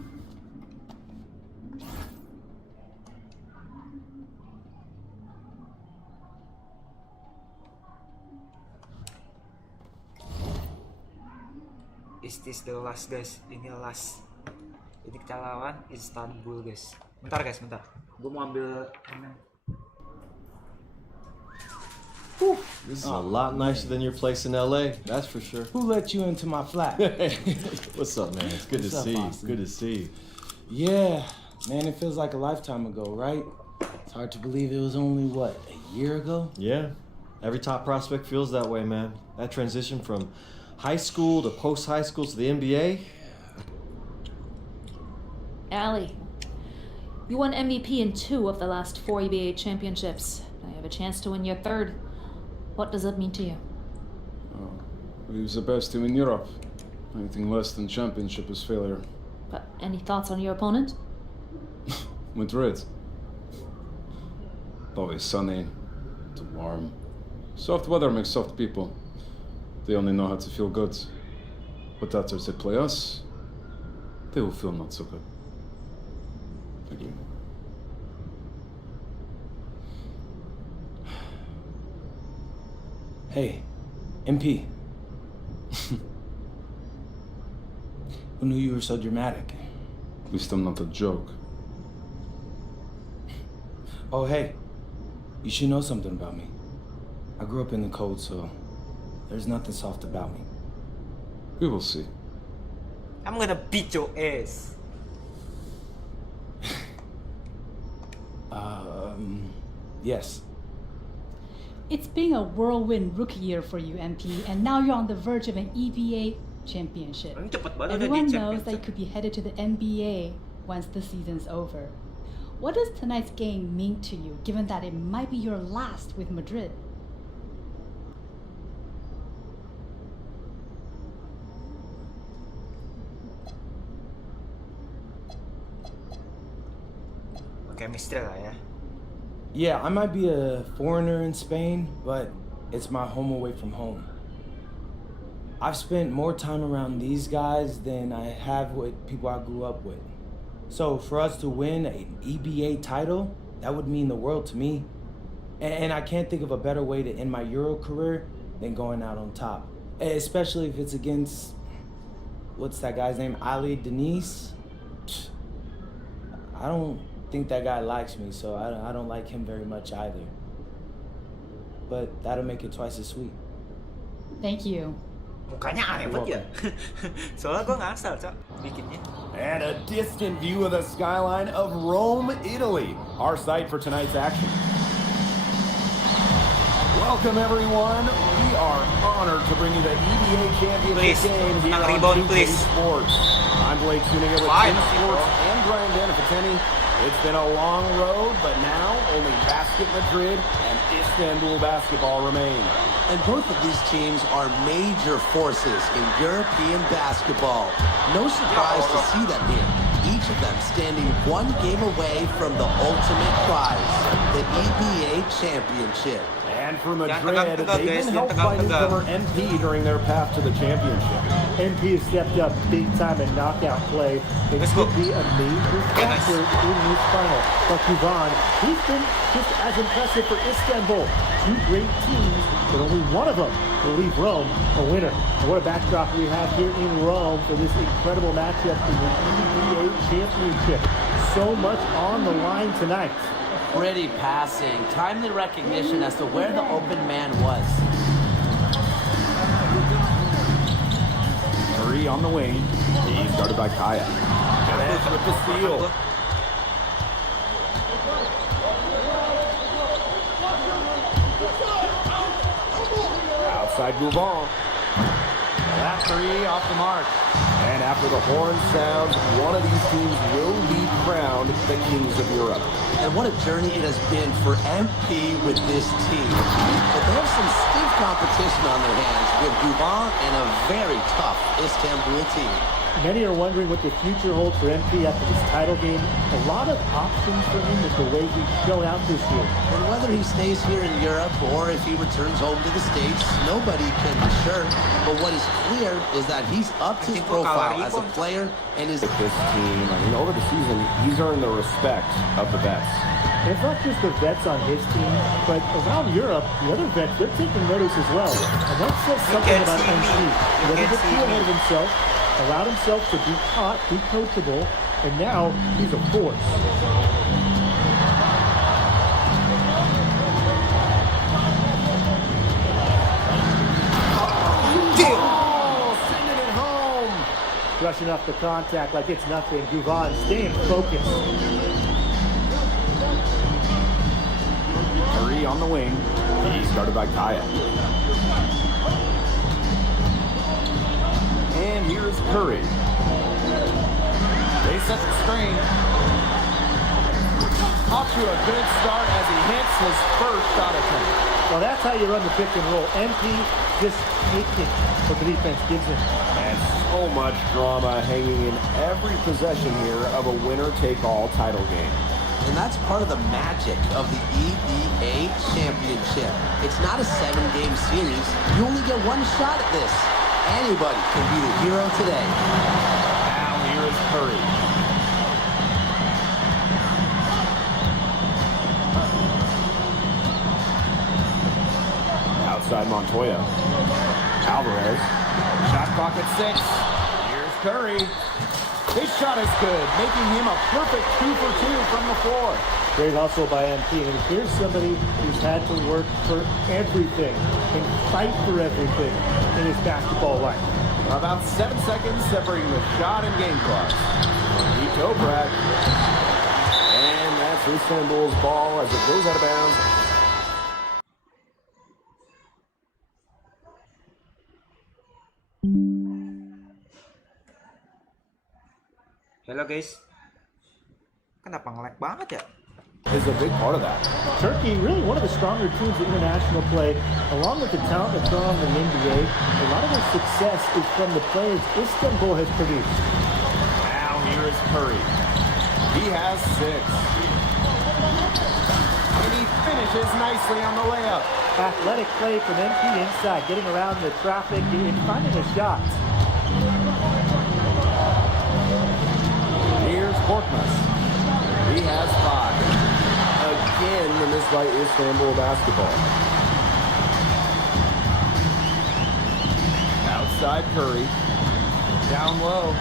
Is this the last, guys? Ini last. Ini kita lawan Istanbul, guys. Bentar, guys, bentar. Gue mau ambil This is a lot nicer than your place in LA, that's for sure. Who let you into my flat? What's up, man? It's good What's to up, see you. Austin? Good to see you. Yeah, man, it feels like a lifetime ago, right? It's hard to believe it was only, what, a year ago? Yeah, every top prospect feels that way, man. That transition from high school to post-high school to the NBA. Allie, you won MVP in 2 of the last 4 EBA championships. Now you have a chance to win your 3rd. What does that mean to you? He was the best team in Europe. Anything less than championship is failure. But any thoughts on your opponent? Madrid. Always sunny, too warm. Soft weather makes soft people. They only know how to feel good. But after they play us, they will feel not so good. Agree. Hey, MP. Who knew you were so dramatic? At least I'm not a joke. Oh, hey, you should know something about me. I grew up in the cold, so there's nothing soft about me. We will see. I'm gonna beat your ass. Yes. It's been a whirlwind rookie year for you, MP, and now you're on the verge of an EBA championship. Ini cepet banget Everyone udah di knows that you championship. could be headed to the NBA once the season's over. What does tonight's game mean to you, given that it might be your last with Madrid? Chemistry lah ya. Yeah, I might be a foreigner in Spain, but it's my home away from home. I've spent more time around these guys than I have with people I grew up with. So for us to win an EBA title, that would mean the world to me. And I can't think of a better way to end my Euro career than going out on top. Especially if it's against, what's that guy's name? Ali Denise? I don't think that guy likes me, so I don't like him very much either. But that'll make it twice as sweet. Thank you. Mukanya aneh banget ya. Soalnya gue ngasal, Cok, bikinnya. And a distant view of the skyline of Rome, Italy, our site for tonight's action. Welcome everyone. We are honored to bring you the EBA Championship game here on EBA Sports. I'm Blake Suniga with Team Sports and Brian Benefiteni. It's been a long road, but now only Basket Madrid and Istanbul basketball remain. And both of these teams are major forces in European basketball. No surprise to see them here. Each of them standing one game away from the ultimate prize, the EBA Championship. And for Madrid, they've been helped by newcomer MP during their path to the championship. MP has stepped up big time in knockout play. It could be a major factor in this final. But Kuban, he's been just as impressive for Istanbul. Two great teams, but only one of them will leave Rome a winner. And what a backdrop we have here in Rome for this incredible matchup in the EBA Championship. So much on the line tonight. Pretty passing, timely recognition as to where the open man was. Curry on the wing. He's guarded by Kaya. Ganesh with the steal. Outside Gouvan. That three off the mark. And after the horn sounds, one of these teams will be crowned the Kings of Europe. And what a journey it has been for MP with this team. But they have some stiff competition on their hands with Gouvan and a very tough Istanbul team. Many are wondering what the future holds for MP after this title game. A lot of options for him with the way he's shown out this year. And whether he stays here in Europe or if he returns home to the States, nobody can be sure. But what is clear is that he's upped his profile as a player and is... With this team, I mean, over the season, he's earned the respect of the vets. And it's not just the vets on his team, but around Europe, the other vets, they're taking notice as well. And that says something about MP. He doesn't get too ahead of himself, allowed himself to be taught, be coachable, and now he's a force. Sending it home. Rushing off the contact like it's nothing. Gouvan staying focused. Curry on the wing. He's guarded by Kaya. And here's Curry. They set the screen. Off to a good start as he hits his first shot attempt. Well, that's how you run the pick and roll. MP just taking what the defense gives him. And so much drama hanging in every possession here of a winner-take-all title game. And that's part of the magic of the EBA Championship. It's not a 7-game series. You only get one shot at this. Anybody can be the hero today. Now here is Curry. Outside Montoya. Alvarez. Shot clock at 6. Here's Curry. His shot is good, making him a perfect 2 for 2 from the floor. Great hustle by MP. And here's somebody who's had to work for everything and fight for everything in his basketball life. About 7 seconds separating the shot and game clock. Toprak. And that's Istanbul's ball as it goes out of bounds. Hello guys. Kenapa nge-lag banget ya? Is a big part of that. Turkey, really one of the stronger teams in international play, along with the talent that's gone on in the NBA. A lot of their success is from the players Istanbul has produced. Now here is Curry. He has 6. And he finishes nicely on the layup. Athletic play from MP inside, getting around the traffic and finding a shot. Here's Korkmaz. He has 5. Again, the miss by Istanbul basketball. Outside Curry. Down low.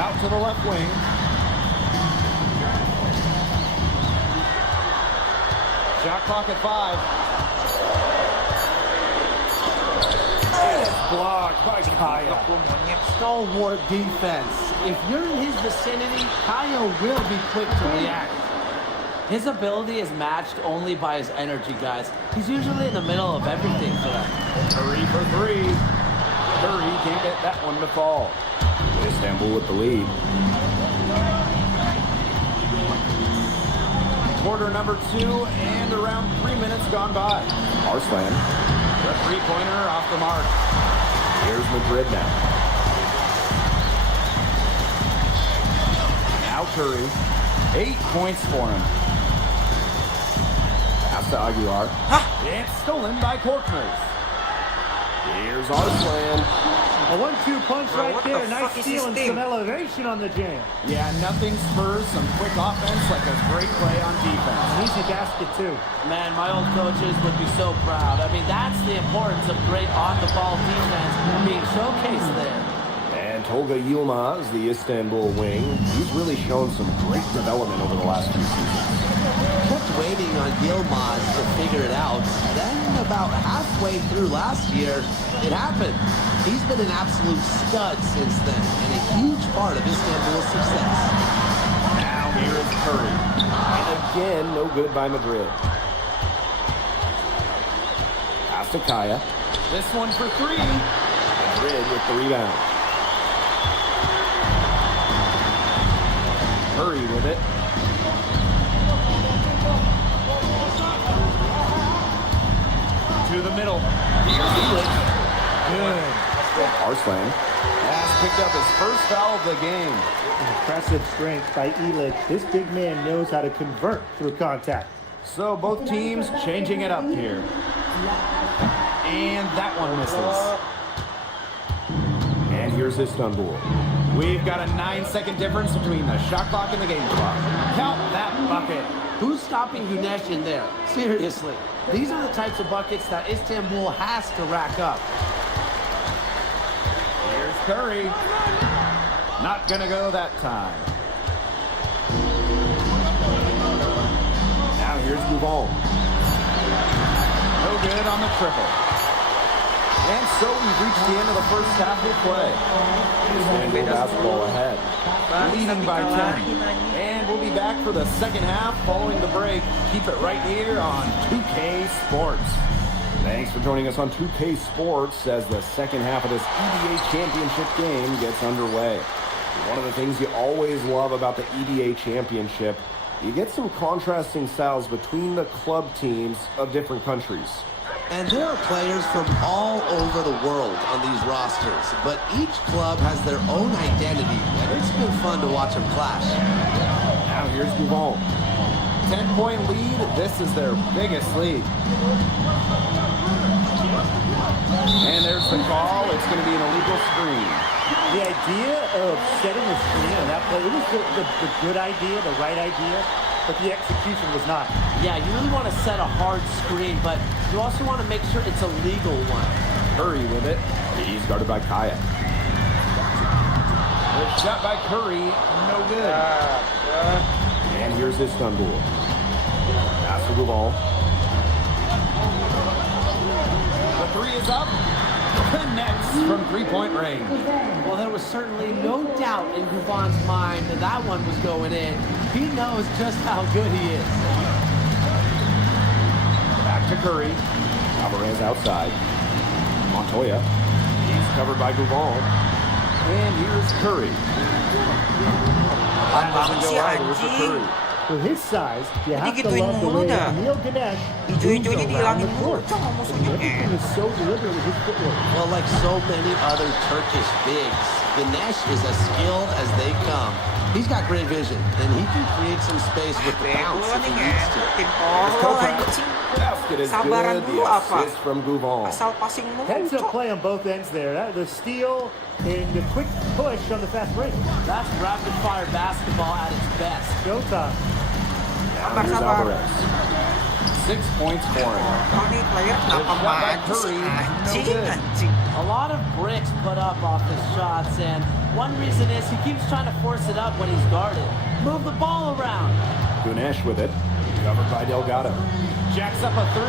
Out to the left wing. Shot clock at 5. It's blocked by Kaya. Stalwart defense. If you're in his vicinity, Kaya will be quick to react. His ability is matched only by his energy, guys. He's usually in the middle of everything for them. Curry for three. Curry can't get that one to fall. Istanbul with the lead. Quarter number 2 and around 3 minutes gone by. Arslan. The three-pointer off the mark. Here's Madrid now. Now Curry. 8 points for him. Pass to Aguilar. It's stolen by Korkmaz. Here's Arslan. A 1-2 punch right there. Nice steal and some elevation on the jam. Yeah, nothing spurs some quick offense like a great play on defense. An easy basket, too. Man, my old coaches would be so proud. I mean, that's the importance of great on-the-ball defense being showcased there. And Tolga Yilmaz, the Istanbul wing, he's really shown some great development over the last few seasons. Kept waiting on Yilmaz to figure it out. Then about halfway through last year, it happened. He's been an absolute stud since then, and a huge part of Istanbul's success. Now here is Curry. And again, no good by Madrid. Pass to Kaya. This one for 3. Madrid with the rebound. Curry with it. To the middle. Here's Elitch. Good. Arslan has picked up his first foul of the game. Impressive strength by Elitch. This big man knows how to convert through contact. So both teams changing it up here. And that one misses. And here's Istanbul. We've got a 9-second difference between the shot clock and the game clock. Count that bucket. Who's stopping Gunesh in there? Seriously. These are the types of buckets that Istanbul has to rack up. Here's Curry. Not gonna go that time. Now here's Gouval. No good on the triple. And so we've reached the end of the first half of play. Istanbul basketball ahead. Leading by 10. And we'll be back for the second half following the break. Keep it right here on 2K Sports. Thanks for joining us on 2K Sports as the second half of this EDA Championship game gets underway. One of the things you always love about the EDA Championship, you get some contrasting styles between the club teams of different countries. And there are players from all over the world on these rosters, but each club has their own identity, and it's been fun to watch them clash. Now here's Gouval. 10-point lead. This is their biggest lead. And there's the call. It's going to be an illegal screen. The idea of setting the screen on that play, it was the good idea, the right idea, but the execution was not. Yeah, you really want to set a hard screen, but you also want to make sure it's a legal one. Curry with it. He's guarded by Kaya. The shot by Curry, no good. And here's Istanbul. Pass to Gouval. The 3 is up. Connects from 3-point range. Well, there was certainly no doubt in Gouvan's mind that that one was going in. He knows just how good he is. Back to Curry. Alvarez outside. Montoya. He's covered by Gouval. And here's Curry. Apaan banget sih anjing? With his size, you have to love the way Neil Ganesh hijau-hijaunya dihilangin mulu sama musuhnya. Everything is so deliberate with his footwork. Well, like so many other Turkish bigs, Ganesh is as skilled as they come. He's got great vision, and he can create some space with the bounce if he needs to. Tim tolol anjing. Basket is Sabaran good. dulu The apa? assist from Gouval. Asal passing mulu. Heads up play on both ends there. The steal and the quick push on the fast break. That's rapid fire basketball at its best. Showtime. Now here's Alvarez. 6 points for him. Oh, nih player kenapa maju sih anjing. A lot of bricks put up off his shots, and one reason is he keeps trying to force it up when he's guarded. Move the ball around. Gunesh with it. Covered by Delgado. Jacks up a 3.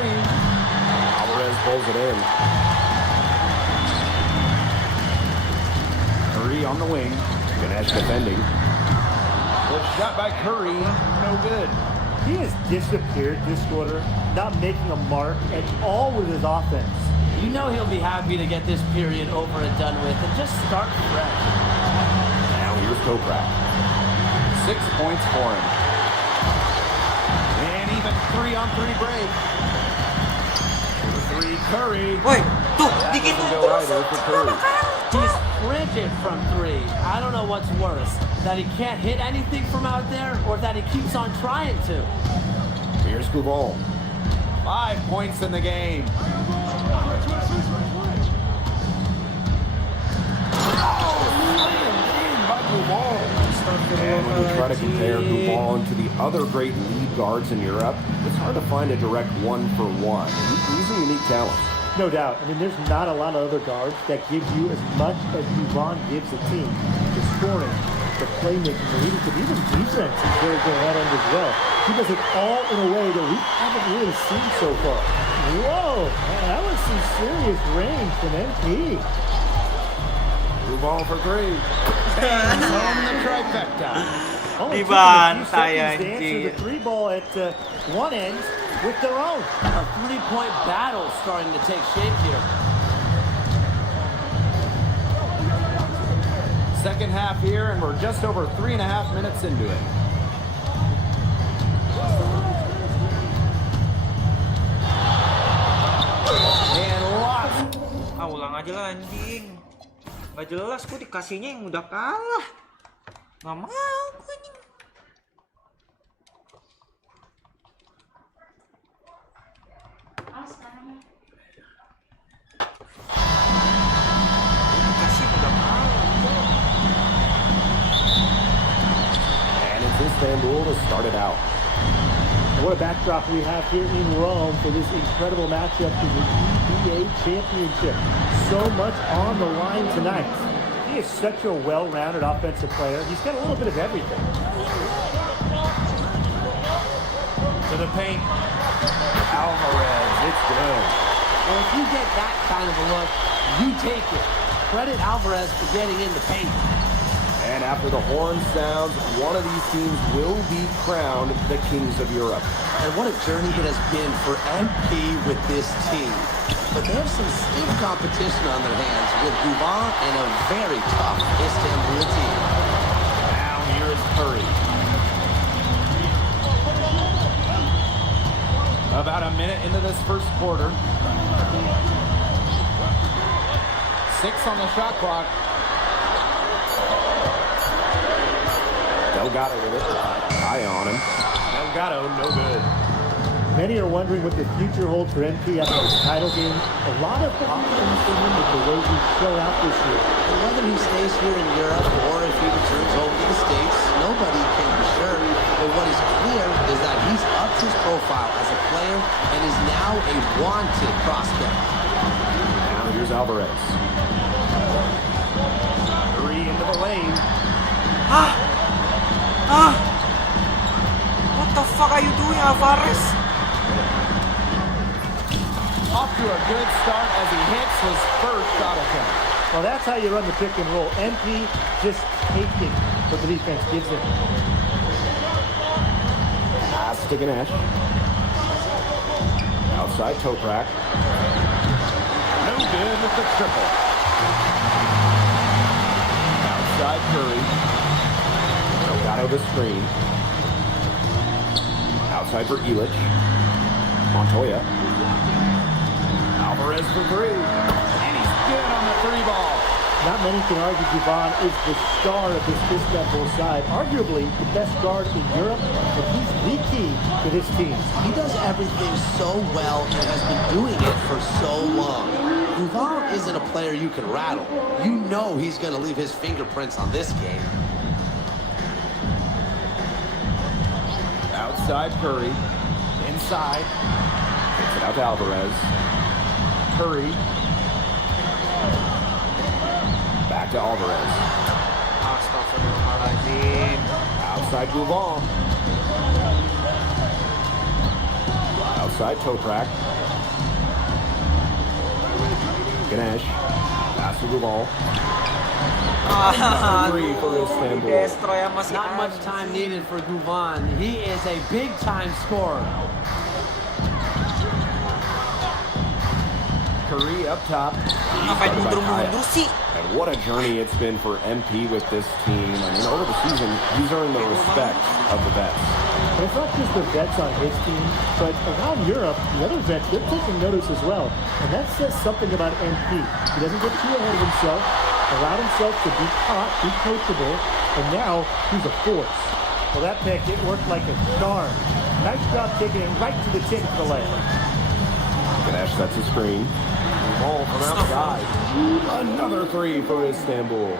Alvarez pulls it in. on the wing. Ganesh defending. The shot by Curry, no good. He has disappeared this quarter, not making a mark at all with his offense. You know he'll be happy to get this period over and done with and just start fresh. Now here's Toprak. 6 points for him. And even 3-on-3 break. For 3, Curry. Woi, tuh, That dikit doesn't tuh, go terus. either for Curry. He's frigid from 3. I don't know what's worse, that he can't hit anything from out there or that he keeps on trying to. Here's Gouval. 5 points in the game. And when you try to compare Gouval to the other great lead guards in Europe, it's hard to find a direct one-for-one. He's a unique talent. No doubt. I mean, there's not a lot of other guards that give you as much as Gouval gives the team. The scoring, the playmaking, the leadership, even defense is very good on that end as well. He does it all in a way that we haven't really seen so far. Whoa, man, that was some serious range from MP. Gouval for 3. Bangs home the trifecta. Only took Dibantai, him a few seconds to answer anjing. the 3 ball at one end with their own. A 3-point battle starting to take shape here. Second half here, and we're just over 3.5 minutes into it. And lots. Ah, ulang aja lah anjing. Gak jelas kok dikasihnya yang udah kalah. Gak mau gue anjing. Dikasih yang udah kalah. And it's Istanbul to start it out. And what a backdrop we have here in Rome for this incredible matchup for the EBA Championship. So much on the line tonight. He is such a well-rounded offensive player. He's got a little bit of everything. To the paint. Alvarez, it's good. And if you get that kind of a look, you take it. Credit Alvarez for getting in the paint. And after the horn sounds, one of these teams will be crowned the Kings of Europe. And what a journey it has been for MP with this team. But they have some stiff competition on their hands with Gouval and a very tough Istanbul team. Now here's Curry. About a minute into this first quarter. 6 on the shot clock. Delgado with it. Eye on him. Delgado, no good. Many are wondering what the future holds for MP after this title game. A lot of options for him with the way he showed out this year. And whether he stays here in Europe or if he returns over to the States, nobody can be sure. But what is clear is that he's upped his profile as a player and is now a wanted prospect. Now here's Alvarez. Curry into the lane. What the fuck are you doing, Alvarez? Off to a good start as he hits his first shot attempt. Well, that's how you run the pick and roll. MP just taking what the defense gives him. Pass to Ganesh. Outside Toprak. No good with the triple. Outside Curry. Delgado the screen. Outside for Illich. Montoya. Alvarez for 3. And he's good on the 3 ball. Not many can argue Gouval is the star of this Istanbul side. Arguably the best guard in Europe, and he's the key to this team. He does everything so well and has been doing it for so long. Gouval isn't a player you can rattle. You know he's going to leave his fingerprints on this game. Outside Curry. Inside. Gets it out to Alvarez. Curry. Back to Alvarez. Astagfirullahaladzim. Outside Gouval. Outside Toprak. Ganesh. Pass to Guval. Ah, Three for Istanbul. destroy sama si Not much time needed for Guvan. He is a big-time scorer. Curry up top. Ngapain mundur-mundur sih? And what a journey it's been for MP with this team. I mean, over the season, he's earned the respect of the vets. And it's not just the vets on his team, but around Europe, the other vets, they're taking notice as well. And that says something about MP. He doesn't get too ahead of himself, allowed himself to be hot, be coachable, and now he's a force. Well, that pick, it worked like a charm. Nice job taking it right to the tip of the leg. Ganesh sets a screen. Ball from outside. Another three for Istanbul.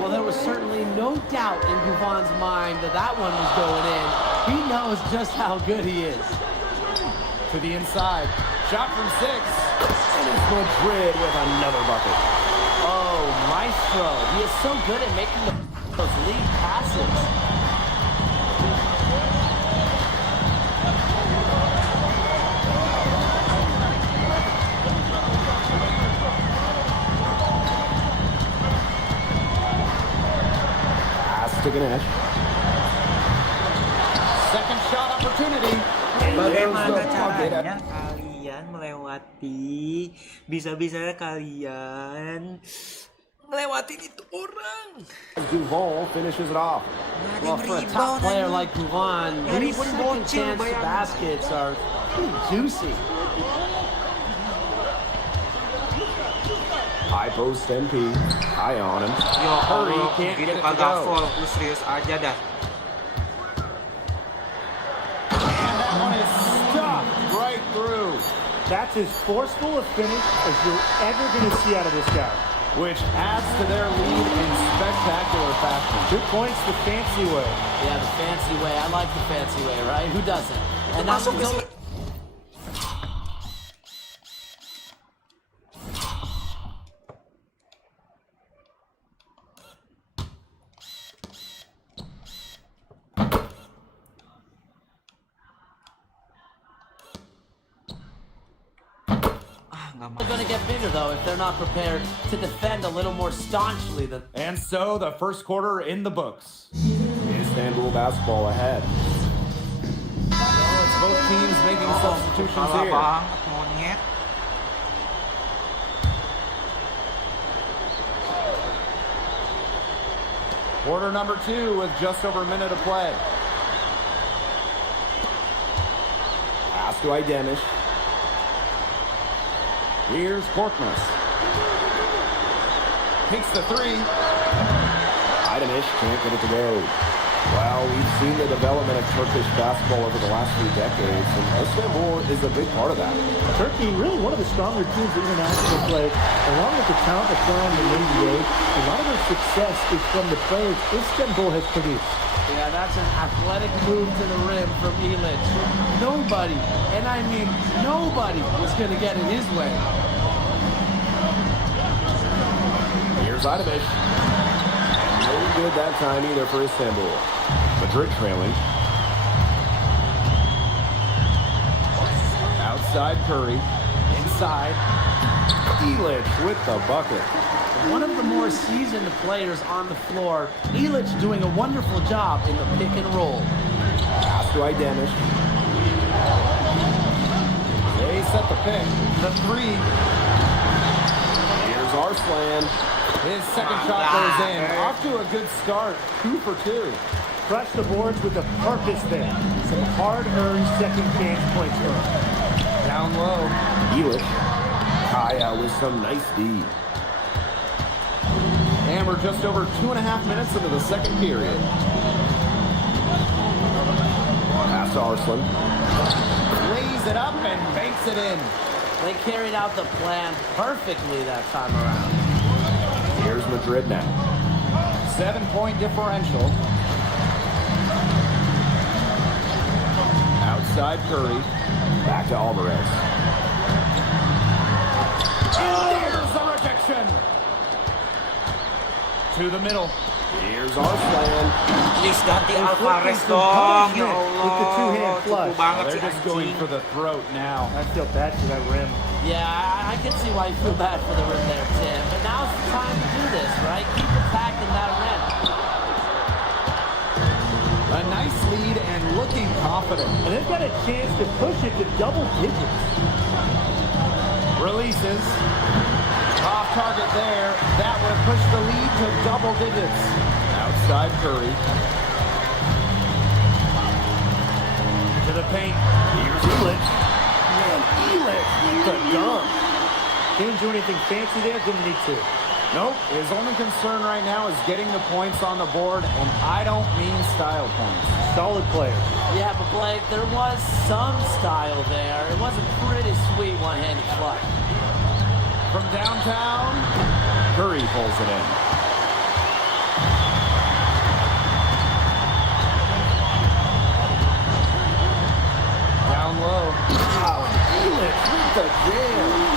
Well, there was certainly no doubt in Guvan's mind that that one was going in. He knows just how good he is. To the inside. Shot from 6. And it's Madrid with another bucket. Oh, maestro. He is so good at making those lead passes. To Ganesh. Second shot opportunity. Bagaimana caranya kalian melewati, bisa-bisanya kalian melewati itu orang? Duval finishes it off. Well, for a top player like Guvan, these second chance baskets are pretty juicy. High post MP. High on him. Yo, Curry can't get it to kagak go. full, lu serius aja dah. And that one is stuffed right through. That's as forceful a finish as you're ever going to see out of this guy. Which adds to their lead in spectacular fashion. 2 points the fancy way. Yeah, the fancy way. I like the fancy way, right? Who doesn't? And that's They're going to get bigger, though, if they're not prepared to defend a little more staunchly. And so the first quarter in the books. Istanbul basketball ahead. Well, it's both teams making substitutions here. Monyet. Quarter number 2 with just over a minute of play. Pass to Idemish. Here's Korkmaz. Takes the 3. Idemish can't get it to go. Well, we've seen the development of Turkish basketball over the last few decades, and Istanbul is a big part of that. Turkey, really one of the stronger teams in international play, along with the talent that's gone on in the NBA. A lot of their success is from the players Istanbul has produced. Yeah, that's an athletic move to the rim from Ilic. Nobody, and I mean nobody, was going to get in his way. Here's Idemish. No good that time either for Istanbul. Madrid trailing. Outside Curry. Inside. Ilic with the bucket. One of the more seasoned players on the floor, Ilic doing a wonderful job in the pick and roll. Pass to Idemish. They set the pick. The 3. Here's Arslan. His second shot goes in. Off to a good start. 2 for 2. Crush the boards with a purpose there. Some hard-earned second chance points for him. Down low. Ilic. Kaya with some nice D. And we're just over 2.5 minutes into the second period. Pass to Arslan. Lays it up and banks it in. They carried out the plan perfectly that time around. Here's Madrid now. 7-point differential. Outside Curry. Back to Alvarez. There's the rejection. To the middle. Here's Arslan. Please ganti Alvarez dong, ya Allah. With the two-hand flush. Cukup banget They're sih just going anjing. for the throat now. I feel bad for that rim. Yeah, I can see why you feel bad for the rim there, Tim. But now's the time to do this, right? Keep attacking that rim. A nice lead and looking confident. And they've got a chance to push it to double digits. Releases. Off target there. That would have pushed the lead to double digits. Outside Curry. To the paint. Here's Elitch. Man, Elitch with the dunk. Didn't do anything fancy there, didn't need to. Nope, his only concern right now is getting the points on the board, and I don't mean style points. Solid player. Yeah, but Blake, there was some style there. It was a pretty sweet one-handed flush. From downtown, Curry pulls it in. Down low. Wow, Elitch with the jam.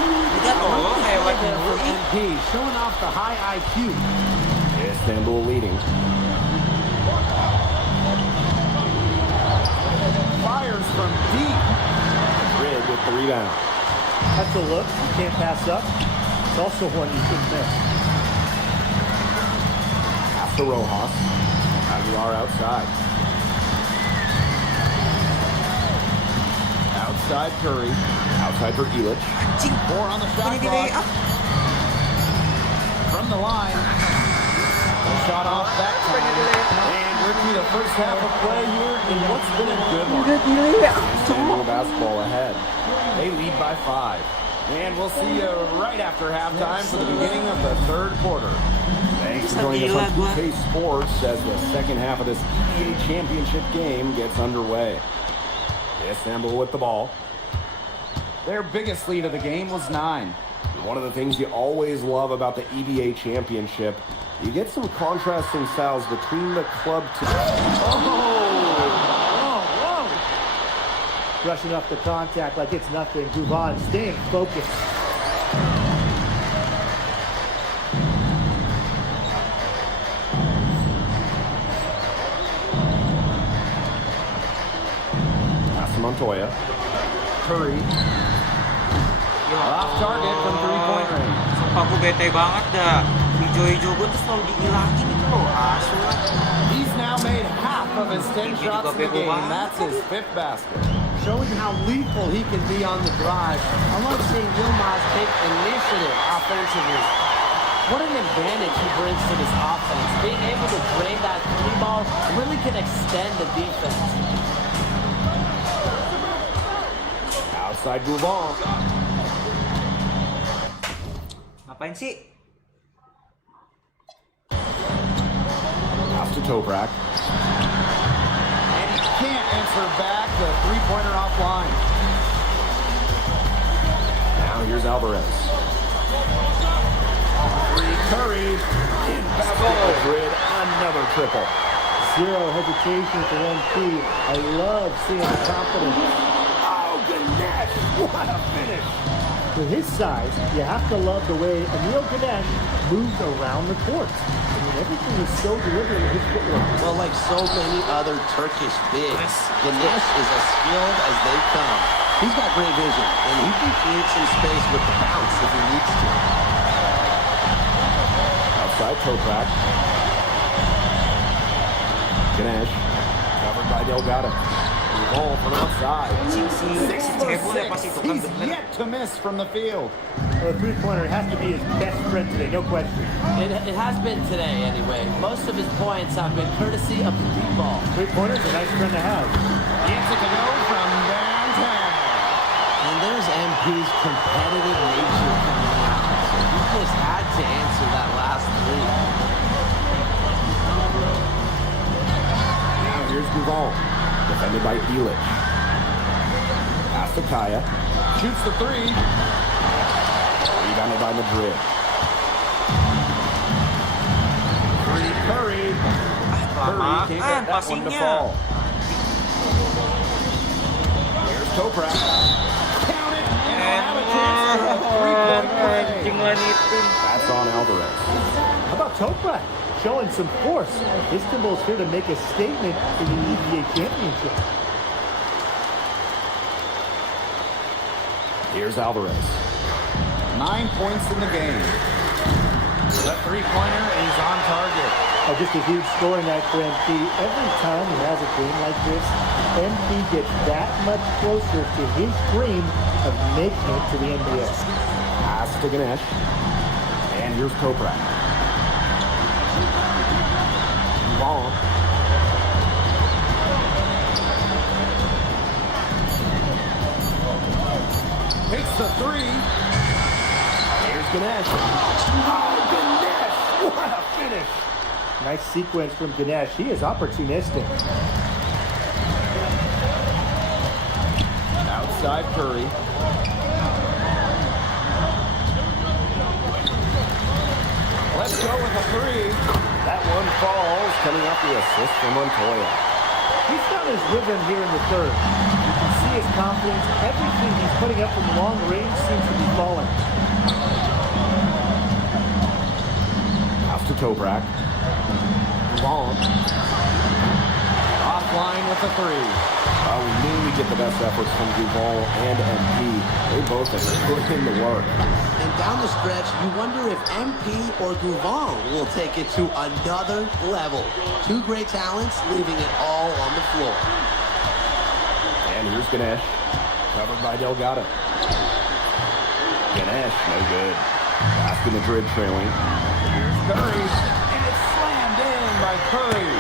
From MP, showing off the high IQ. Istanbul leading. Fires from deep. Madrid with the rebound. That's a look you can't pass up. It's also one you shouldn't miss. Pass to Rojas. Aguilar outside. Outside Curry. Outside for Elitch. Four on the shot clock. From the line. The shot off that time. And Ricky, the first half of play here in what's been a good one. Istanbul basketball ahead. They lead by 5. And we'll see you right after halftime for the beginning of the third quarter. Thanks for joining us on 2K Sports as the second half of this EBA championship game gets underway. Istanbul with the ball. Their biggest lead of the game was 9. One of the things you always love about the EBA championship, you get some contrasting styles between the club to... Rushing up the contact like it's nothing. Guvan staying focused. Pass to Montoya. Curry. Off target from three-point range. Sumpah gue bete banget dah. Hijau-hijau gue tuh selalu dihilangin itu loh. Asu lah. He's now made half of his 10 shots in the game. That's his 5th basket. Showing how lethal he can be on the drive. I love seeing Yilmaz take initiative offensively. What an advantage he brings to this offense. Being able to drain that 3 ball really can extend the defense. Outside Guvan. Ngapain sih? Pass to Toprak. And he can't answer back the three-pointer offline. Now here's Alvarez. Curry in basketball. Madrid, another triple. Zero hesitation for MP. I love seeing the confidence. Oh, Ganesh! What a finish! With his size, you have to love the way Emil Ganesh moves around the court. I mean, everything is so deliberate in his footwork. Well, like so many other Turkish bigs, Ganesh is as skilled as they come. He's got great vision, and he can create some space with the bounce if he needs to. Outside Toprak. Ganesh. Covered by Delgado. Ball from outside. 6 for 6. He's yet to miss from the field. Well, the three-pointer has to be his best friend today, no question. It has been today, anyway. Most of his points have been courtesy of the deep ball. Three-pointer's a nice friend to have. Gets it to go from downtown. And there's MP's competitive nature coming out. So he just had to answer that last 3. Now here's Guvan. Defended by Elitch. Pass to Kaya. Shoots the 3. Rebounded by Madrid. Curry. Curry can't get that one to fall. Here's Toprak. Count it. And he'll have a chance for a 3-point play. That's on Alvarez. How about Toprak? Showing some force. Istanbul's here to make a statement in the EBA championship. Here's Alvarez. 9 points in the game. The three-pointer is on target. Oh, just a huge scoring night for MP. Every time he has a game like this, MP gets that much closer to his dream of making it to the NBA. Pass to Ganesh. And here's Toprak. Ball. Takes the three. Here's Ganesh. Oh, Ganesh! What a finish! Nice sequence from Ganesh. He is opportunistic. Outside Curry. Let's go with a three. That one falls, coming off the assist from Montoya. He's found his rhythm here in the third. You can see his confidence. Everything he's putting up from long range seems to be falling. Pass to Toprak. Long. Offline with a three. Oh, we knew we'd get the best efforts from Duval and MP. They both have put in the work. And down the stretch, you wonder if MP or Gouvan will take it to another level. Two great talents, leaving it all on the floor. And here's Ganesh, covered by Delgado. Ganesh, no good. Basket Madrid trailing. Here's Curry. And it's slammed in by Curry.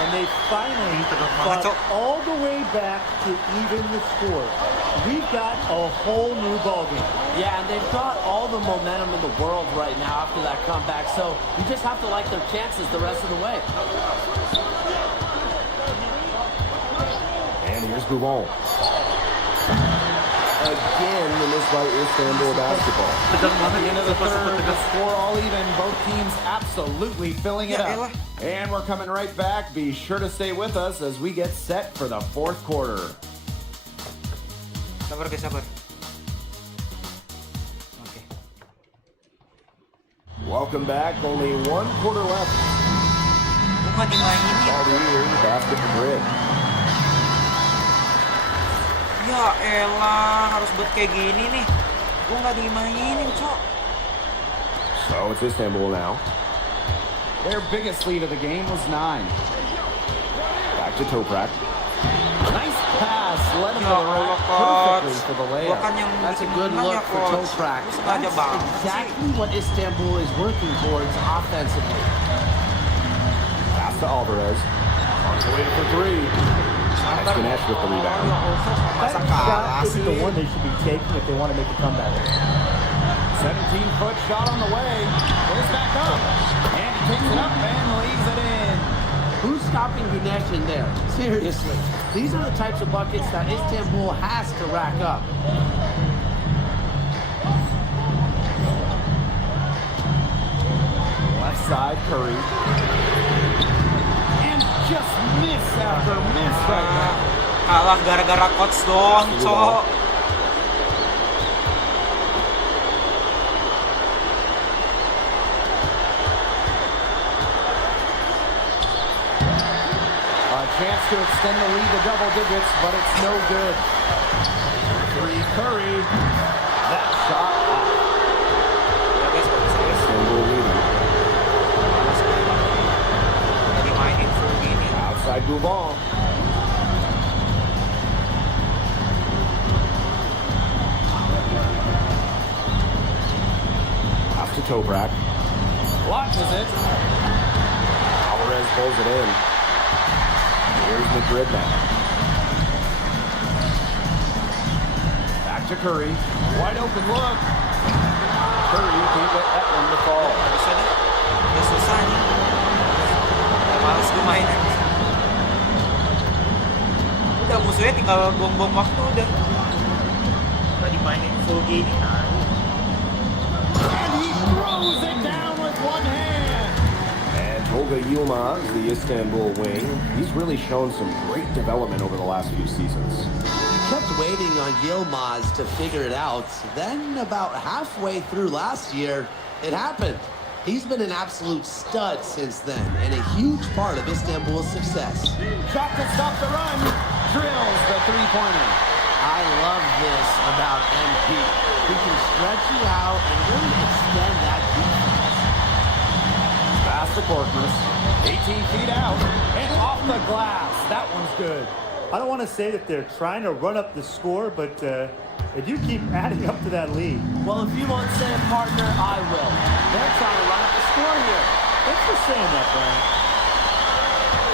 And they finally fought all the way back to even the score. We've got a whole new ballgame. Yeah, and they've got all the momentum in the world right now after that comeback, so you just have to like their chances the rest of the way. And here's Gouvan. Again, the miss by Istanbul basketball. At the end of the third, the score all even. Both teams absolutely filling it up. And we're coming right back. Be sure to stay with us as we get set for the fourth quarter. Sabar guys, sabar. Okay. Welcome back. Only one quarter left. Bukan dimainin ya. All here, Basket Madrid. Ya elah, harus buat kayak gini nih. Gue nggak dimainin, Cok. So it's Istanbul now. Their biggest lead of the game was 9. Back to Toprak. Nice pass, led him to Ya the Allah, rack Coach. perfectly for the Gua layup. kan yang That's a bikin good menang look ya, for Coach. Toprak. Lu sengaja That's banget sih. exactly what Istanbul is working towards offensively. Pass to Alvarez. On his way for three. Nice Ganesh with the rebound. That shot isn't the one they should be taking if they want to make a comeback. 17-foot shot on the way. Goes back up. And he picks it up and leaves it in. Who's stopping Ganesh in there? Seriously. These are the types of buckets that Istanbul has to rack up. Left side, Curry. And just miss after miss right now. Kalah gara-gara coach doang, Cok. A chance to extend the lead to double digits, but it's no good. Three, Curry. That shot off. Istanbul leading. Dimainin full gini. Outside Gouvan. Pass to Toprak. Launches it. Alvarez pulls it in. Here's Madrid now. Back to Curry. Wide open look. Curry can't get that one to fall. Bisa nih. Udah susah nih. Udah males gue mainin. Udah musuhnya tinggal buang-buang waktu udah. Udah dimainin full gini. And he throws it down with one hand. And Tolga Yilmaz, the Istanbul wing, he's really shown some great development over the last few seasons. Kept waiting on Yilmaz to figure it out. Then about halfway through last year, it happened. He's been an absolute stud since then and a huge part of Istanbul's success. Shot to stop the run. Drills the three-pointer. I love this about MP. He can stretch you out and really extend that defense. Past the Corkmas, 18 feet out, and off the glass. That one's good. I don't want to say that they're trying to run up the score, but they do keep adding up to that lead. Well, if you won't say it, partner, I will. They're trying to run up the score here. Thanks for saying that, Brian.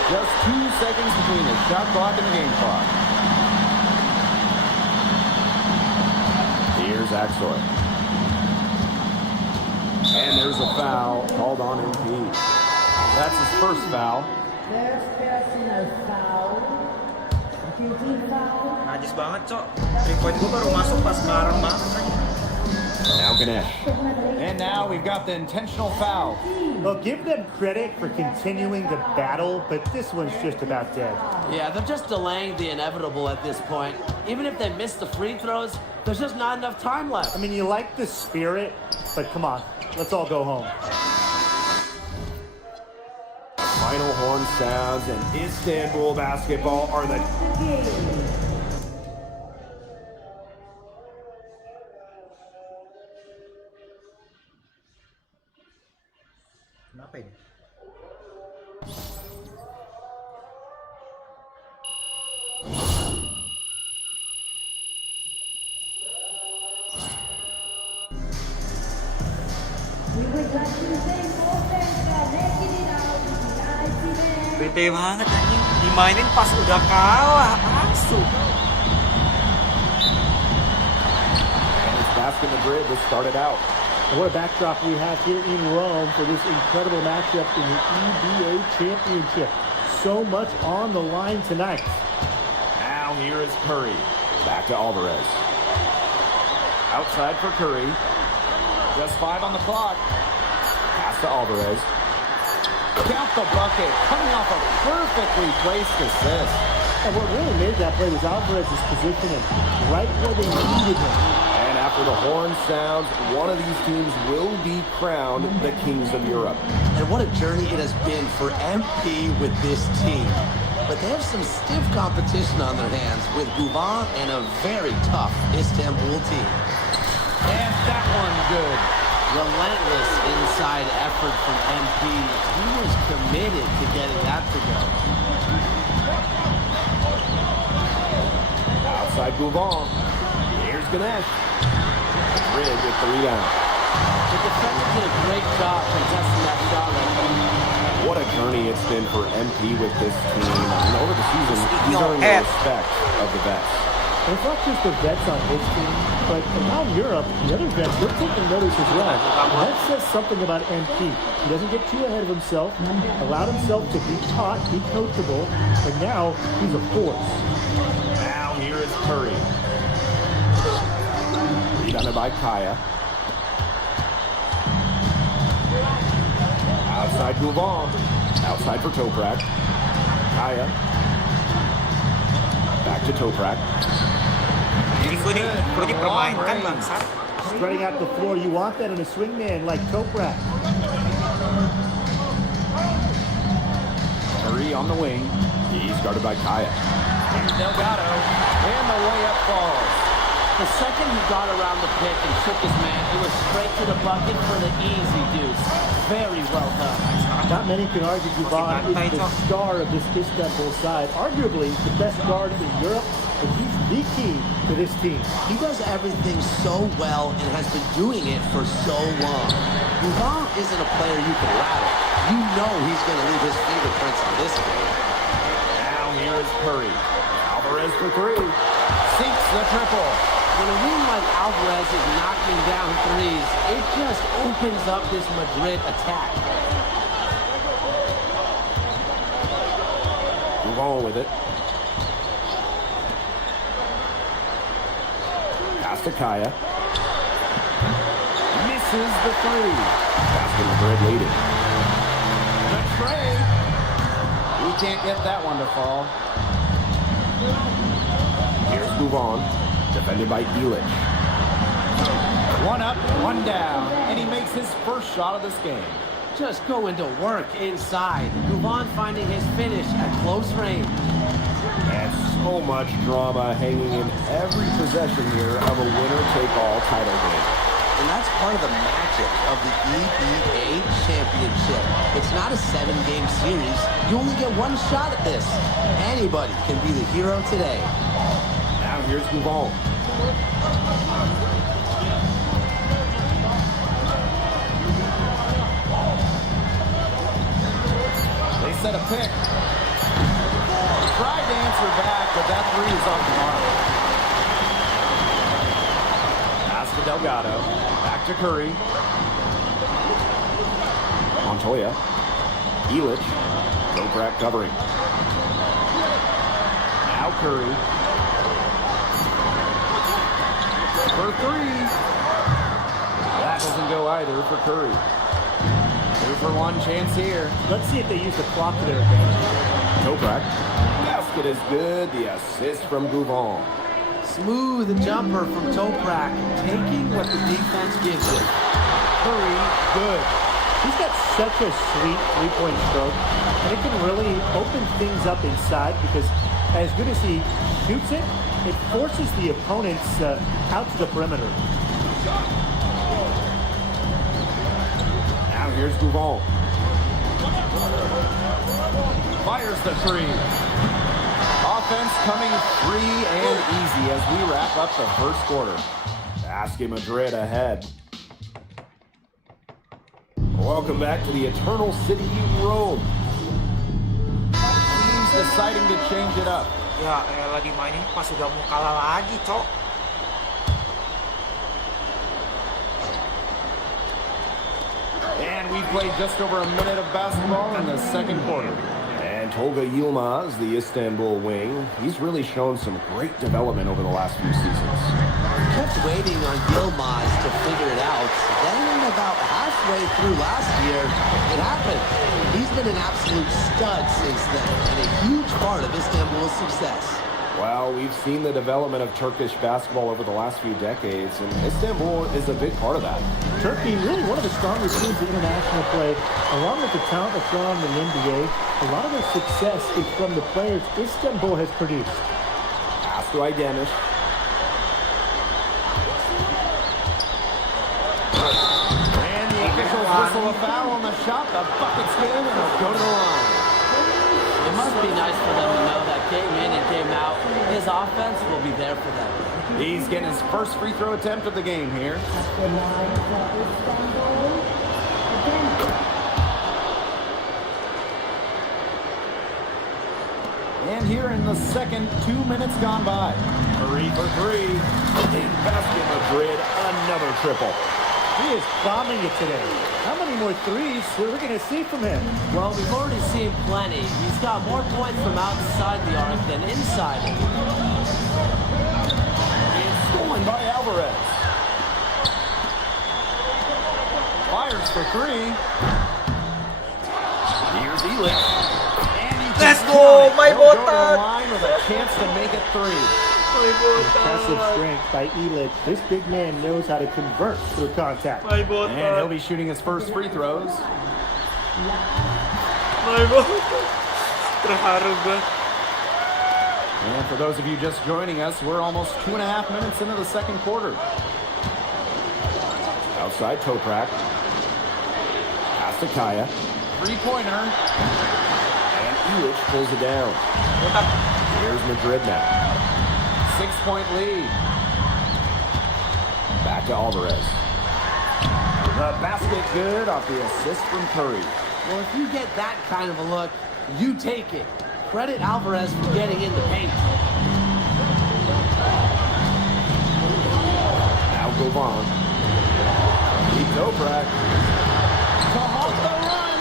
Just 2 seconds between the shot clock and the game clock. Here's Axel. And there's a foul called on MP. That's his first foul. There's personal foul. Najis banget, Cok. 3 point gue baru masuk pas ngarang banget kan. Now Ganesh. And now we've got the intentional foul. Well, give them credit for continuing the battle, but this one's just about dead. Yeah, they're just delaying the inevitable at this point. Even if they miss the free throws, there's just not enough time left. I mean, you like the spirit, but come on, let's all go home. Final horn sounds and Istanbul basketball are the... Kenapa ini? Bete banget anjing, dimainin pas udah kalah, asu. And it's Basket Madrid that started out. And what a backdrop we have here in Rome for this incredible matchup in the EBA Championship. So much on the line tonight. Now here is Curry. Back to Alvarez. Outside for Curry. Just 5 on the clock. Pass to Alvarez. Count the bucket, coming off a perfectly placed assist. And what really made that play was Alvarez's positioning right where they needed him. And after the horn sounds, one of these teams will be crowned the Kings of Europe. And what a journey it has been for MP with this team. But they have some stiff competition on their hands with Guvan and a very tough Istanbul team. And that one good. Relentless inside effort from MP. He was committed to getting that to go. Outside Guvan. Here's Ganesh. Madrid with the rebound. The defense did a great job contesting that shot right there. What a journey it's been for MP with this team. I mean, over the season, he's earned the respect of the vets. And it's not just the vets on his team, but around Europe, the other vets, they're taking notice as well. And that says something about MP. He doesn't get too ahead of himself, allowed himself to be taught, be coachable, and now he's a force. Now here is Curry. Rebounded by Kaya. Outside Guvan. Outside for Toprak. Kaya. Back to Toprak. Jadi gue dipermainkan bangsat. Spreading out the floor, you want that in a swingman like Toprak. Curry on the wing. He's guarded by Kaya. Here's Delgado. And the layup falls. The second he got around the pick and shook his man, it was straight to the bucket for the easy deuce. Very well done. Not many can argue Guvan is the star of this Istanbul side. Arguably the best guard in Europe, and he's the key to this team. He does everything so well and has been doing it for so long. Guvan isn't a player you can rattle. You know he's going to leave his fingerprints on this game. Now here is Curry. Alvarez for 3. Sinks the triple. When a wing like Alvarez is knocking down threes, it just opens up this Madrid attack. Move on with it. Pass to Kaya. Misses the 3. Basket Madrid leading. The trade. We can't get that one to fall. Here's Guvan. Defended by Elic. One up, one down, and he makes his first shot of this game. Just going to work inside. Guvan finding his finish at close range. And So much drama hanging in every possession here of a winner-take-all title game. And that's part of the magic of the EBA Championship. It's not a 7-game series. You only get one shot at this. Anybody can be the hero today. Now here's Gouval. They set a pick. Tried to answer back, but that three is off the mark. Pass to Delgado. Back to Curry. Montoya. Elich. Toprak covering. Now Curry. For three. That doesn't go either for Curry. 2-for-1 chance here. Let's see if they use the clock to their advantage. Toprak. Basket is good. The assist from Gouval. Smooth jumper from Toprak, taking what the defense gives him. Curry, good. He's got such a sweet three-point stroke, and it can really open things up inside because as good as he shoots it, it forces the opponents out to the perimeter. Now here's Gouval. Fires the three. Offense coming free and easy as we wrap up the first quarter. Basket Madrid ahead. Welcome back to the Eternal City Rome. Teams deciding to change it up. Ya elah dimainin pas udah mau kalah lagi, Cok. And we played just over a minute of basketball in the second quarter. And Tolga Yilmaz, the Istanbul wing, he's really shown some great development over the last few seasons. Kept waiting on Yilmaz to figure it out. Then about halfway through last year, it happened. He's been an absolute stud since then, and a huge part of Istanbul's success. Well, we've seen the development of Turkish basketball over the last few decades, and Istanbul is a big part of that. Turkey, really one of the stronger teams in international play, along with the talent that's gone on in the NBA. A lot of their success is from the players Istanbul has produced. Pass to Aydeniz. And the officials whistle a foul on the shot. The bucket's good, and it'll go to the line. It must be nice for them to know that game in and game out, his offense will be there for them. He's getting his first free throw attempt of the game here. And here in the second, 2 minutes gone by. Curry for three. And Basket Madrid, another triple. He is bombing it today. How many more threes are we going to see from him? Well, we've already seen plenty. He's got more points from outside the arc than inside it. And stolen by Alvarez. Fires for three. Here's Elich. Let's go, my He'll go to the botak. line with a chance to make it three. Impressive strength by Elich. This big man knows how to convert through contact. And he'll be shooting his first free throws. Terharu gue. And for those of you just joining us, we're almost 2.5 minutes into the second quarter. Outside Toprak. Pass to Kaya. Three-pointer. And Elich pulls it down. Here's Madrid now. 6-point lead. Back to Alvarez. The basket good off the assist from Curry. Well, if you get that kind of a look, you take it. Credit Alvarez for getting in the paint. Now Govan. Keep Toprak. To halt the run.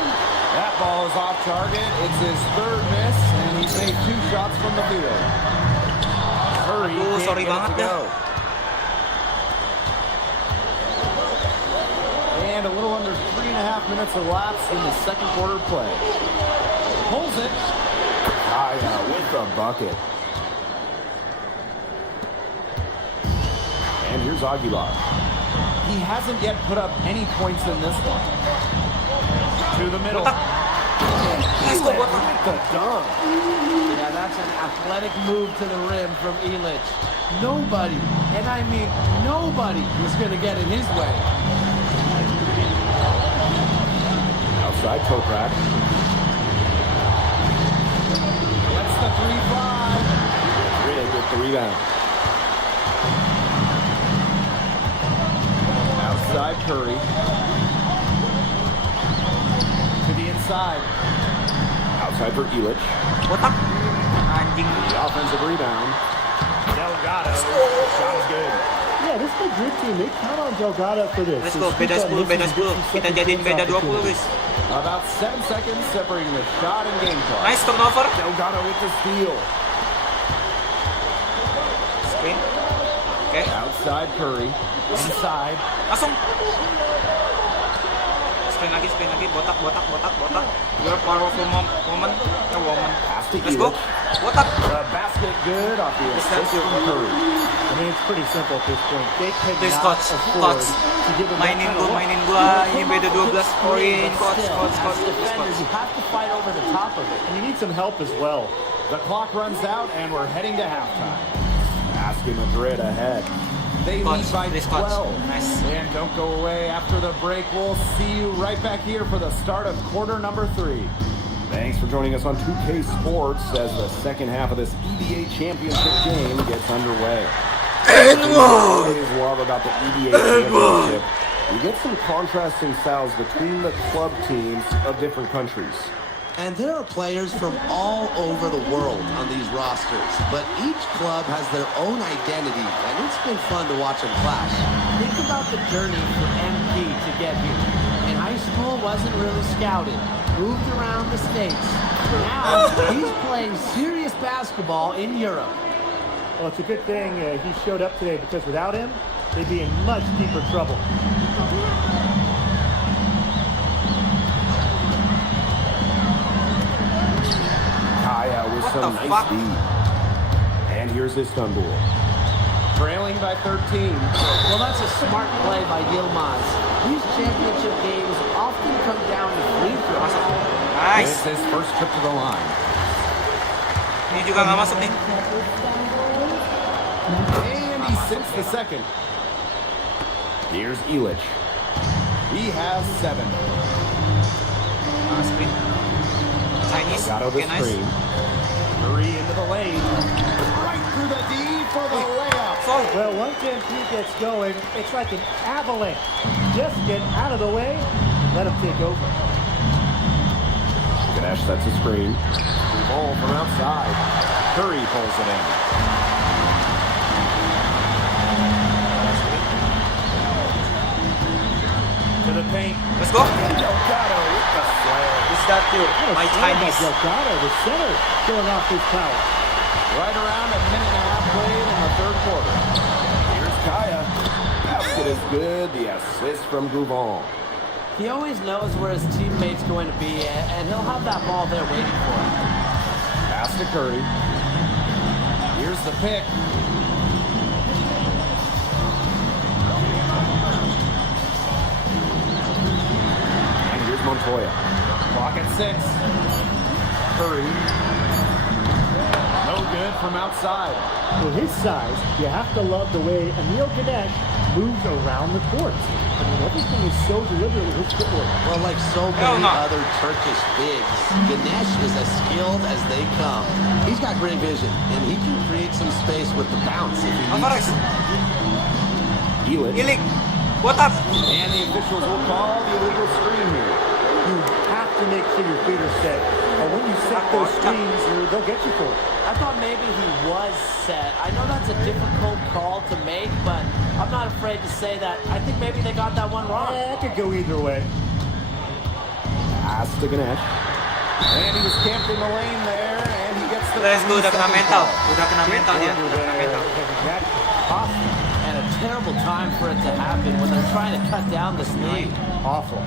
That ball is off target. It's his third miss, and he's made 2 shots from the field. Curry can't sorry get it banget to go. And a little under 3.5 minutes elapsed in the second quarter play. Pulls it. Kaya with the bucket. And here's Aguilar. He hasn't yet put up any points in this one. To the middle. Let's go, With the dunk. Yeah, that's an athletic move to the rim from Illich. Nobody, and I mean nobody, was going to get in his way. Outside Toprak. That's the 3-5. Madrid with the rebound. Outside Curry. To the inside. Outside for Illich. Botak. Anjing. The offensive rebound. Delgado. Shot is good. Yeah, this Madrid team, they count on Delgado for this. Let's go. Beda 10, beda 10. Kita jadiin beda 20, guys. About 7 seconds separating the shot and game clock. Nice turnover. Delgado with the steal. Screen. Okay. Outside Curry. Inside. Langsung. Screen lagi. Botak. Your powerful woman. Pass to Let's go. Illich. Botak. The basket good off the assist from Curry. I mean, it's pretty simple at this point. They Please, cannot coach. afford Coach. to give him that Mainin kind of gua. Ini beda 12 poin. Coach. As defenders, you have to fight over the top of it. And you need some help as well. The clock runs out, and we're heading to halftime. Asking Madrid ahead. They Coach, lead by please, coach. 12. Nice. And don't go away. After the break, we'll see you right back here for the start of quarter number 3. Thanks for joining us on 2K Sports as the second half of this EBA championship game gets underway. What I love about the EBA championship, you get some contrasting styles between the club teams of different countries. And there are players from all over the world on these rosters, but each club has their own identity, and it's been fun to watch them clash. Think about the journey for MP to get here. In high school, wasn't really scouted. Moved around the States. Now, he's playing serious basketball in Europe. Well, it's a good thing he showed up today because without him, they'd be in much deeper trouble. Kaya with some nice speed. And here's Istanbul. Trailing by 13. Well, that's a smart play by Yilmaz. These championship games often come down to free throws. Nice. This is his first trip to the line. Ini juga nggak masuk nih. And he sinks the second. Here's Illich. He has 7. Screen. Chinese. Got over Okay, the nice. screen. Curry into the lane. Right through the D for the layup. Well, once MP gets going, it's like an avalanche. Just get out of the way, let him take over. Ganesh sets a screen. Ball from outside. Curry pulls it in. To the paint. Let's go. Delgado with the slam. This is that too. My Chinese. Delgado, the center, showing off his power. Right around a minute and a half played in the third quarter. Here's Kaya. Basket is good. The assist from Gouvon. He always knows where his teammate's going to be, and he'll have that ball there waiting for him. Pass to Curry. Here's the pick. And here's Montoya. Clock at 6. Curry. No good from outside. With his size, you have to love the way Emil Ganesh moves around the court. I mean, everything is so deliberate with his footwork. Well, like so many other Turkish bigs, Ganesh is as skilled as they come. He's got great vision, and he can create some space with the bounce if he needs to. Illich. What up? And the officials will call the illegal screen here. You have to make sure your feet are set. Or when you set those screens, they'll get you for it. I thought maybe he was set. I know that's a difficult call to make, but I'm not afraid to say that. I think maybe they got that one wrong. It could go either way. Pass to Ganesh. And he was camped in the lane there, and he gets the... Let's go. Udah kena mental. Ball. Udah kena mental dia. Udah kena mental. And a terrible time for it to happen when they're trying to cut down this lead. Awful.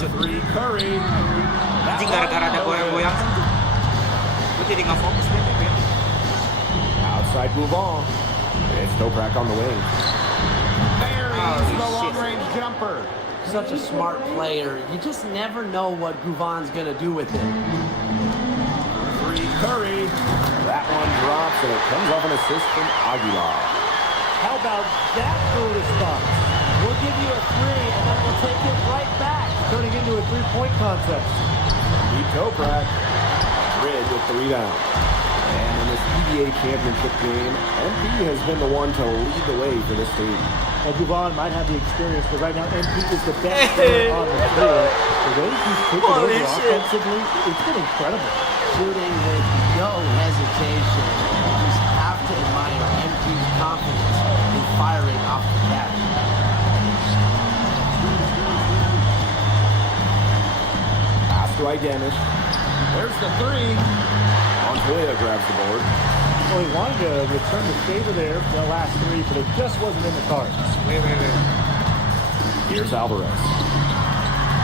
Three, Curry. Anjing gara-gara ada goyang-goyang. Gue jadi nggak fokus deh. Outside Gouvon. It's Toprak on the wing. There is the long-range jumper. Such a smart player. You just never know what Gouvin's gonna do with it. Three, Curry. That one drops, and it comes off an assist from Aguilar. How about that for a response? We'll give you a 3, and then we'll take it right back. Turning into a three-point contest. Deep Toprak. Madrid with the rebound. And in this EBA championship game, MP has been the one to lead the way for this team. Well, Gouvin might have the experience, but right now MP is the best player on the floor. The way he's taken over offensively, it's been incredible. Shooting with no hesitation. You just have to admire MP's confidence in firing off the catch. Pass to Identish. There's the 3. Montoya grabs the board. Well, he wanted to return the favor there for the last 3, but it just wasn't in the cards. Wait. Here's Alvarez.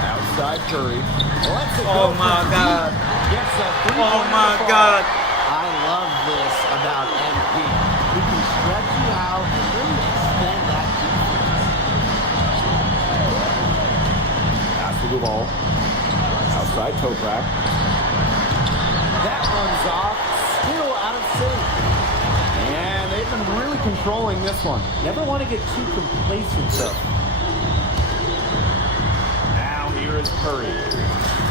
Outside Curry. Let's it Oh go my for God. Gets a Oh my God. I love this about MP. He can stretch you out and really extend that defense. Pass to Duval. Outside Toprak. That one's off. Still out of sync. And they've been really controlling this one. Never want to get too complacent, though. Now here is Curry.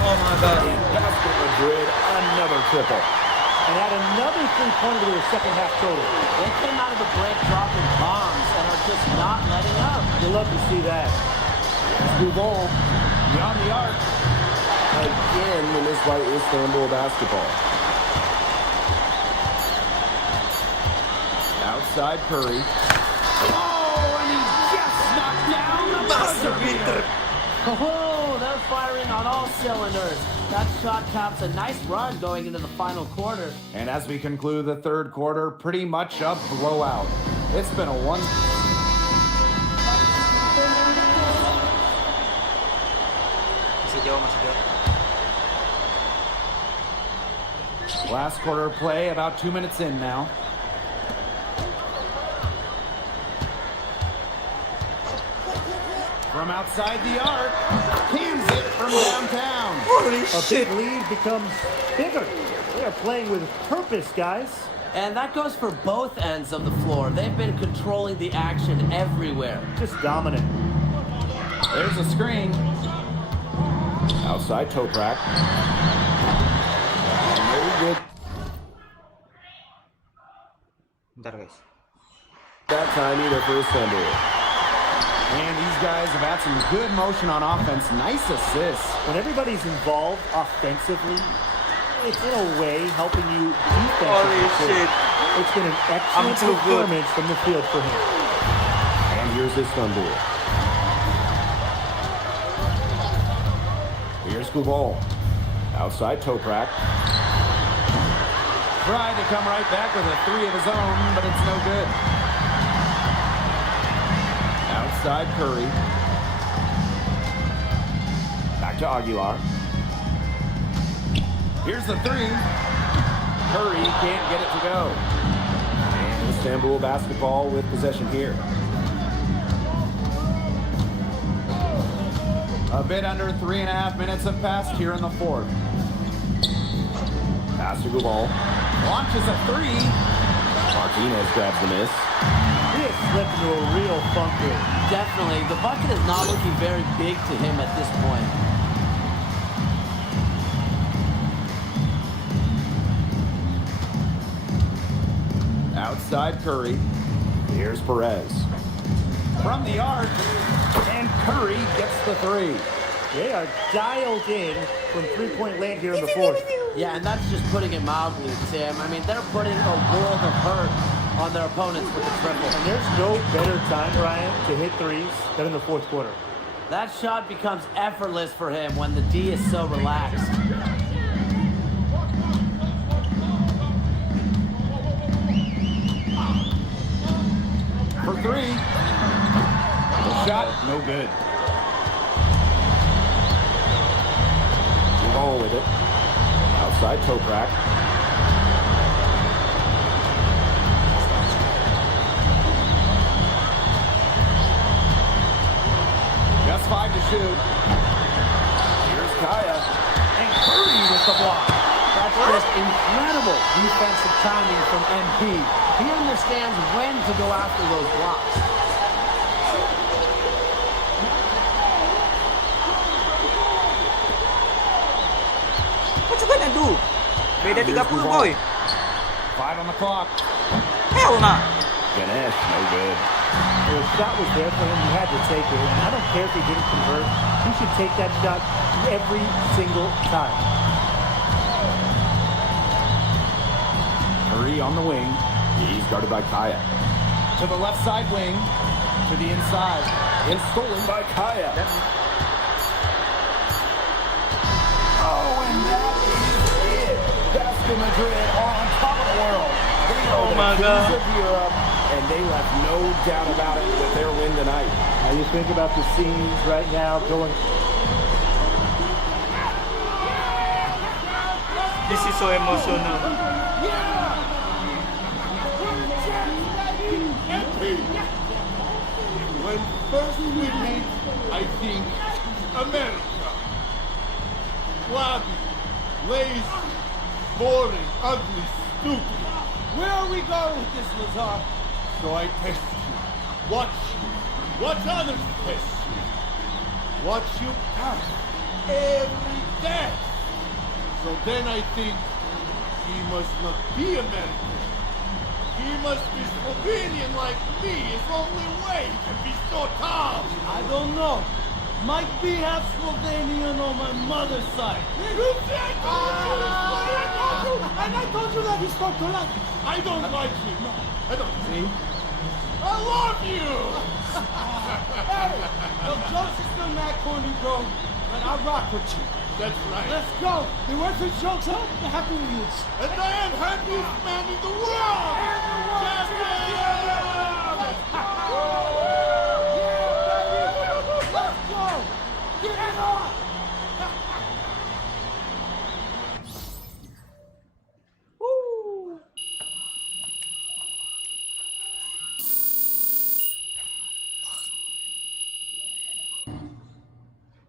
Oh my God. And Basket Madrid, another triple. And add another three-pointer to their second half total. They came out of the break dropping bombs and are just not letting up. You'll love to see that. Duval beyond the arc. Again, the miss by Istanbul basketball. Outside Curry. Oh, and he just knocked down the buzzer beater. Oh, they're firing on all cylinders. That shot caps a nice run going into the final quarter. And as we conclude the third quarter, pretty much a blowout. It's been a one. Masih jauh. Last quarter play, about 2 minutes in now. From outside the arc, cans it from downtown. Holy A big lead becomes bigger. They are playing with purpose, guys. And that goes for both ends of the floor. They've been controlling the action everywhere. Just dominant. There's a screen. Outside Toprak. Very good. Bentar guys. That time either for Istanbul. And these guys have had some good motion on offense. Nice assists. When everybody's involved offensively, it's in a way helping you defensively. Holy shit. It's been an excellent too good. performance from the field for him. And here's Istanbul. Here's Guval. Outside Toprak. Tried to come right back with a 3 of his own, but it's no good. Outside Curry. Back to Aguilar. Here's the 3. Curry can't get it to go. And Istanbul basketball with possession here. A bit under 3.5 minutes have passed here in the fourth. Pass to Guval. Launches a 3. Martinez grabs the miss. He has slipped into a real funk here. Definitely. The bucket is not looking very big to him at this point. Outside Curry. Here's Perez. From the arc, and Curry gets the 3. They are dialed in from three-point land here in the fourth. Yeah, and that's just putting it mildly, Tim. I mean, they're putting a world of hurt on their opponents with the triple. And there's no better time, Ryan, to hit threes than in the fourth quarter. That shot becomes effortless for him when the D is so relaxed. For 3. The shot, no good. Guval with it. Outside Toprak. Just 5 to shoot. block. That's just incredible defensive timing from MP. He understands when to go after those blocks. What you gonna do? Beda 30, boy. 5 on the clock. Hell nah. Ganesh, no good. The shot was there for him. He had to take it. And I don't care if he didn't convert. He should take that shot every single time. Curry on the wing. He's guarded by Kaya. To the left side wing. To the inside. And stolen by Kaya. Oh, and that is it. Basket Madrid are on top of the world. They are the kings of Europe, and they left no doubt about it with their win tonight. Now you think about the scenes right now going. This is so emotional. When first we meet, I think America. Flabby, lazy, boring, ugly, stupid. Where are we going with this, Lazar? So I test you, watch you, watch others test you. Watch you pass every test. So then I think he must not be American. He must be Slovenian like me. It's the only way he can be so tough. I don't know. Might be half Slovenian on my mother's side. You see, I told you! And I told you that he spoke to like. I don't like you. No, I don't. See? I love you! Hey, the jokes is still mad corny, bro. But I rock with you. That's right. Let's go. The worth of jokes, huh? The happy news. And I am happiest man in the world! Let's go! Get it on!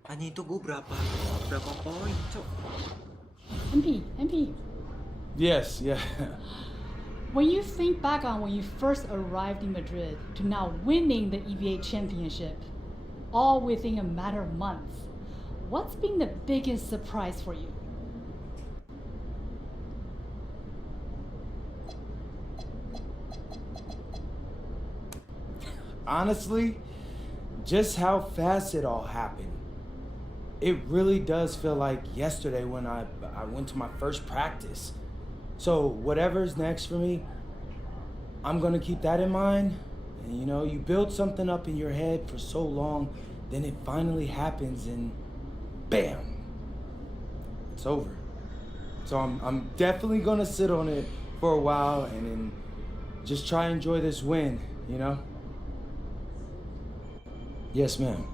Anjing itu gue berapa poin, cok? MP. Yes, yeah. When you think back on when you first arrived in Madrid to now winning the EVA championship, all within a matter of months, what's been the biggest surprise for you? Honestly, just how fast it all happened. It really does feel like yesterday when I went to my first practice. So whatever's next for me, I'm gonna keep that in mind. And you know, you build something up in your head for so long, then it finally happens and bam, it's over. So I'm definitely gonna sit on it for a while and then just try and enjoy this win, you know? Yes, ma'am.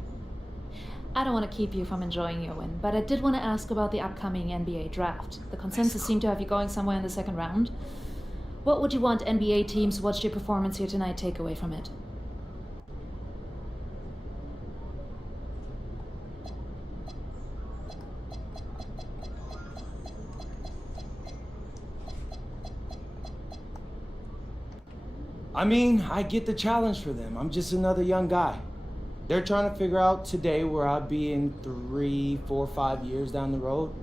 I don't want to keep you from enjoying your win, but I did want to ask about the upcoming NBA draft. The consensus seemed to have you going somewhere in the second round. What would you want NBA teams who watched your performance here tonight take away from it? I mean, I get the challenge for them. I'm just another young guy. They're trying to figure out today where I'll be in 3, 4, 5 years down the road.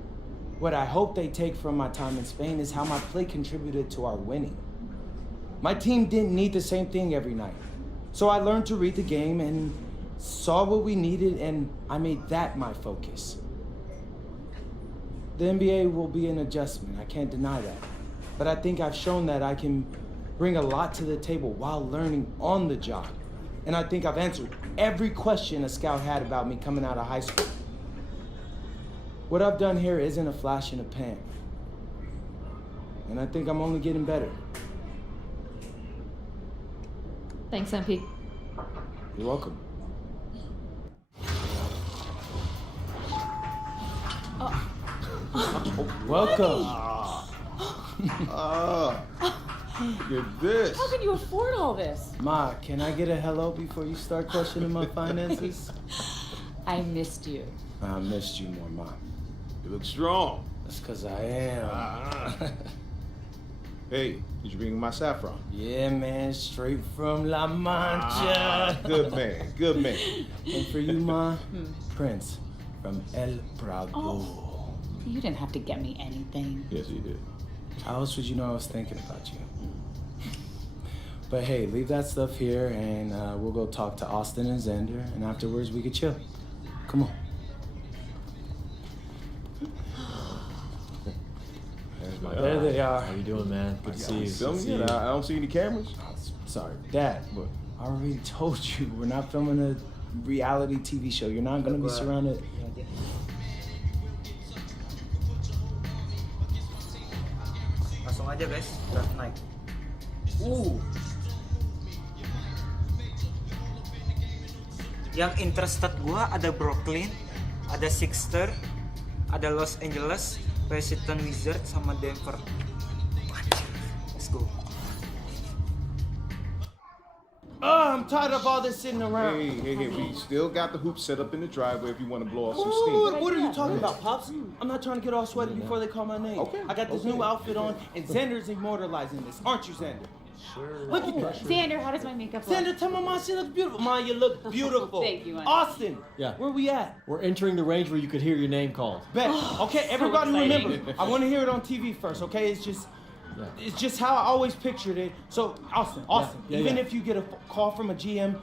What I hope they take from my time in Spain is how my play contributed to our winning. My team didn't need the same thing every night. So I learned to read the game and saw what we needed, and I made that my focus. The NBA will be an adjustment, I can't deny that. But I think I've shown that I can bring a lot to the table while learning on the job. And I think I've answered every question a scout had about me coming out of high school. What I've done here isn't a flash in the pan. And I think I'm only getting better. Thanks, MP. You're welcome. Welcome. Look at this. How can you afford all this? Ma, can I get a hello before you start questioning my finances? I missed you. I missed you more, Ma. You look strong. That's because I am. Hey, did you bring my saffron? Yeah, man, straight from La Mancha. Good man, good man. And for you, Ma, Prince from El Prado. Oh, you didn't have to get me anything. Yes, he did. How else would you know I was thinking about you? But hey, leave that stuff here and we'll go talk to Austin and Xander, and afterwards we could chill. Come on. There they are. How you doing, man? Good to see you. Filming it? I don't see any cameras. Sorry, Dad. What? I already told you we're not filming a reality TV show. You're not gonna be surrounded. Langsung aja guys, draft night. Yang interested gua ada Brooklyn, ada Sixers, ada Los Angeles, Washington Wizards sama Denver. Let's go. Oh, I'm tired of all this sitting around. Hey, we still got the hoop set up in the driveway if you want to blow off some Ooh, steam. what are you talking about, Pops? I'm not trying to get all sweaty before they call my name. Okay. I got this new outfit on, and Xander's immortalizing this. Aren't you, Xander? Sure. Look at that. Xander, how does my makeup look? Xander, tell my mom she looks beautiful. Ma, you look beautiful. Thank you, honey. Austin, Yeah. where we at? We're entering the range where you could hear your name called. Bet. Okay, everybody exciting. remember. I want to hear it on TV first, okay? It's just how I always pictured it. So, Austin, Yeah, even yeah. if you get a call from a GM,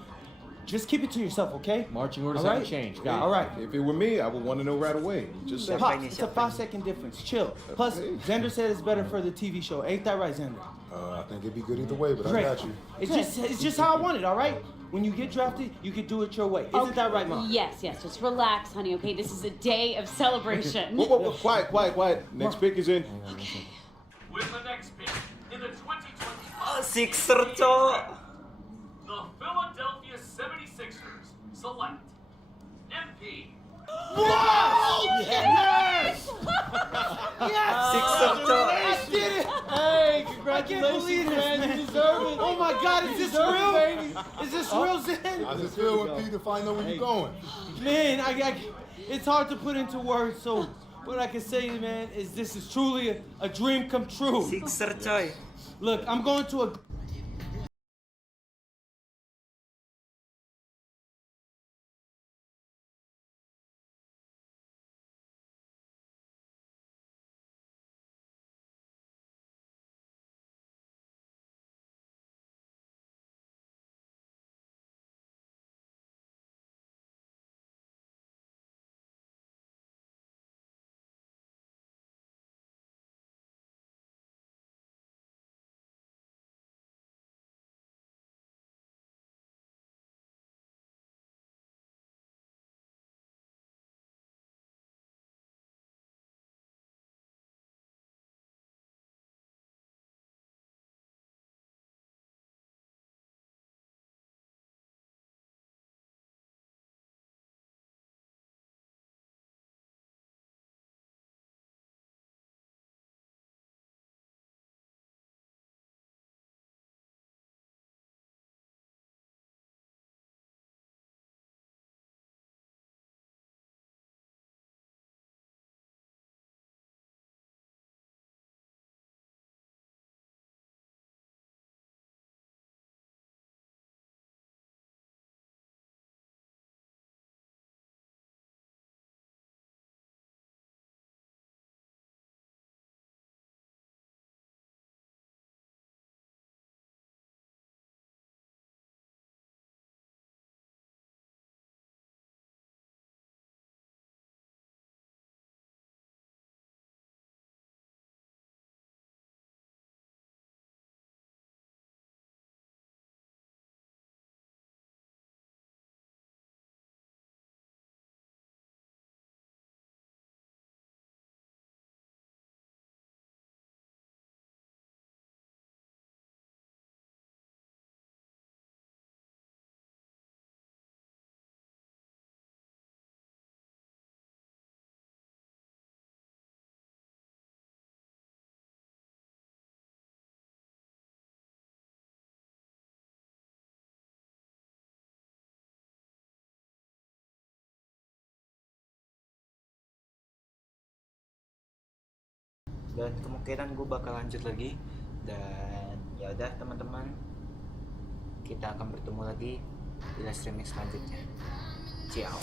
just keep it to yourself, okay? Marching orders All haven't right? changed. Hey, All right. If it were me, I would want to know right away. Just say. Pops, it's a 5-second difference. Chill. Plus, Xander said it's better for the TV show. Ain't that right, Xander? I think it'd be good either way, but Great. I got you. It's just how I want it, all right? When you get drafted, you can do it your way. Isn't that right, Mom? Yes, just relax, honey, okay? This is a day of celebration. Whoa, quiet. Next pick is in. With the next pick in the 2025 Sixers, cowok. the Philadelphia 76ers select MP. Yes! Sixers, cowok. I did it! Hey, I congratulations, can't believe this, man. man. You deserve it. Oh my God, is this deserve it, real? baby. Is this real, Zen? How's it feel when Peter find out where you're going? Man, it's hard to put into words, so what I can say, man, is this is truly a dream come true. Sixers, coy. Look, I'm going to a dan kemungkinan gue bakal lanjut lagi. Dan ya udah teman-teman, kita akan bertemu lagi di live streaming selanjutnya. Ciao.